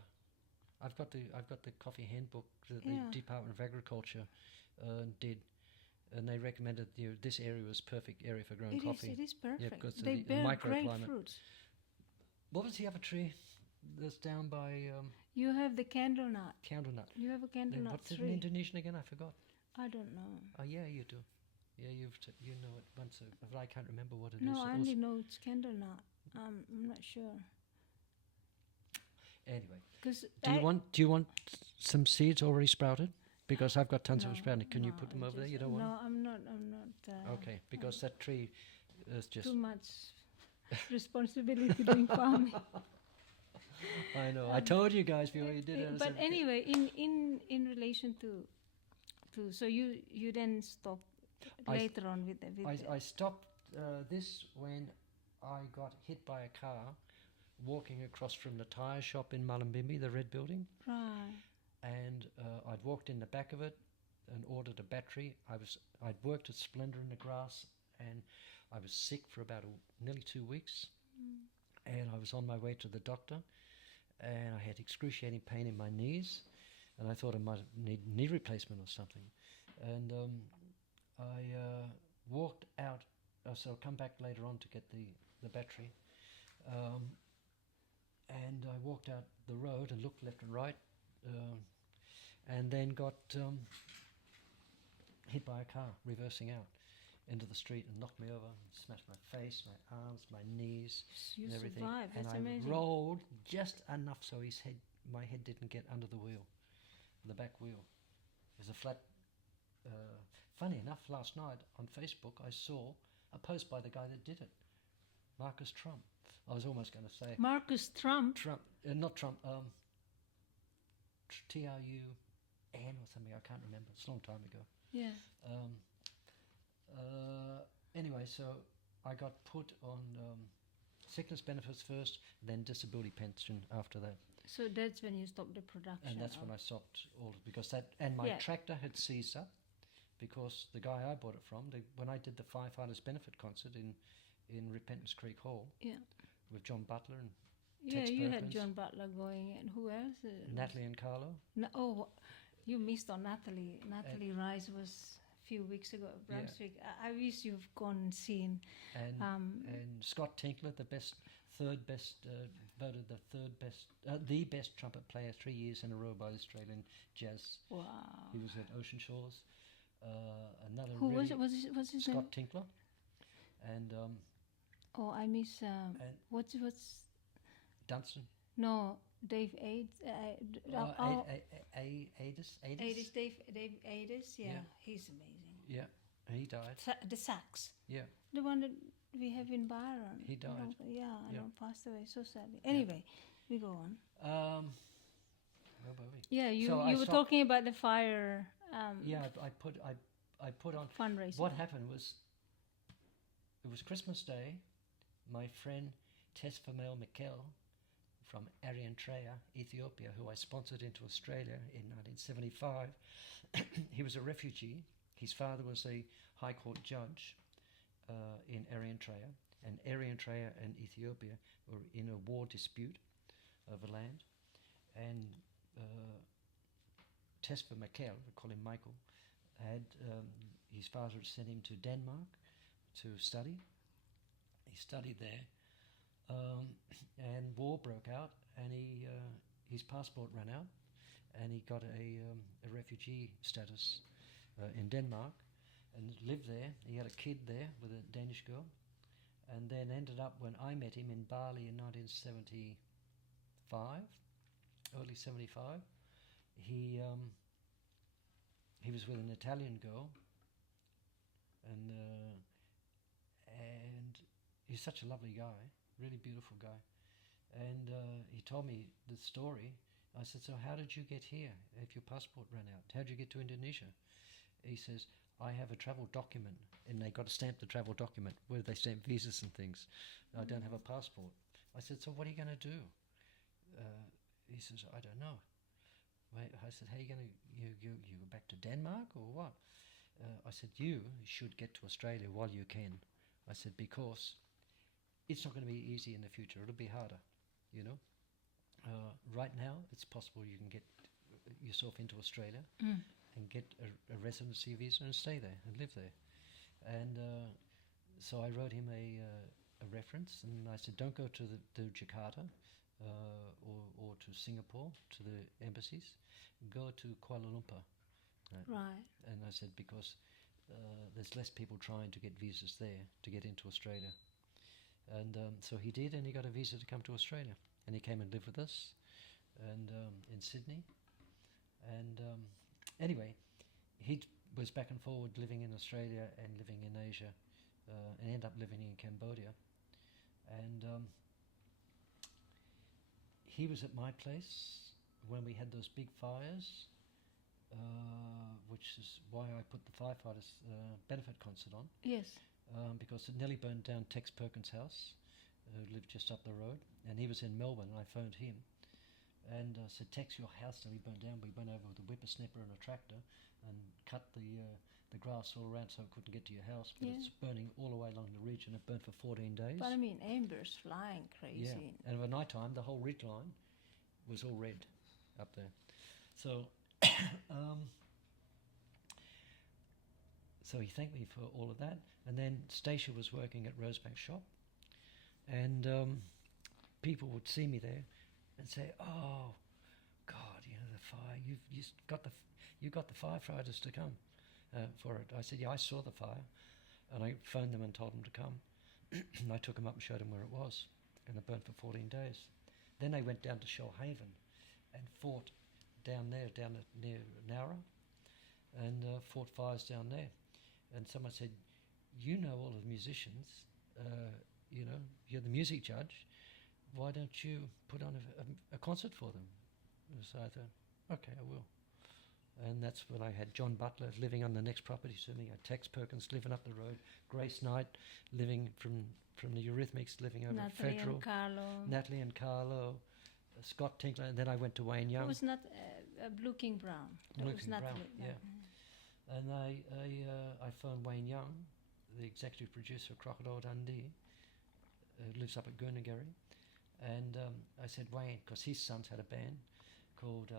I've got the coffee handbook that the Department of Agriculture did, and they recommended this area was perfect area for growing coffee. It is perfect. Yeah, because they bear great fruits. What was the other tree that's down by? You have the candle nut. Candle nut. You have a candle nut What's tree. it in Indonesian again? I forgot. I don't know. Oh yeah, you do. Yeah, you know it once, but I can't remember what it is. No, I only know it's candle nut. I'm not sure. Anyway, do you want some seeds already sprouted? Because I've got tons of sprouted. Can you put them over there? You don't want? No, I'm not. Okay, because that tree is just too much responsibility doing farming. I know. I told you guys before you did it. But anyway, in relation to so you then stopped later on with I stopped this when I got hit by a car walking across from the tyre shop in Mullumbimby, the red building. Right. And I'd walked in the back of it and ordered a battery. I'd worked at Splendour in the grass, and I was sick for about nearly 2 weeks. And I was on my way to the doctor, and I had excruciating pain in my knees, and I thought I might need knee replacement or something. And I walked out, so I'll come back later on to get the battery. And I walked out the road and looked left and right, and then got hit by a car reversing out into the street and knocked me over, smashed my face, my arms, my knees, You and everything. survived. And That's I amazing. rolled just enough so my head didn't get under the wheel, the back wheel. There's a flat. Funny enough, last night on Facebook I saw a post by the guy that did it, Marcus Trump. I was almost going to say Marcus Trump. not Trump. Trun or something. I can't remember. It's a long time ago. Yeah. Anyway, so I got put on sickness benefits first, then disability pension after that. So that's when you stopped the production. And that's when I stopped all because that and my tractor had seized up because the guy I bought it from, when I did the firefighters benefit concert in Repentance Creek Hall, with John Butler and Tex you Perkins, had John Butler going, and who else? Natalie and Carlo. You missed on Natalie. Natalie Rice was a few weeks ago at Brunswick. I wish you've gone and seen. And Scott Tinkler, voted the best trumpet player 3 years in a row by the Australian Jazz. Wow. He was at Ocean Shores. Another Who really was it? What's his name? Scott Tinkler. And I miss. What's Dunstan. No, Dave Ades. Adis. Dave Ades. Yeah, he's amazing. Yeah, he died. The sax. Yeah. The one that we have in Byron. He died. I know, passed away so sadly. Anyway, we go on. Where were we? Yeah, you were talking about the fire. I put on fundraising. What happened was, it was Christmas Day. My friend Tesfamel Mikel from Eritrea, Ethiopia, who I sponsored into Australia in 1975. He was a refugee. His father was a High Court judge in Eritrea, and Eritrea and Ethiopia were in a war dispute over land. And Tesfa Mikel, we call him Michael, had his father had sent him to Denmark to study. He studied there. And war broke out, and his passport ran out, and he got a refugee status in Denmark, and lived there. He had a kid there with a Danish girl, and then ended up, when I met him in Bali in 1975, early 75, he was with an Italian girl, and he's such a lovely guy. Really beautiful guy. And he told me the story. I said, so how did you get here if your passport ran out? How did you get to Indonesia? He says, I have a travel document. And they got to stamp the travel document where they stamp visas and things. I don't have a passport. I said, so what are you going to do? He says, I don't know. I said, how are you going to, you go back to Denmark or what? I said, you should get to Australia while you can. I said, because it's not going to be easy in the future. It'll be harder, you know. Right now, it's possible you can get yourself into Australia and get a residency visa and stay there and live there. And so I wrote him a reference, and I said, don't go to Jakarta or to Singapore, to the embassies. Go to Kuala Lumpur. Right. And I said, because there's less people trying to get visas there to get into Australia. And so he did, and he got a visa to come to Australia. And he came and lived with us and in Sydney. And anyway, he was back and forward living in Australia and living in Asia, and ended up living in Cambodia. And he was at my place when we had those big fires, which is why I put the firefighters benefit concert on. Yes. because it nearly burned down Tex Perkins' house, who lived just up the road, and he was in Melbourne, and I phoned him, and I said, Tex, your house nearly burned down. We went over with a whippersnapper and a tractor and cut the grass all around so it couldn't get to your house, but it's burning all the way along the ridge, and it burned for 14 days. But I mean, embers flying crazy. Yeah, and at night time, the whole ridge line was all red up there. So, so he thanked me for all of that, and then Stacia was working at Rosebank shop, and people would see me there and say, "Oh, God, you know the fire. You got the firefighters to come for it." I said, "Yeah, I saw the fire," and I phoned them and told them to come. And I took them up and showed them where it was, and it burned for 14 days. Then they went down to Shoalhaven and fought down there, near Nowra, and fought fires down there. And someone said, "You know all the musicians. You know, you're the music judge. Why don't you put on a concert for them?" So I thought, okay, I will. And that's when I had John Butler living on the next property to me, Tex Perkins living up the road, Grace Knight living from the Eurythmics living over at Federal, Natalie and Carlo, Scott Tinkler, and then I went to Wayne Young. It was not Blue King Brown. Blue King Brown, yeah. And I phoned Wayne Young, the executive producer of Crocodile Dundee, who lives up at Goonagary, and I said, Wayne, because his sons had a band called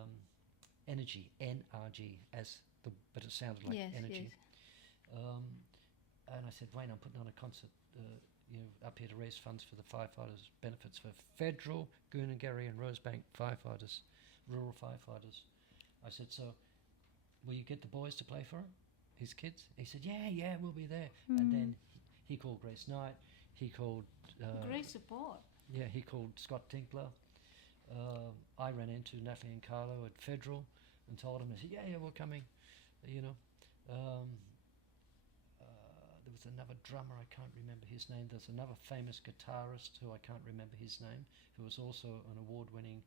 Energy, NRG, but it sounded like Energy. Yes. And I said, Wayne, I'm putting on a concert, up here to raise funds for the firefighters' benefits for Federal, Goonagary and Rosebank firefighters, rural firefighters. I said, so will you get the boys to play for him, his kids? He said, yeah, we'll be there. And then he called Grace Knight. He called... great support. Yeah, he called Scott Tinkler. I ran into Natalie and Carlo at Federal and told them, I said, yeah, we're coming, there was another drummer, I can't remember his name. There's another famous guitarist who I can't remember his name, who was also an award-winning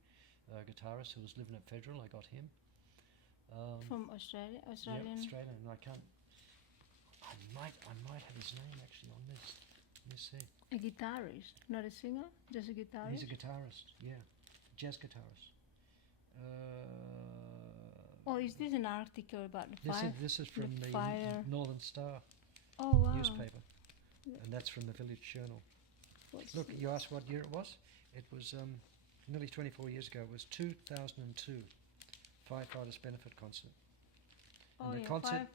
guitarist who was living at Federal. I got him. From Australia? Australian? Yeah, Australian. And I might have his name actually on this. Let me see. A guitarist, not a singer, just a guitarist? He's a guitarist, yeah. Jazz guitarist. Is this an article about the fire? This is from the Northern Star newspaper. And that's from the Village Journal. Look, you asked what year it was? It was nearly 24 years ago. It was 2002 Firefighters Benefit Concert. Oh, and the concert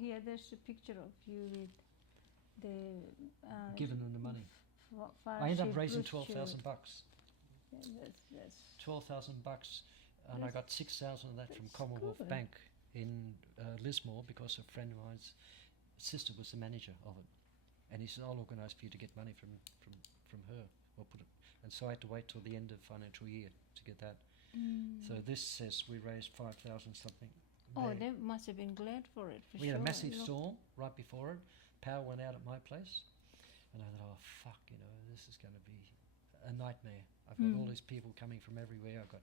here, there's a picture of you with the... giving them the money. I ended up raising $12,000. That's 12,000 bucks, and I got 6,000 of that from Commonwealth Bank in Lismore, because a friend of mine's sister was the manager of it, and he said, I'll organise for you to get money from her, or put it. And so I had to wait till the end of financial year to get that. So this says we raised 5,000 something. They must have been glad for it. We had a massive storm right before it. Power went out at my place, and I thought, oh fuck, this is going to be a nightmare. I've got all these people coming from everywhere. I've got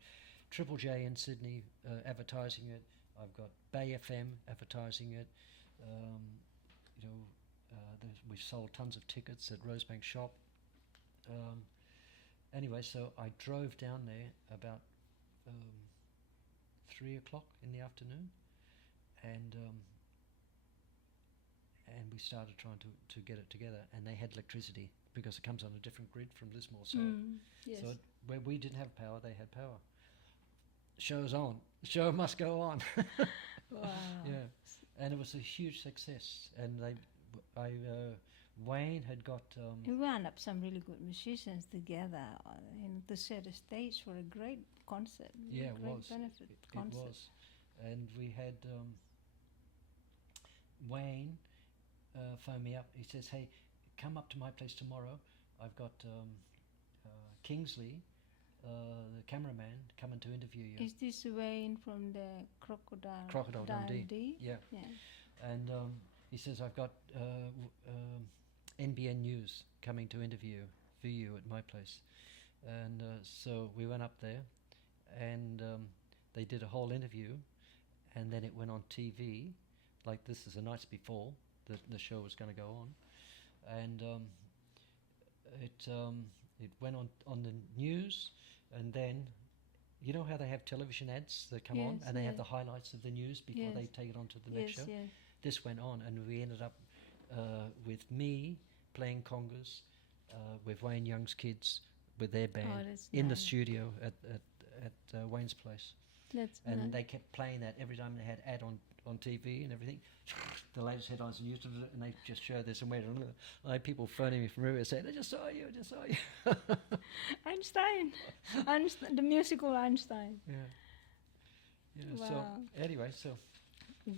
Triple J in Sydney advertising it. I've got Bay FM advertising it. We've sold tons of tickets at Rosebank shop. Anyway, so I drove down there about 3 o'clock in the afternoon, and we started trying to get it together, and they had electricity because it comes on a different grid from Lismore. So, so where we didn't have power, they had power. Show's on. The show must go on. Wow. Yeah, and it was a huge success. And Wayne had got... we wound up some really good musicians together to set a stage for a great concert. Yeah, it was. Benefit concert. It was. And we had Wayne phone me up. He says, hey, come up to my place tomorrow. I've got Kingsley, the cameraman, coming to interview you. Is this Wayne from the Crocodile Dundee? Yeah. And he says, I've got NBN News coming to interview for you at my place. And so we went up there, and they did a whole interview, and then it went on TV, like this is the nights before, the show was going to go on, and it went on the news, and then. You know how they have television ads that come on, and they have the highlights of the news before they take it on to the next show? Yes. This went on, and we ended up with me playing congas with Wayne Young's kids with their band in the studio at Wayne's place. And they kept playing that every time they had ad on TV and everything. The latest headlines used it, and they just showed this and waited. I had people phoning me from everywhere saying, I just saw you. Einstein. The musical Einstein. Yeah. Wow. So anyway,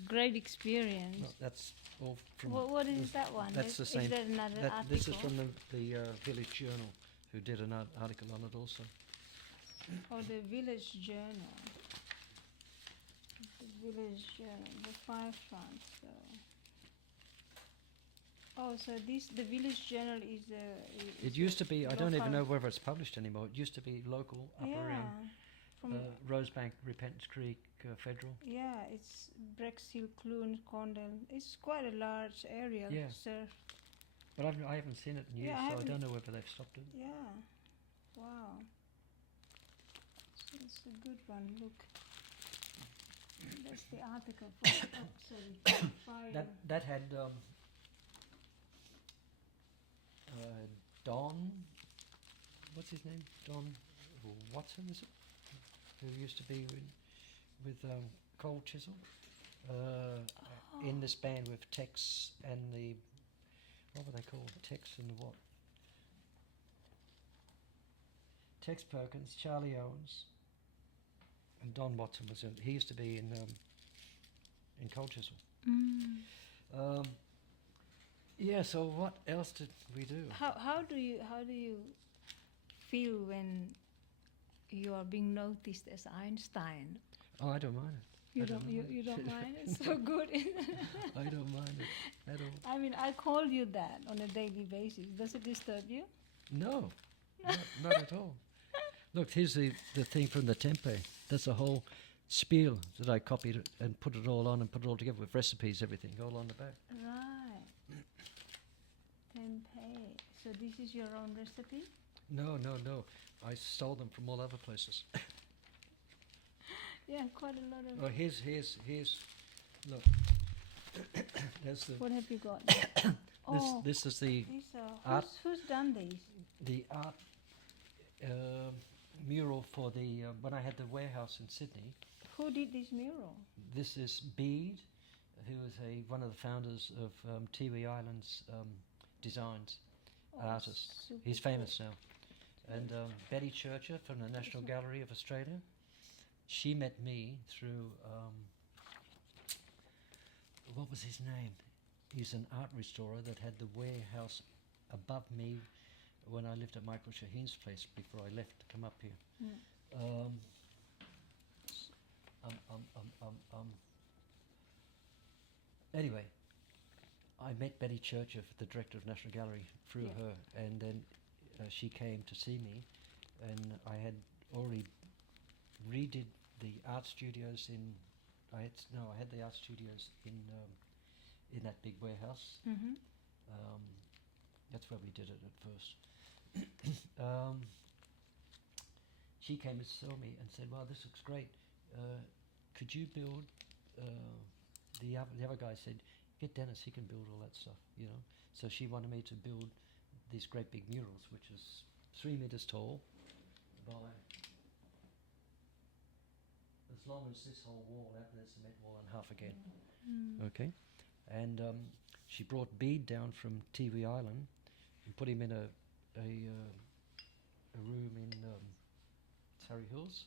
great experience. well, that's all from. What is that one? That's the same. Is that another article? This is from the Village Journal, who did an article on it also. Oh, the Village Journal. The Village Journal, the 5 fronts. So the Village Journal is a. It used to be. I don't even know whether it's published anymore. It used to be local up around from Rosebank, Repentance Creek, Federal. Yeah, it's Brexhill, Clune, Condell. It's quite a large area. Yeah. Surf. But I haven't seen it in years, so I don't know whether they've stopped it. Yeah. Wow. It's a good one. Look. That's the article for fire. That had Don. What's his name? Don Watson, is it? Who used to be with Cold Chisel in this band with Tex and the what were they called? Tex and the what? Tex Perkins, Charlie Owens, and Don Watson was in. He used to be in Cold Chisel. Yeah. So what else did we do? How do you feel when you are being noticed as Einstein? Oh, I don't mind it. You don't mind? It's so good. I don't mind it at all. I mean, I call you that on a daily basis. Does it disturb you? No, not at all. Look, here's the thing from the tempeh. That's a whole spiel that I copied and put it all on and put it all together with recipes, everything, all on the back. Right. Tempeh. So this is your own recipe? No. I stole them from all other places. Yeah, quite a lot of... Oh, here's look. There's the... What have you got? This is the these are, art... Who's done these? The art mural for the... when I had the warehouse in Sydney. Who did this mural? This is Bede, who is one of the founders of Tiwi Islands Designs, artist. He's famous now. And Betty Churcher from the National Gallery of Australia. She met me through, what was his name? He's an art restorer that had the warehouse above me when I lived at Michael Shaheen's place before I left to come up here. Anyway, I met Betty Churcher, the director of National Gallery, through her, and then she came to see me, and I had already redid the art studios I had the art studios in that big warehouse. That's where we did it at first. She came and saw me and said, "Wow, this looks great. Could you build?" The other guy said, "Get Dennis. He can build all that stuff, you know." So she wanted me to build these great big murals, which is 3 meters tall by as long as this whole wall out there, cement wall, and half again. Okay, and she brought Bede down from Tiwi Island and put him in a room in Surrey Hills,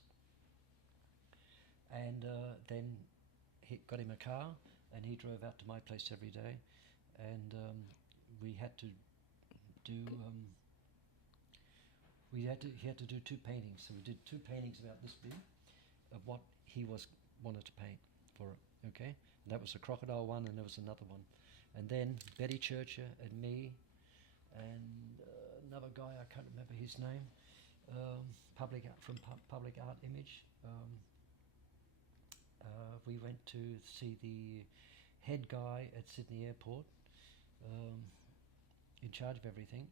and then he got him a car and he drove out to my place every day, and we had to do he had to do 2 paintings. So we did 2 paintings about this big of what he wanted to paint for it. Okay, and that was a crocodile one, and there was another one, and then Betty Churcher and me and another guy, I can't remember his name, Public Art Image. We went to see the head guy at Sydney Airport, in charge of everything,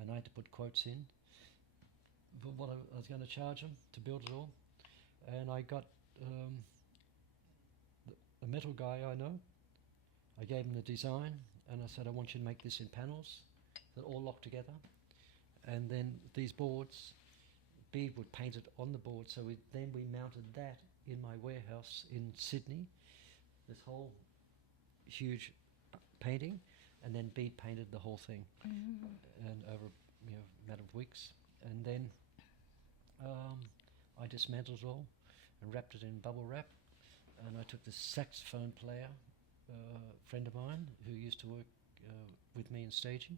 and I had to put quotes in for what I was going to charge them to build it all. And I got the metal guy I know. I gave him the design, and I said, I want you to make this in panels that all lock together. And then these boards, Bede would paint it on the board, so then we mounted that in my warehouse in Sydney, this whole huge painting, and then Bede painted the whole thing, and over a matter of weeks. And then I dismantled it all and wrapped it in bubble wrap, and I took the saxophone player, friend of mine who used to work with me in staging,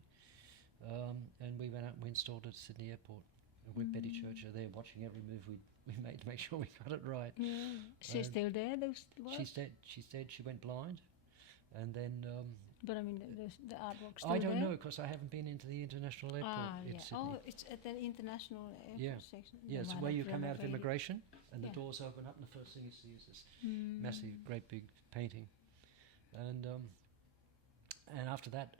and we went out and we installed it at Sydney Airport. And with Betty Church there watching every move we made to make sure we got it right. Yeah. She's still there? She's dead. She went blind, and then. But I mean, the artwork's still I don't there? know because I haven't been into the international airport in Sydney. Oh, it's at the international airport section. Yeah, it's where you come out of immigration and the Yeah. doors open up and the first thing you see is this massive, great big painting. And after that,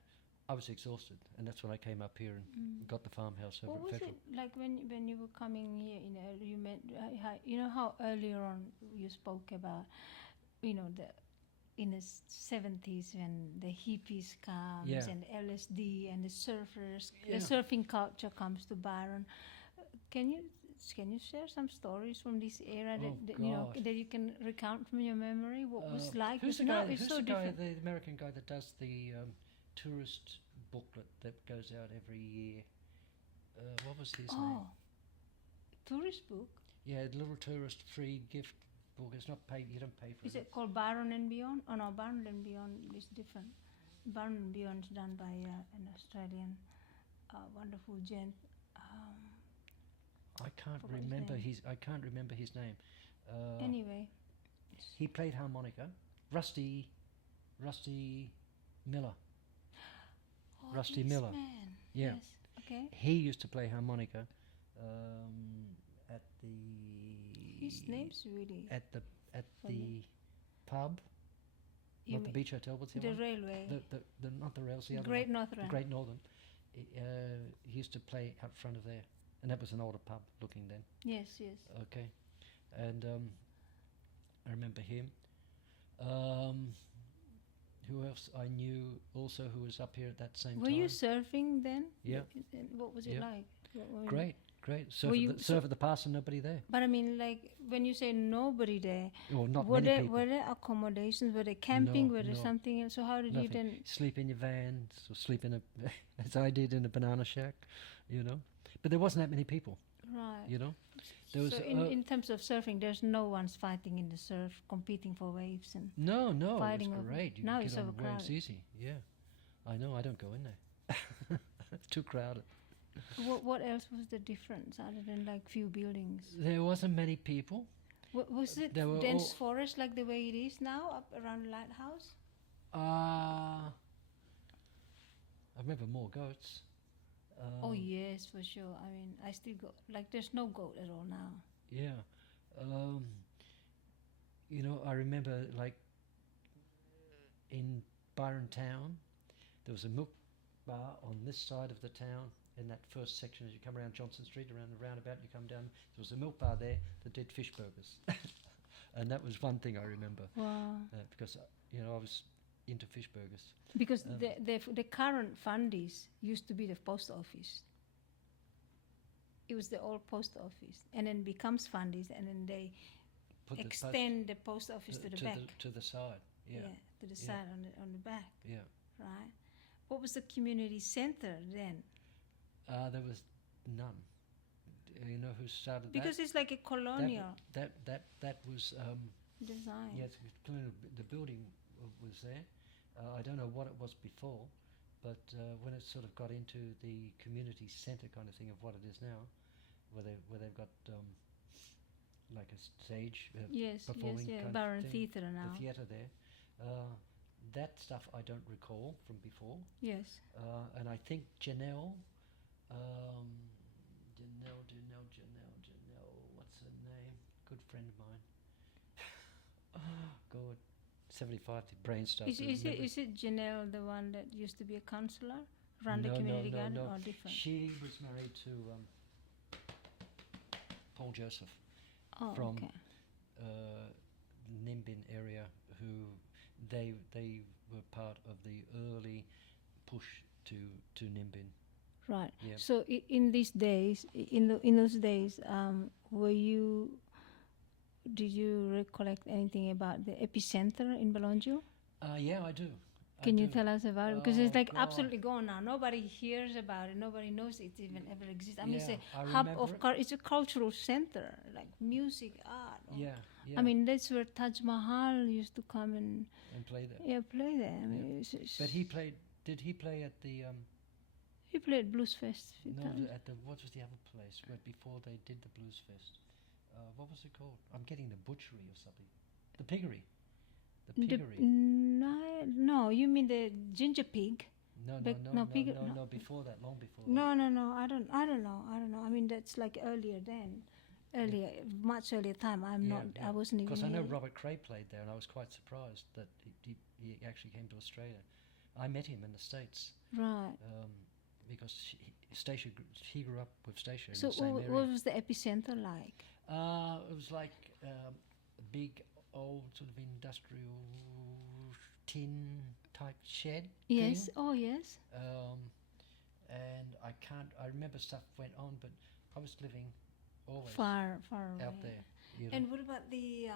I was exhausted, and that's when I came up here and got the farmhouse over What at was Federal. it like when you were coming here? You met. You know how earlier on you spoke about, the in the 70s when the hippies comes Yeah. and LSD and the surfers, Yeah. the surfing culture comes to Byron. Can you share some stories from this era God. that you can recount from your memory? What was like? Who's the Because guy? now it's Who's so the guy? different. The American guy that does the tourist booklet that goes out every year. What was his name? Tourist book. Yeah, the little tourist free gift book. It's not paid. You don't pay for Is it. it called Byron and Beyond? Oh no, Byron and Beyond is different. Byron and Beyond is done by an Australian wonderful gent. I can't Forgot his remember name. I can't remember his name. Anyway, He played harmonica. Rusty Miller. Rusty this Miller. Man. Yeah. Yes. Okay. He used to play harmonica at the His name's really at the funny. pub, You not the mean Beach Hotel. What's the the other one? railway. The not the rails. The other Great one. Northern. The Great Northern. He used to play out front of there, and that was an older pub looking then. Yes, yes. Okay, and I remember him. Who else I knew also who was up here at that same Were time? you surfing then? Yeah. And what was it Yeah. like? Great. Surf, Were at you the, surf at the pass and nobody there. But I mean, like when you say nobody there, Or not were many there people. were there accommodations? Were there camping? No, were there no. something else? So how did you Nothing. then? Sleep in your van, or sleep in a, as I did in a banana shack, But there wasn't that many people, Right. There was So in terms of surfing, there's no one's fighting in the surf, competing for waves and. no, fighting it over- was great. You now could it's get on waves overcrowded. easy. Yeah, I know. I don't go in there. Too crowded. What else was the difference other than like few buildings? There wasn't many people. Was it There were dense forest like the way it is now up around the lighthouse? I remember more goats. Oh yes, for sure. I mean, I still go. Like, there's no goat at all now. Yeah. I remember, like, in Byron Town, there was a milk bar on this side of the town. In that first section, as you come around Johnson Street, around the roundabout, you come down, there was a milk bar there that did fish burgers. And that was one thing I remember. Wow. Because, I was into fish burgers. Because the current fundies used to be the post office. It was the old post office, and then becomes fundies, and then they Put the extend the post office to the back. to the side. Yeah. To the Yeah. side on the back. Yeah. Right. What was the community center then? There was none. You know who started that? Because it's like a colonial That was design. yes, the building was there. I don't know what it was before, but when it sort of got into the community centre kind of thing of what it is now, where they've got like a stage performing kind of Byron thing, Theatre now. the theatre there. That stuff I don't recall from before, Yes. and I think Janelle, what's her name? Good friend of mine. Oh God, 75, the brain starts to remember. Is it Janelle, the one that used to be a counsellor, run the community garden, or different? She was married to Paul Joseph from Nimbin area, who they were part of the early push to Nimbin. Right. Yeah. So in these days, in those days, did you recollect anything about the epicenter in Belongio? Yeah, I do. Can you tell us about it? Because it's like God. absolutely gone now. Nobody hears about it. Nobody knows it even ever exists. I mean, it's a I hub of remember it's a cultural center, like music, art. Yeah. I mean, that's where Taj Mahal used to come and play there. Yeah, play there. I mean, But he played. Did he play at the? He played Blues Fest. No, at the what was the other place where before they did the Blues Fest? What was it called? I'm getting the butchery or something. The piggery. The piggery. No, you mean the ginger pig? No, before that, long before. No, I don't know. I mean, that's like earlier then. Much earlier time. I wasn't even. Because I know Robert Cray played there, and I was quite surprised that he actually came to Australia. I met him in the States. Right. Because he grew up with Stacia so in the same area. What was the epicenter like? It was like a big old sort of industrial tin type shed. Yes. thing. Oh, yes. And I remember stuff went on, but I was living always far away. out there. You know. And what about the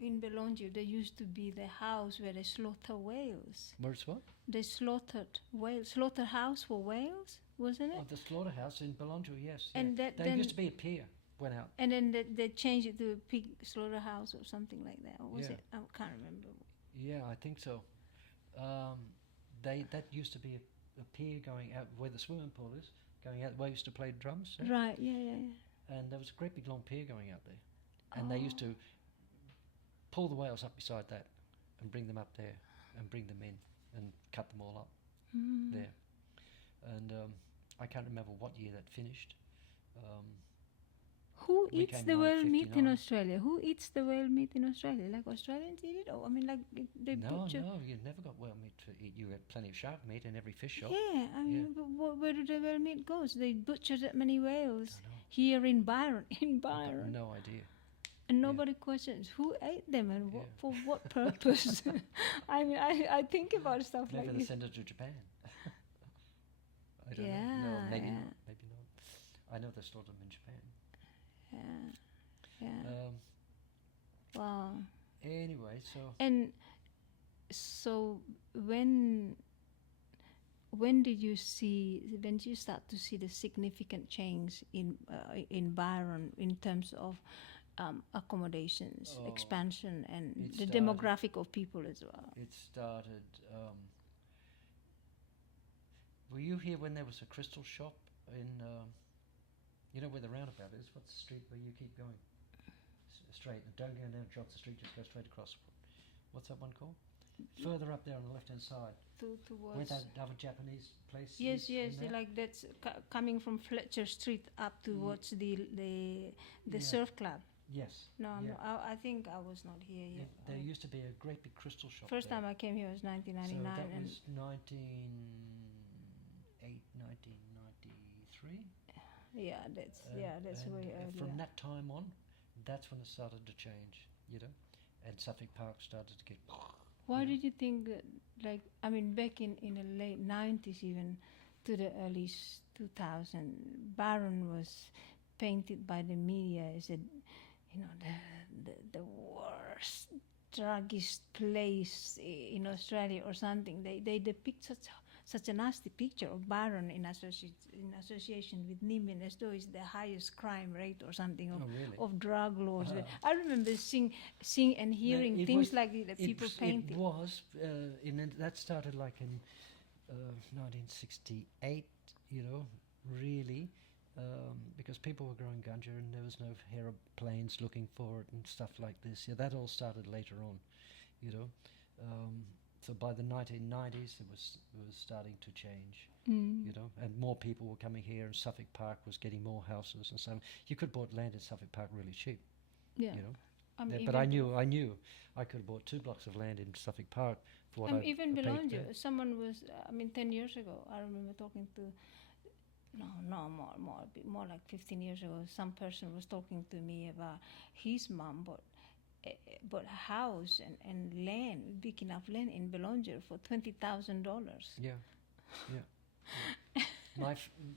in Belongio? There used to be the house where they slaughter whales. Where's what? They slaughtered whales. Slaughterhouse for whales, wasn't it? Oh, the slaughterhouse in Belongio, yes. And there used to be a pier. Went out. And then they changed it to a pig slaughterhouse or something like that. Or was it? I can't remember. Yeah, I think so. That used to be a pier going out where the swimming pool is, going out where I used to play drums. Right, yeah. And there was a great big long pier going out there. And they used to pull the whales up beside that and bring them up there and bring them in and cut them all up there. And I can't remember what year that finished. Who eats the whale meat in Australia? Who eats the whale meat in Australia? Like Australians eat it? Or I mean, like they butcher? No, you never got whale meat to eat. You had plenty of shark meat in every fish shop. Yeah, I mean, but where do the whale meat go? They butcher that many whales here in Byron. I've got no idea. And nobody questions who ate them and for what purpose. I mean, I think about stuff Maybe like they this. send it to Japan. I don't know. No, maybe not. Maybe not. I know they stored them in Japan. Yeah. Wow. Anyway, so when did you start to see the significant change in Byron in terms of accommodations, expansion, and the demographic of people as well? It started. Were you here when there was a crystal shop in? You know where the roundabout is? What's the street where you keep going? Straight. Don't go down across the street, just go straight across. What's that one called? Further up there on the left-hand side. Towards... Where that other Japanese place Yes, is? yes. Like that's coming from Fletcher Street up towards the surf club. Yes. No, I think I was not here yet. There used to be a great big crystal shop First there. time I came here was 1999. So that was 1993. Yeah, that's way earlier. From that time on, that's when it started to change, you know, and Suffolk Park started to get. Why did you think that, like, I mean, back in the late 90s even to the early 2000s, Byron was painted by the media as a, you know, the worst, druggist place in Australia or something. They depict such a nasty picture of Byron in association with Nimbin as though it's the highest crime rate or something of drug laws. I remember seeing and hearing things like that people painted. It was, that started like in 1968, you know, really, because people were growing ganja and there was no aeroplanes looking for it and stuff like this. Yeah, that all started later on, you know. So by the 1990s, it was starting to change, you know, and more people were coming here, and Suffolk Park was getting more houses and so on. You could bought land in Suffolk Park really cheap, you know. But I knew I could have bought 2 blocks of land in Suffolk Park for what I even paid below for you, it. someone was. 10 years ago, I remember talking to. No, more like 15 years ago. Some person was talking to me about his mom bought a house and land, big enough land in Bologna for $20,000. Yeah.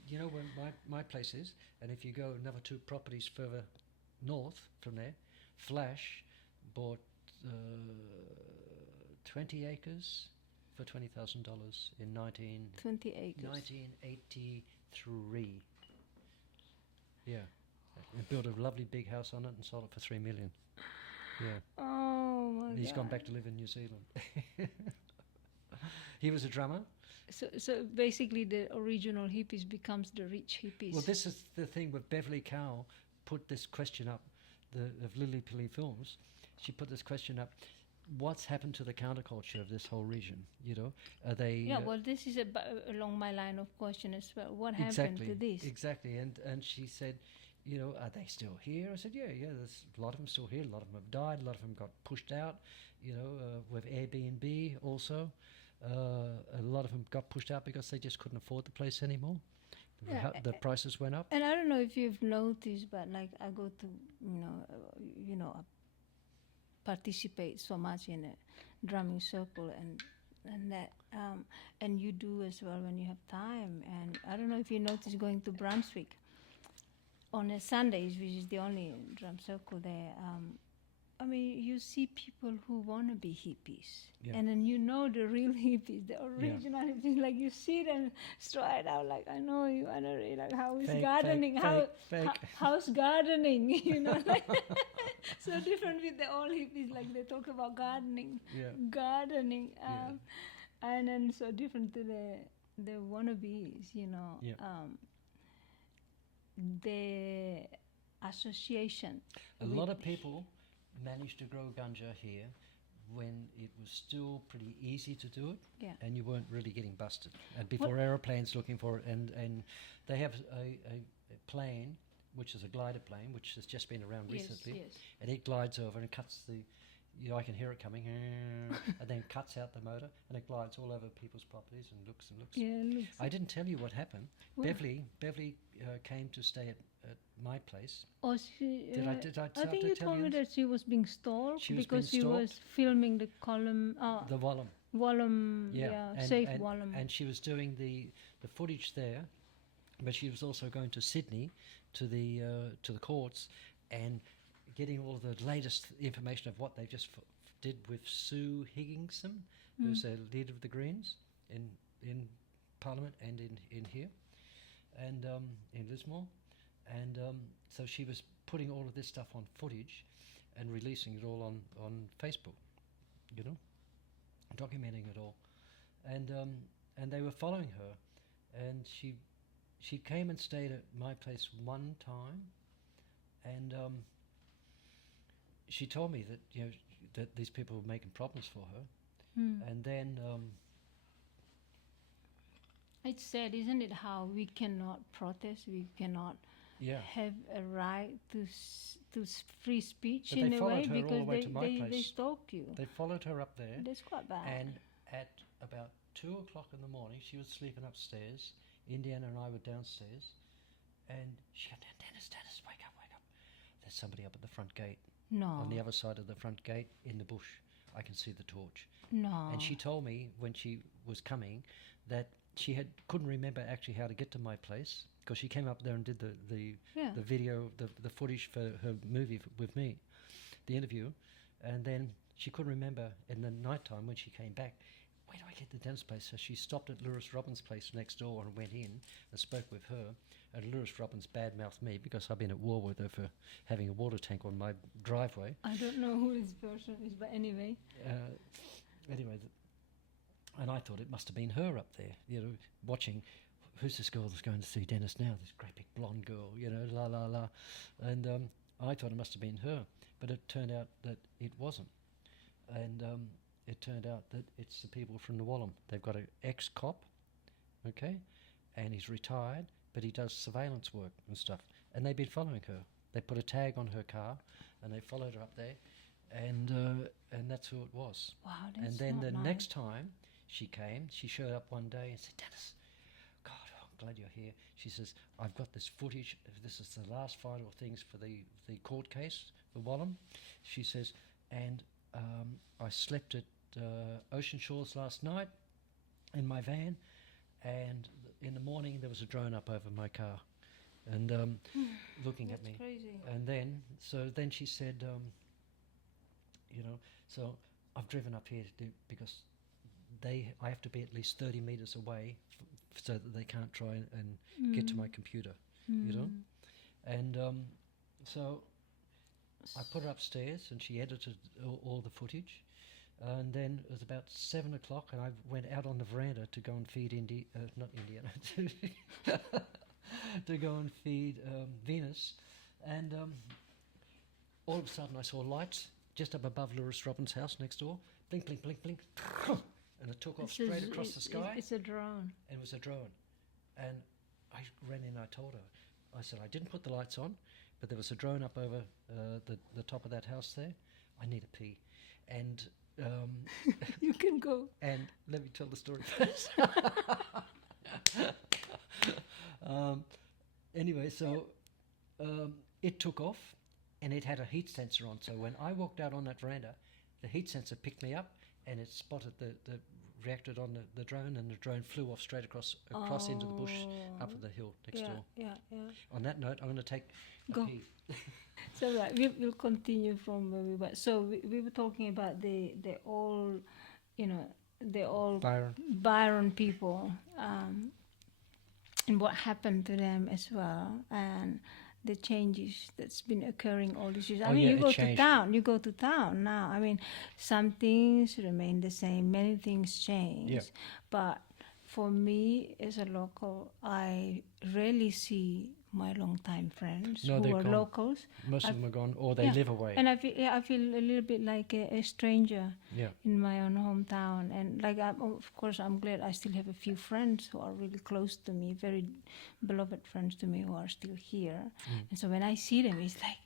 You know where my place is, and if you go another 2 properties further north from there, Flash bought 20 acres for $20,000 in 20 acres. 1983. Yeah, and built a lovely big house on it and sold it for $3 million. Yeah. Oh my And he's God. gone back to live in New Zealand. He was a drummer. So basically, the original hippies becomes the rich hippies. Well, this is the thing with Beverly Cowell put this question up, of Lily Pilly Films. She put this question up: what's happened to the counterculture of this whole region? You know, are they? Yeah, well, this is along my line of question as well. What happened to this? Exactly, and she said, you know, are they still here? I said, yeah, there's a lot of them still here. A lot of them have died. A lot of them got pushed out. You know, with Airbnb also. A lot of them got pushed out because they just couldn't afford the place anymore. The prices went up. And I don't know if you've noticed, but like I go to, I participate so much in a drumming circle and that, and you do as well when you have time. And I don't know if you notice going to Brunswick on a Sundays, which is the only drum circle there. You see people who want to be hippies. Yeah. And then the real hippies, the original hippies, like you see them straight out, like, I know you want to read, like, house gardening, house gardening, like, so different with the old hippies, like they talk about gardening, gardening, and then so different to the wannabes, the association. A lot of people managed to grow ganja here when it was still pretty easy to do it, and you weren't really getting busted. And before aeroplanes looking for it, and they have a plane, which is a glider plane, which has just been around recently, and it glides over and cuts I can hear it coming, and then cuts out the motor, and it glides all over people's properties and looks. Yeah, I didn't tell you what happened. What? Beverly came to stay at my place. Oh, she. Did I I think you told me that she was being stalked because she was filming the column. The volume. Volume, safe volume. And she was doing the footage there, but she was also going to Sydney to the courts and getting all the latest information of what they just did with Sue Higginson, who's a leader of the Greens in Parliament and in here, and in Lismore. And so she was putting all of this stuff on footage and releasing it all on Facebook, documenting it all. And they were following her. And she came and stayed at my place one time. And she told me that, that these people were making problems for her. And then... it's sad, isn't it, how we cannot protest, we cannot... have a right to free speech in a way because they stalk you. They followed her up there. That's quite bad. And at about 2 o'clock in the morning, she was sleeping upstairs. Indiana and I were downstairs, and she said, Dennis, wake up. There's somebody up at the front gate. No. On the other side of the front gate in the bush. I can see the torch. No. And she told me when she was coming that she couldn't remember actually how to get to my place, because she came up there and did the video, the footage for her movie with me, the interview, and then she couldn't remember in the night time when she came back, where do I get to Dennis' place? So she stopped at Lewis Robbins' place next door and went in and spoke with her, and Lewis Robbins badmouthed me because I've been at war with her for having a water tank on my driveway. I don't know who this person is, but anyway. And I thought it must have been her up there, watching, who's this girl that's going to see Dennis now, this great big blonde girl, la, la, la. And I thought it must have been her, but it turned out that it wasn't. And it turned out that it's the people from the Wallam. They've got an ex-cop, okay, and he's retired, but he does surveillance work and stuff. And they've been following her. They put a tag on her car, and they followed her up there, and that's who it was. Wow, that's And then not the nice. next time she came, she showed up one day and said, Dennis, God, I'm glad you're here. She says, I've got this footage. This is the last final things for the court case, the Wallam. She says, and I slept at Ocean Shores last night in my van, and in the morning there was a drone up over my car and looking at me. Crazy. And then she said, so I've driven up here because I have to be at least 30 meters away so that they can't try and get to my computer, And so I put her upstairs and she edited all the footage. And then it was about 7 o'clock and I went out on the veranda to go and feed to go and feed Venus. And all of a sudden I saw lights just up above Lewis Robbins' house next door. Blink, blink, blink, blink. And it took off straight across the sky. It's a drone. And it was a drone. And I ran in and I told her, I said, I didn't put the lights on, but there was a drone up over the top of that house there. I need a pee. And you can go. And let me tell the story first. Anyway, so it took off and it had a heat sensor on. So when I walked out on that veranda, the heat sensor picked me up and it spotted reacted on the drone, and the drone flew off straight across into the bush up the hill next door. Yeah. On that note, I'm going to take a pee. So we'll continue from where we were. So we were talking about the old Byron people, and what happened to them as well, and the changes that's been occurring all these years. I mean, you go to town now. I mean, some things remain the same, many things change. Yeah. But for me, as a local, I rarely see my long-time friends who are gone. locals. Most of them are gone, or they live away. And I feel a little bit like a stranger in my own hometown. And like, of course, I'm glad I still have a few friends who are really close to me, very beloved friends to me who are still here. And so when I see them, it's like,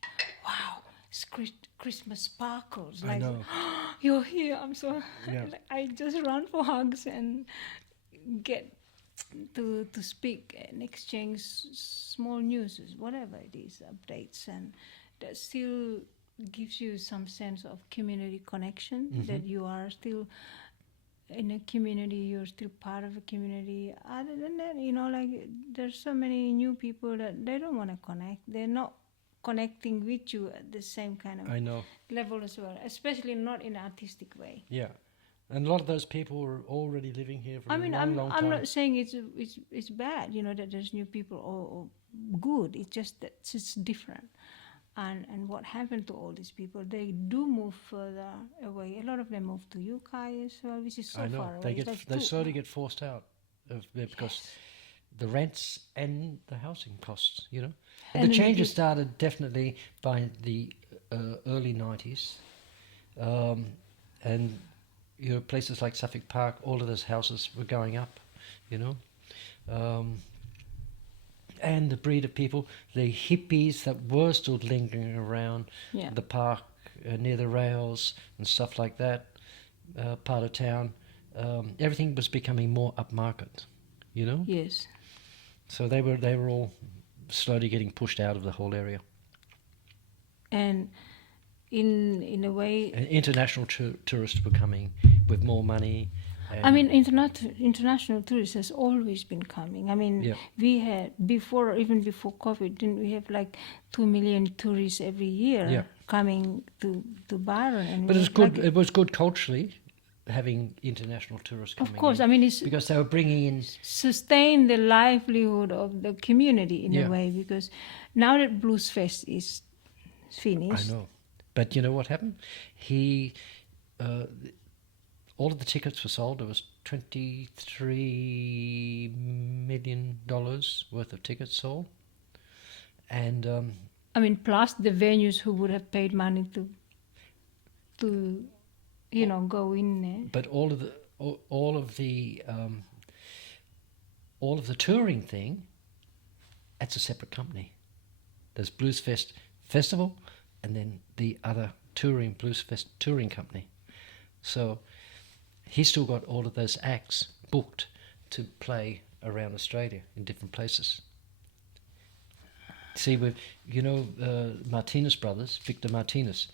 wow, it's Christmas sparkles. I like, know. Oh, you're here. I'm so. Like, I just run for hugs and get to speak and exchange small news, whatever it is, updates, and that still gives you some sense of community connection, that you are still in a community, you're still part of a community. Other than that, like there's so many new people that they don't want to connect. They're not connecting with you at the same kind of level as well, especially not in an artistic way. Yeah. And a lot of those people are already living here for a long time. I'm not saying it's bad, that there's new people or good. It's just that it's different. And what happened to all these people? They do move further away. A lot of them move to UK as well, which is so far away. They slowly get forced out of there because the rents and the housing costs, And the changes started definitely by the early 90s. And places like Suffolk Park, all of those houses were going up, and the breed of people, the hippies that were still lingering around the park near the rails and stuff like that, part of town, everything was becoming more upmarket, Yes. So they were all slowly getting pushed out of the whole area. And in a way, international tourists were coming with more money. I mean, international tourists has always been coming. I mean, we had even before COVID, didn't we have like 2 million tourists every year coming to Byron? And but it's good. It was good culturally having international tourists coming. Of course, in, I mean, it's because they were bringing in sustain the livelihood of the community in a way. Because now that Blues Fest is finished, I know. But you know what happened? All of the tickets were sold. There was $23 million worth of tickets sold. And I mean, plus the venues who would have paid money to go in there. But all of the touring thing, that's a separate company. There's Blues Fest Festival, and then the other Blues Fest touring company. So he's still got all of those acts booked to play around Australia in different places. See, Martinez brothers, Victor Martinez,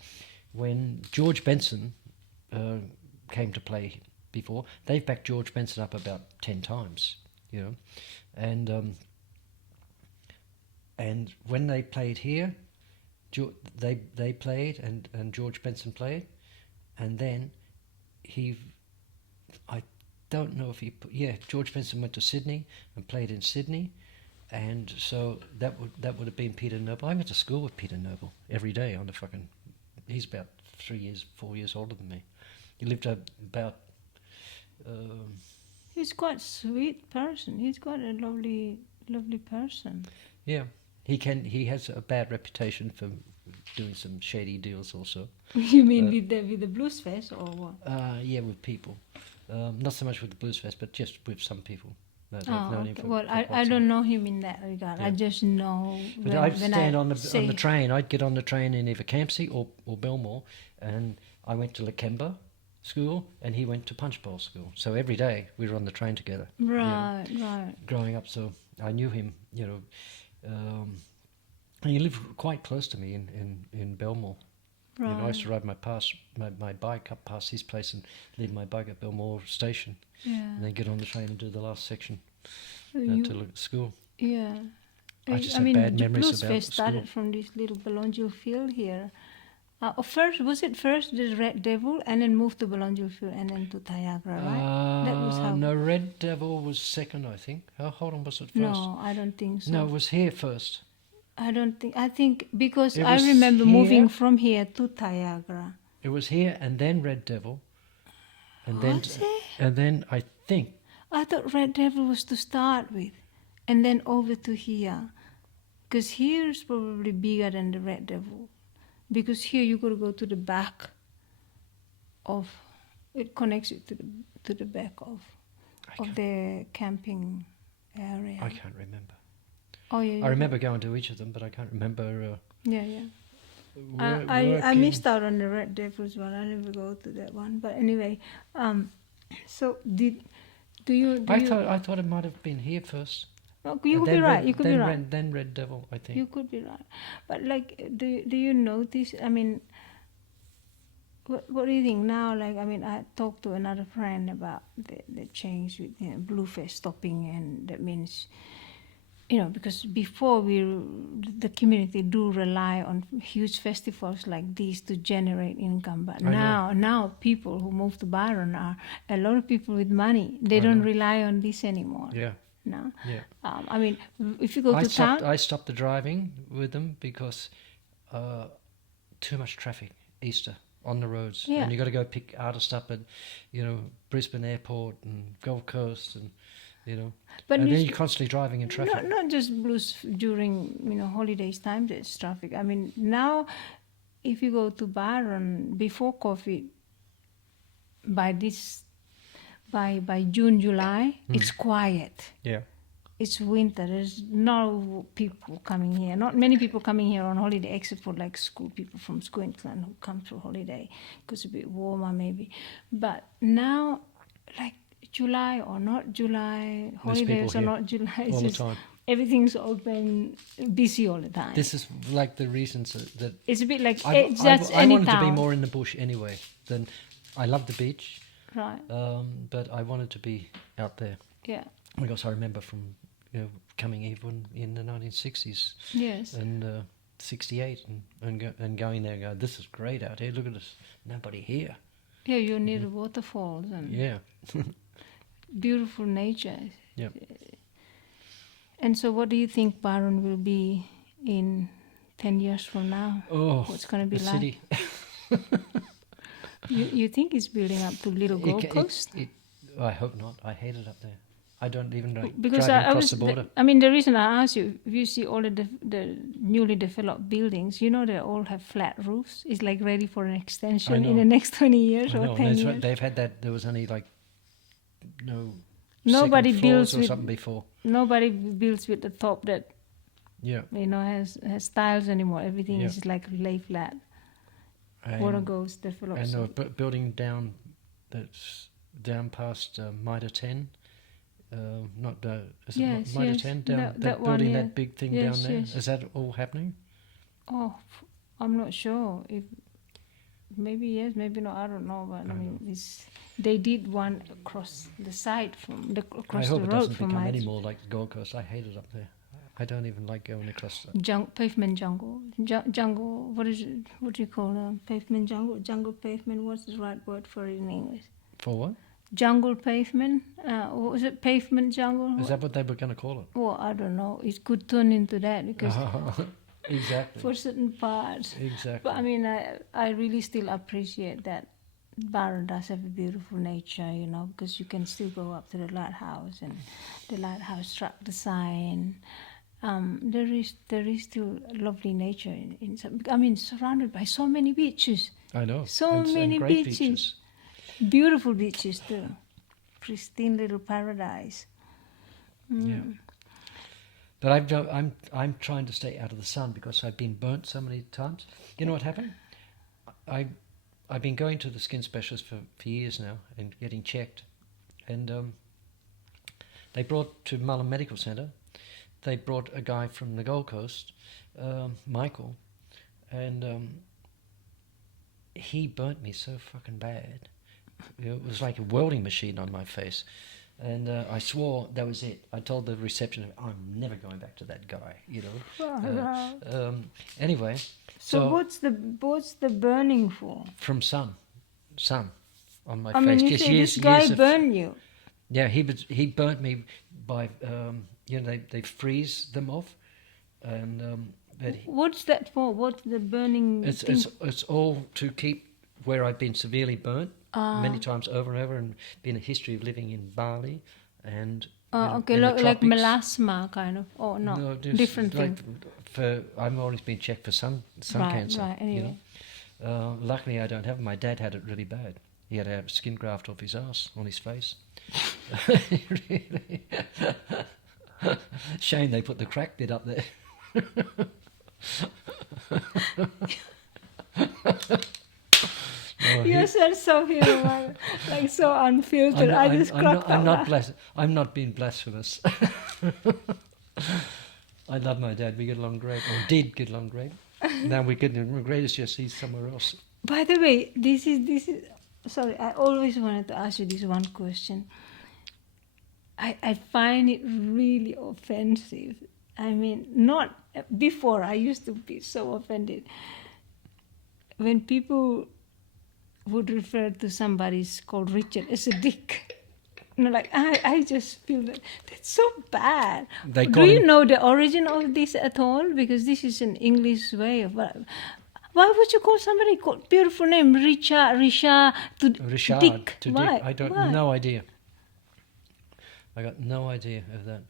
when George Benson came to play before, they've backed George Benson up about 10 times, and when they played here, they played and George Benson played, and then I don't know if George Benson went to Sydney and played in Sydney, and so that would have been Peter Noble. I went to school with Peter Noble every day on the fucking. He's about 4 years older than me. He lived about. He's quite a sweet person. He's quite a lovely person. Yeah, he has a bad reputation for doing some shady deals also. You mean with the Blues Fest or what? Yeah, with people. Not so much with the Blues Fest, but just with some people. I don't know him in that regard. Yeah. I just know. But I'd stand on the train. I'd get on the train in either Campsie or Belmore, and I went to Lakemba school, and he went to Punch Bowl school. So every day we were on the train together. Right. Growing up, so I knew him. And he lived quite close to me in Belmore. Right. I used to ride my bike up past his place and leave my bike at Belmore Station. Yeah. And then get on the train and do the last section to look at school. Yeah. I just have bad memories Blues about Fest started from this little Belongil field here. Was it first the Red Devil and then moved to Belongil field and then to Niagara, right? That was how. No, Red Devil was second, I think. Hold on, was it first? No, I don't think so. No, it was here first. I think because I remember moving from here to Niagara. It was here and then Red Devil. Was it? And then I think. I thought Red Devil was to start with and then over to here. Because here is probably bigger than the Red Devil. Because here you got to go to the back of, it connects it to the back of the camping area. I can't remember. Oh yeah. I remember going to each of them, but I can't remember. I missed out on the Red Devils one. I never go to that one. But anyway, so do you? I thought it might have been here first. Oh, you could be right. You could be right. Then Red Devil, I think. You could be right. But like, do you notice? I mean, what do you think now? Like, I mean, I talked to another friend about the change with Blue Fest stopping, and that means, because before the community do rely on huge festivals like these to generate income, but now people who move to Byron are a lot of people with money. They don't rely on this anymore. Yeah. No. Yeah. I mean, if you go to town, I stopped the driving with them because too much traffic Easter on the roads, and you got to go pick artists up at, Brisbane Airport and Gold Coast, and But and then you're constantly driving in traffic. Not just blues during holidays time. There's traffic. I mean, now if you go to Byron before COVID, by June, July, it's quiet. Yeah. It's winter. There's no people coming here. Not many people coming here on holiday, except for like school people from Queensland who come for holiday because it's a bit warmer maybe. But now, like July or not July, holidays or not July, it's all the time. Everything's open, busy all the time. This is like the reasons that it's a bit like I wanted town. to be more in the bush anyway. Then I love the beach. Right. But I wanted to be out there. Yeah. Because I remember from coming even in the 1960s. Yes. And 68 and going there and going, this is great out here. Look at this. Nobody here. Yeah, you're near the waterfalls and beautiful nature. Yeah. And so what do you think Byron will be in 10 years from now? Oh, what's going to be like? City. You think it's building up to little Gold Coast? I hope not. I hate it up there. I don't even know. Because driving across the border. The reason I asked you, if you see all the newly developed buildings, they all have flat roofs. It's like ready for an extension in the next 20 years or 10 years. They've had that. There was only like nobody builds or with something before. Nobody builds with the top that Yeah. Has tiles anymore. Everything Yeah. is like lay flat. And, Water goes develops. and they were building down that's down past Mitre 10. Not is Yes, it Mitre yes. 10 down That that one, building yeah. that big thing Yes, down there? yes. Is that all happening? Oh, I'm not sure if maybe yes, maybe no. I don't know, but I mean, they did one across the side from across I hope the it road doesn't from become my any more like the Gold Coast. I hate it up there. I don't even like going across that. pavement jungle. Jungle. What is it? What do you call pavement jungle? Jungle pavement. What's the right word for it in English? For what? Jungle pavement. What was it? Pavement jungle. Is that what they were going to call it? Well, I don't know. It could turn into that because Exactly. for certain parts. Exactly. But I mean, I really still appreciate that Byron does have a beautiful nature, because you can still go up to the lighthouse and the lighthouse struck the sign. There is still lovely nature in some. I mean, surrounded by so many beaches. I know. So And many great beaches. Beautiful beaches too. Pristine little paradise. Yeah. But I'm trying to stay out of the sun because I've been burnt so many times. You know what happened? I've been going to the skin specialist for years now and getting checked. And they brought to Mullen Medical Centre, they brought a guy from the Gold Coast, Michael, and he burnt me so fucking bad. It was like a welding machine on my face. And I swore that was it. I told the receptionist, I'm never going back to that guy, Anyway. So what's the burning for? From sun on my I face. mean, you Just say years, this guy years of- burned you. Yeah, he burnt me by, they freeze them off. And but What's that for? What's the burning thing? it's all to keep where I've been severely burnt many times over and over, and been a history of living in Bali and okay, in the like tropics. melasma kind of. Oh no, just different like thing. I've always been checked for sun cancer. Right. Anyway, Luckily, I don't have it. My dad had it really bad. He had to have skin graft off his ass on his face. Really. Shame they put the crack bit up there. your sense of humor, like so unfiltered. I just cracked up. I'm not being blasphemous. I love my dad. We get along great, or did get along great. Now we get along great. It's just he's somewhere else. By the way, this is. Sorry, I always wanted to ask you this one question. I find it really offensive. I mean, not before. I used to be so offended when people would refer to somebody called Richard as a dick. I just feel that's so bad. Do you know the origin of this at all? Because this is an English way of. Why would you call somebody called beautiful name Richard to Dick? Why? I don't. No idea. I got no idea of that.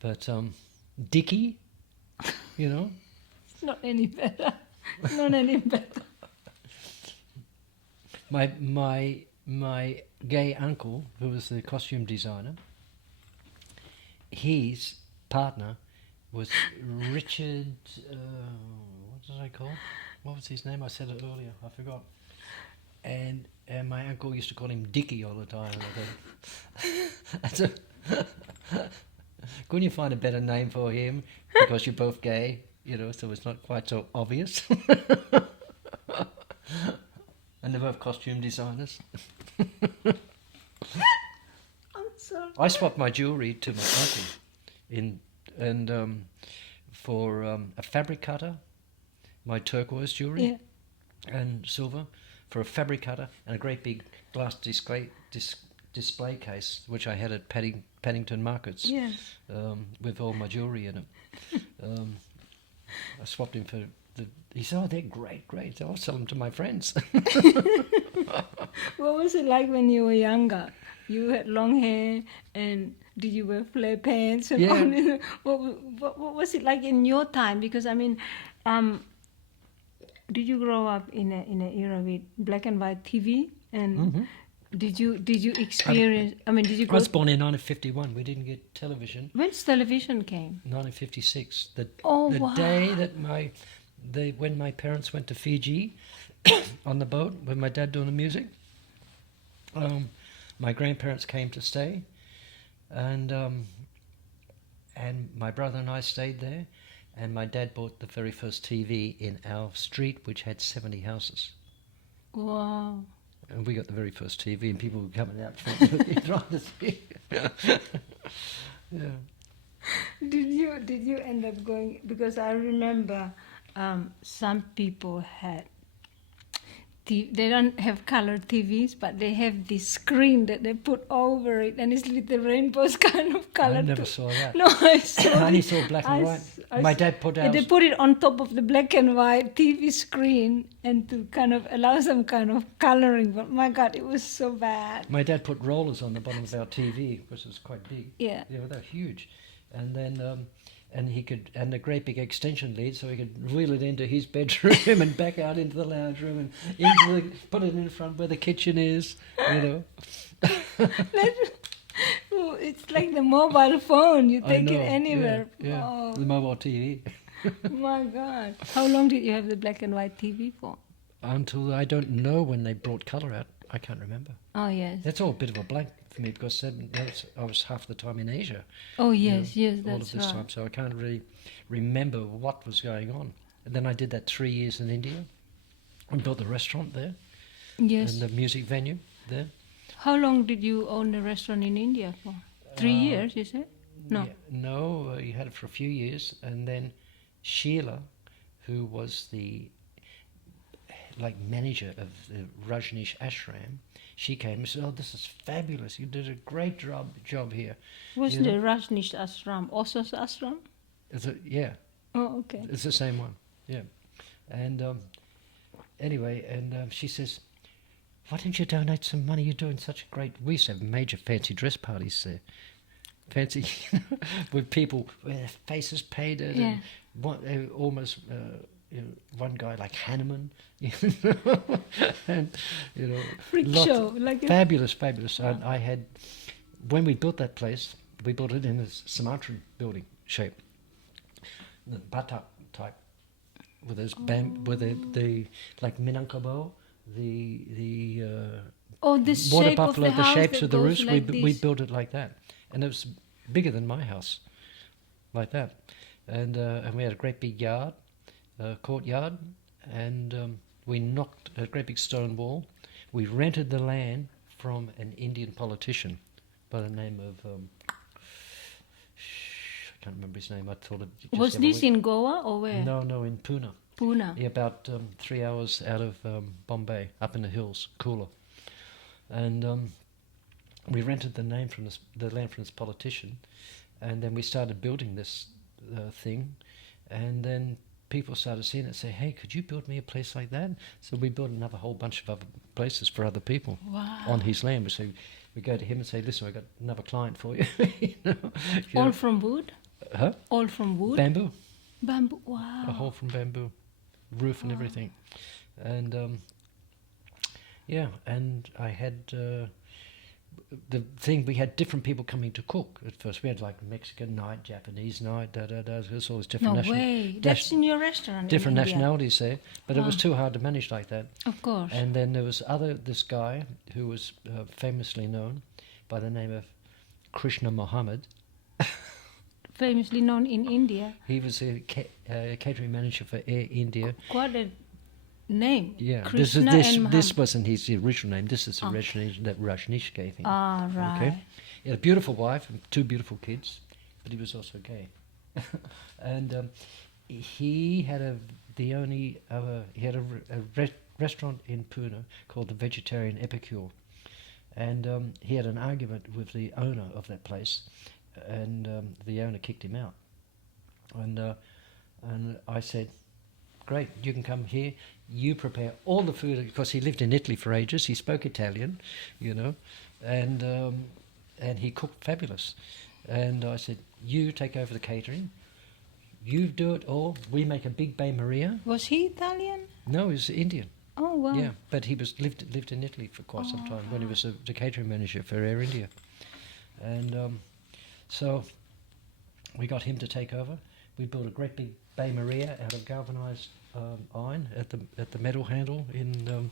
But Dickie, Not any better. Not any better. My gay uncle, who was the costume designer, his partner was Richard. What did I call? What was his name? I said it earlier. I forgot. And my uncle used to call him Dickie all the time. And I thought, couldn't you find a better name for him? Because you're both gay, so it's not quite so obvious. And they're both costume designers. I'm sorry. I swapped my jewellery to my uncle for a fabric cutter, my turquoise jewellery and silver, for a fabric cutter and a great big glass display case, which I had at Paddington Markets. Yes. With all my jewellery in it. I swapped him for he said, "Oh, they're great. I'll sell them to my friends." What was it like when you were younger? You had long hair, and did you wear flare pants? And Yeah. What was it like in your time? Because I mean, did you grow up in an era with black and white TV and Did you experience? I mean, did you I go? was born in 1951. We didn't get television. When's television came? 1956. The Wow. day that when my parents went to Fiji on the boat with my dad doing the music. My grandparents came to stay, and my brother and I stayed there, and my dad bought the very first TV in our street, which had 70 houses. Wow. And we got the very first TV, and people were coming out trying to see. Yeah. Did you end up going? Because I remember some people had. They don't have color TVs, but they have this screen that they put over it, and it's with the rainbows kind of color. I never saw that. No, I saw. I only saw black and white. My dad put out. They put it on top of the black and white TV screen, and to kind of allow some kind of coloring. But my God, it was so bad. My dad put rollers on the bottom of our TV, which was quite big. Yeah. Yeah, they're huge, and then and a great big extension lead, so he could wheel it into his bedroom and back out into the lounge room and put it in front where the kitchen is, you know. It's like the mobile phone. You take I know, it anywhere. Yeah, Oh, the mobile TV. my God. How long did you have the black and white TV for? Until I don't know when they brought colour out. I can't remember. Oh, yes. That's all a bit of a blank for me because I was half the time in Asia. Oh, you yes, know, yes, all that's of this right. time, so I can't really remember what was going on. And then I did that 3 years in India and built the restaurant there Yes. and the music venue there. How long did you own the restaurant in India for? 3 years, you said? No. Yeah, no, you had it for a few years, and then Sheila, who was the manager of the Rajneesh Ashram, she came and said, "Oh, this is fabulous! You did a great job here." Was You the know? Rajneesh Ashram also ashram? Yeah, Oh, okay. it's the same one. Yeah, and anyway, and she says, "Why don't you donate some money? You're doing such a great." We used to have major fancy dress parties there, fancy with people with their faces painted, Yeah. and one, almost one guy like Hanneman, you know, and Freak lots show. Like a fabulous. And I had, when we built that place, we built it in a Sumatran building shape, the batak type, with those with the like Minangkabau, the oh, the water shape of buffalo, the the house shapes that of the goes roofs. like We this. built it like that, and it was bigger than my house, like that, and we had a great big yard, courtyard, and we knocked a great big stone wall. We rented the land from an Indian politician by the name of I can't remember his name. I thought it. Was this in Goa or where? No, in Puna. Puna. Yeah, about 3 hours out of Bombay, up in the hills, cooler. And we rented the land from this politician, and then we started building this thing, and then people started seeing it and say, "Hey, could you build me a place like that?" So we built another whole bunch of other places for other people Wow. on his land. So we go to him and say, "Listen, I got another client for you." you know? All from wood? Huh? All from wood? Bamboo. Bamboo. Wow. A whole from bamboo, roof and everything, and yeah, and I had the thing. We had different people coming to cook at first. We had like Mexican night, Japanese night, There's always different No way. That's in your restaurant. different in India. nationalities there, but it was Wow. too hard to manage like that. Of course. And then there was this guy who was famously known by the name of Krishna Mohammed. Famously known in India. He was a catering manager for Air India. Quite a name. Yeah, Krishna this and this Muhammad. wasn't his original name. This is the Okay. original name that Rajneesh gave him. Ah, right. Okay. He had a beautiful wife and 2 beautiful kids, but he was also gay. And he had a restaurant in Puna called the Vegetarian Epicure, and he had an argument with the owner of that place, and the owner kicked him out. And I said, "Great, you can come here. You prepare all the food," because he lived in Italy for ages. He spoke Italian, and he cooked fabulous. And I said, "You take over the catering. You do it all. We make a big Bay Maria." Was he Italian? No, he was Indian. Oh, wow. Yeah, but he lived in Italy for quite some time when he was the catering manager for Air India, and so we got him to take over. We built a great big Bay Maria out of galvanized iron at the metal handle in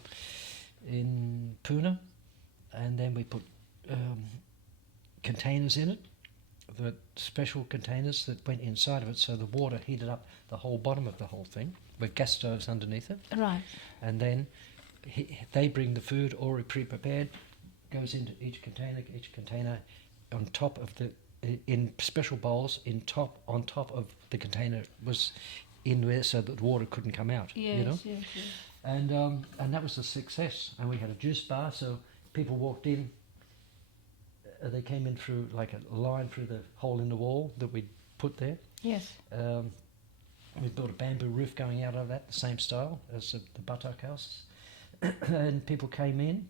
Puna, and then we put containers in it, the special containers that went inside of it, so the water heated up the whole bottom of the whole thing with gas stoves underneath it. Right. And then they bring the food already pre-prepared, goes into each container on top of in special bowls on top of the container was in there so that the water couldn't come out. Yes, you know? yes, yes. And that was a success. And we had a juice bar, so people walked in. They came in through like a line through the hole in the wall that we'd put there. Yes. We built a bamboo roof going out of that, the same style as the buttock houses. And people came in,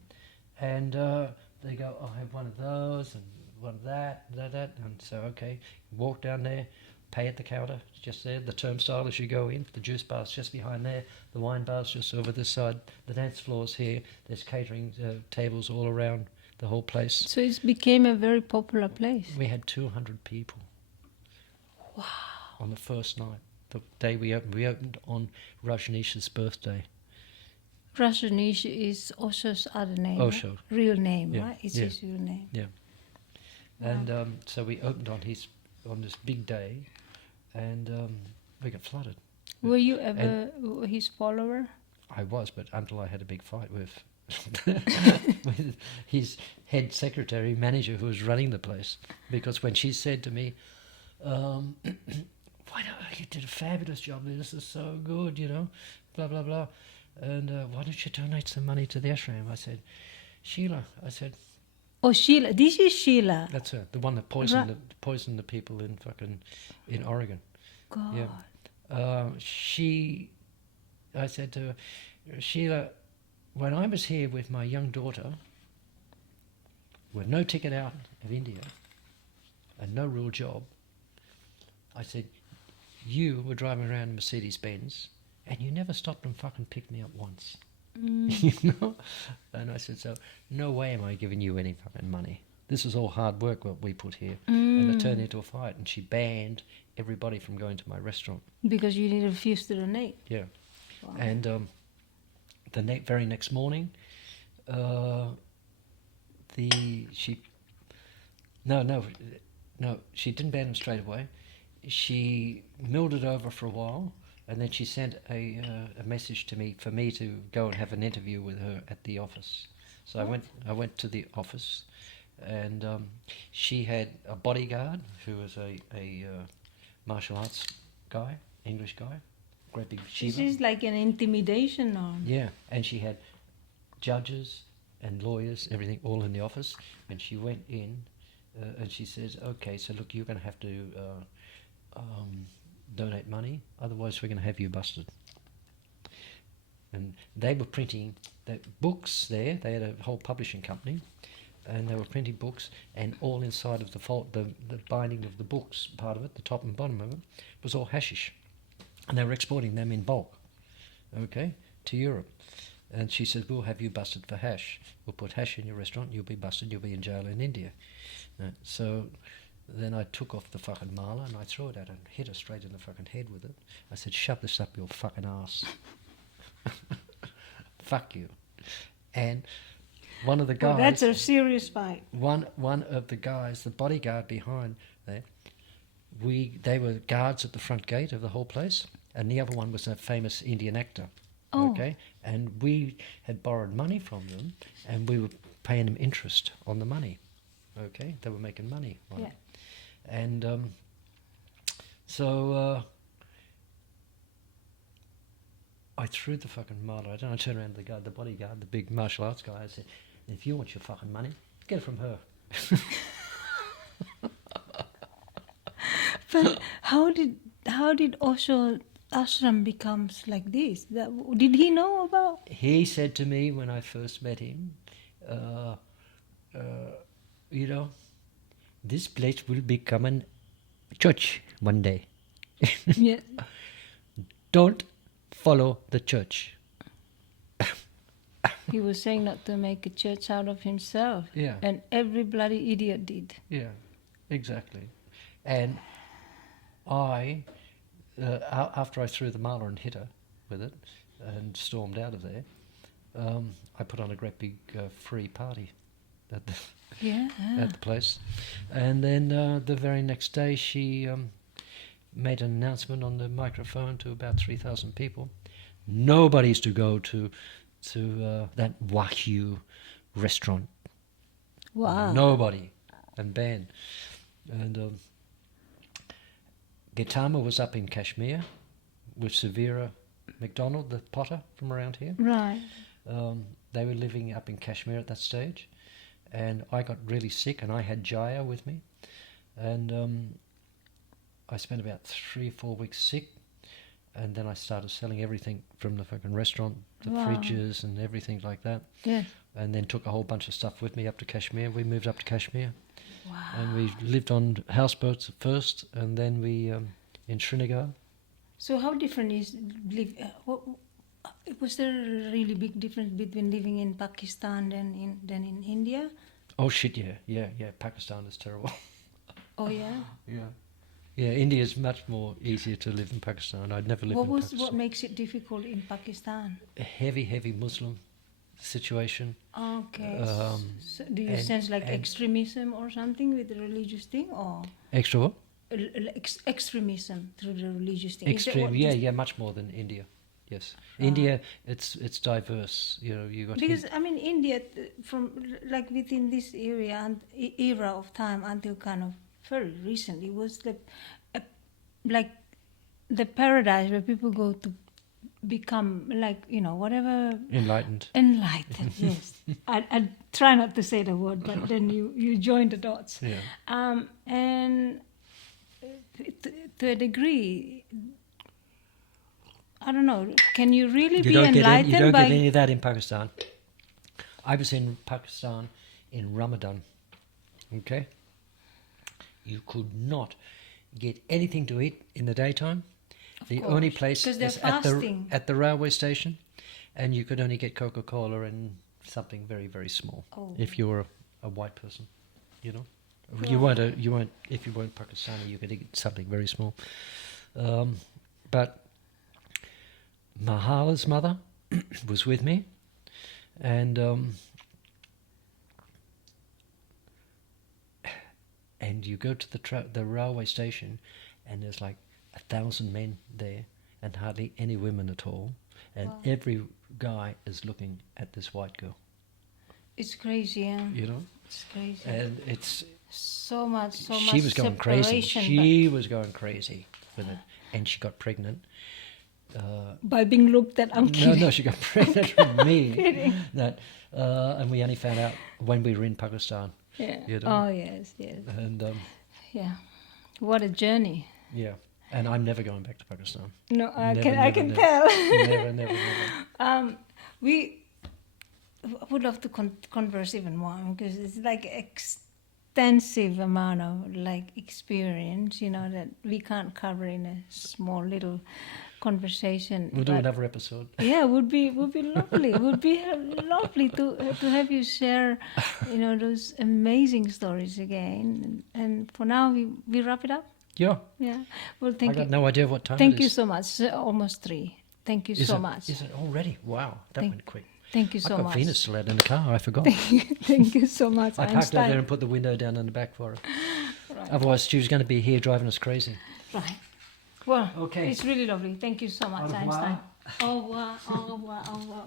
and they go, "I'll have one of those and one of that." And so, okay, walk down there, pay at the counter, just there. The turnstile as you go in. The juice bar's just behind there. The wine bar's just over this side. The dance floor's here. There's catering tables all around the whole place. So it became a very popular place. We had 200 people. Wow. On the first night. The day we opened on Rajneesh's birthday. Rajneesh is Osho's other name. Osho. Right? Real name, Yeah, right? It's yeah. his real name. Yeah. Wow. And so we opened on this big day, and we got flooded. Were you ever his follower? I was, but until I had a big fight with with his head secretary, manager, who was running the place, because when she said to me, "Why don't you did a fabulous job? This is so good, you know, blah blah blah, and why don't you donate some money to the ashram?" I said, "Sheila," I said. Oh, Sheila. This is Sheila. That's her, the one that poisoned the people in Oregon. God. Yeah. I said to her, "Sheila, when I was here with my young daughter, with no ticket out of India and no real job, I said, you were driving around in Mercedes-Benz and you never stopped and fucking picked me up once." You know? And I said, so no way am I giving you any fucking money. This is all hard work what we put here. And it turned into a fight, and she banned everybody from going to my restaurant. Because you didn't refuse to donate. Yeah. Wow. And the very next morning, she didn't ban them straight away. She milled it over for a while, and then she sent a message to me for me to go and have an interview with her at the office. So I went to the office, and she had a bodyguard who was a martial arts guy, English guy, great big Shiva. This is like an intimidation arm. Yeah, and she had judges and lawyers, everything, all in the office. And she went in, and she says, "Okay, so look, you're going to have to donate money, otherwise we're going to have you busted." And they were printing the books there. They had a whole publishing company, and they were printing books, and all inside of the binding of the books, part of it, the top and bottom of it, was all hashish. And they were exporting them in bulk, okay, to Europe. And she said, "We'll have you busted for hash. We'll put hash in your restaurant, you'll be busted, you'll be in jail in India." So then I took off the fucking mala and I threw it at her and hit her straight in the fucking head with it. I said, "Shove this up your fucking ass." Fuck you. And one of the guys... Oh, that's a serious fight. One of the guys, the bodyguard behind there, they were guards at the front gate of the whole place, and the other one was a famous Indian actor. Oh. Okay? And we had borrowed money from them, and we were paying them interest on the money. Okay? They were making money on it. And so I threw the fucking mala. I turned around to the guy, the bodyguard, the big martial arts guy. I said, "If you want your fucking money, get it from her." But how did Osho ashram becomes like this? Did he know about? He said to me when I first met him, you know, this place will become a church one day. Yeah. Don't follow the church. He was saying not to make a church out of himself. Yeah. And every bloody idiot did. Yeah, exactly. And after I threw the mala and hit her with it and stormed out of there, I put on a great big free party at the place. And then the very next day she made an announcement on the microphone to about 3,000 people. Nobody's to go to that Wagyu restaurant. Wow. Nobody. And banned. And Gautama was up in Kashmir with Severa McDonald, the potter from around here. Right. They were living up in Kashmir at that stage. And I got really sick, and I had Jaya with me. And I spent about 3 or 4 weeks sick. And then I started selling everything from the fucking restaurant, the fridges and everything like that. Yeah. And then took a whole bunch of stuff with me up to Kashmir. We moved up to Kashmir. Wow. And we lived on houseboats at first, and then we in Srinagar. So how different is was there a really big difference between living in Pakistan than in India? Oh shit, yeah. Pakistan is terrible. Oh yeah. Yeah, India is much more easier to live in Pakistan. I'd never lived in Pakistan. What makes it difficult in Pakistan? A heavy Muslim situation. Okay. So do you sense like extremism or something with the religious thing, or extra what? Extremism through the religious thing? Extreme, yeah, much more than India. Yes, India, it's diverse. You know, you got because I mean India from like within this area and era of time until kind of very recently was like the paradise where people go to become like whatever enlightened. Yes. I try not to say the word, but then you join the dots. Yeah. And to a degree, I don't know. Can you really be enlightened? You don't get any of that in Pakistan. I was in Pakistan in Ramadan. Okay. You could not get anything to eat in the daytime. The only place is at the railway station, and you could only get Coca-Cola and something very, very small. If you were a white person, you know. Yeah. You weren't if you weren't Pakistani, you could eat something very small. But Mahala's mother was with me, and you go to the railway station, and there's like 1,000 men there, and hardly any women at all, and every guy is looking at this white girl. It's crazy, yeah. You know, it's crazy, and it's so much. She was going crazy. She was going crazy with it, and she got pregnant. By being looked at, I'm kidding. No, she got pregnant from me. Kidding. And we only found out when we were in Pakistan. Yeah. You know? Oh yes. And yeah, what a journey. Yeah, and I'm never going back to Pakistan. No, I can tell. Never. We would love to converse even more because it's like extensive amount of like experience, that we can't cover in a small little conversation. We'll do another episode. Yeah, would be lovely. Would be lovely to have you share, those amazing stories again. And for now, we wrap it up. Yeah. Yeah. Well, thank you. I got no idea what time it is. Thank you so much. Almost 3. Thank you so much. Is it already? Wow, that went quick. Thank you so much. I've got Venus still out in the car. I forgot. Thank you so much. I parked out there and put the window down in the back for her. Right. Otherwise, she was going to be here driving us crazy. Right. Well, okay. It's really lovely. Thank you so much, Einstein. Au revoir. Au revoir. Au revoir.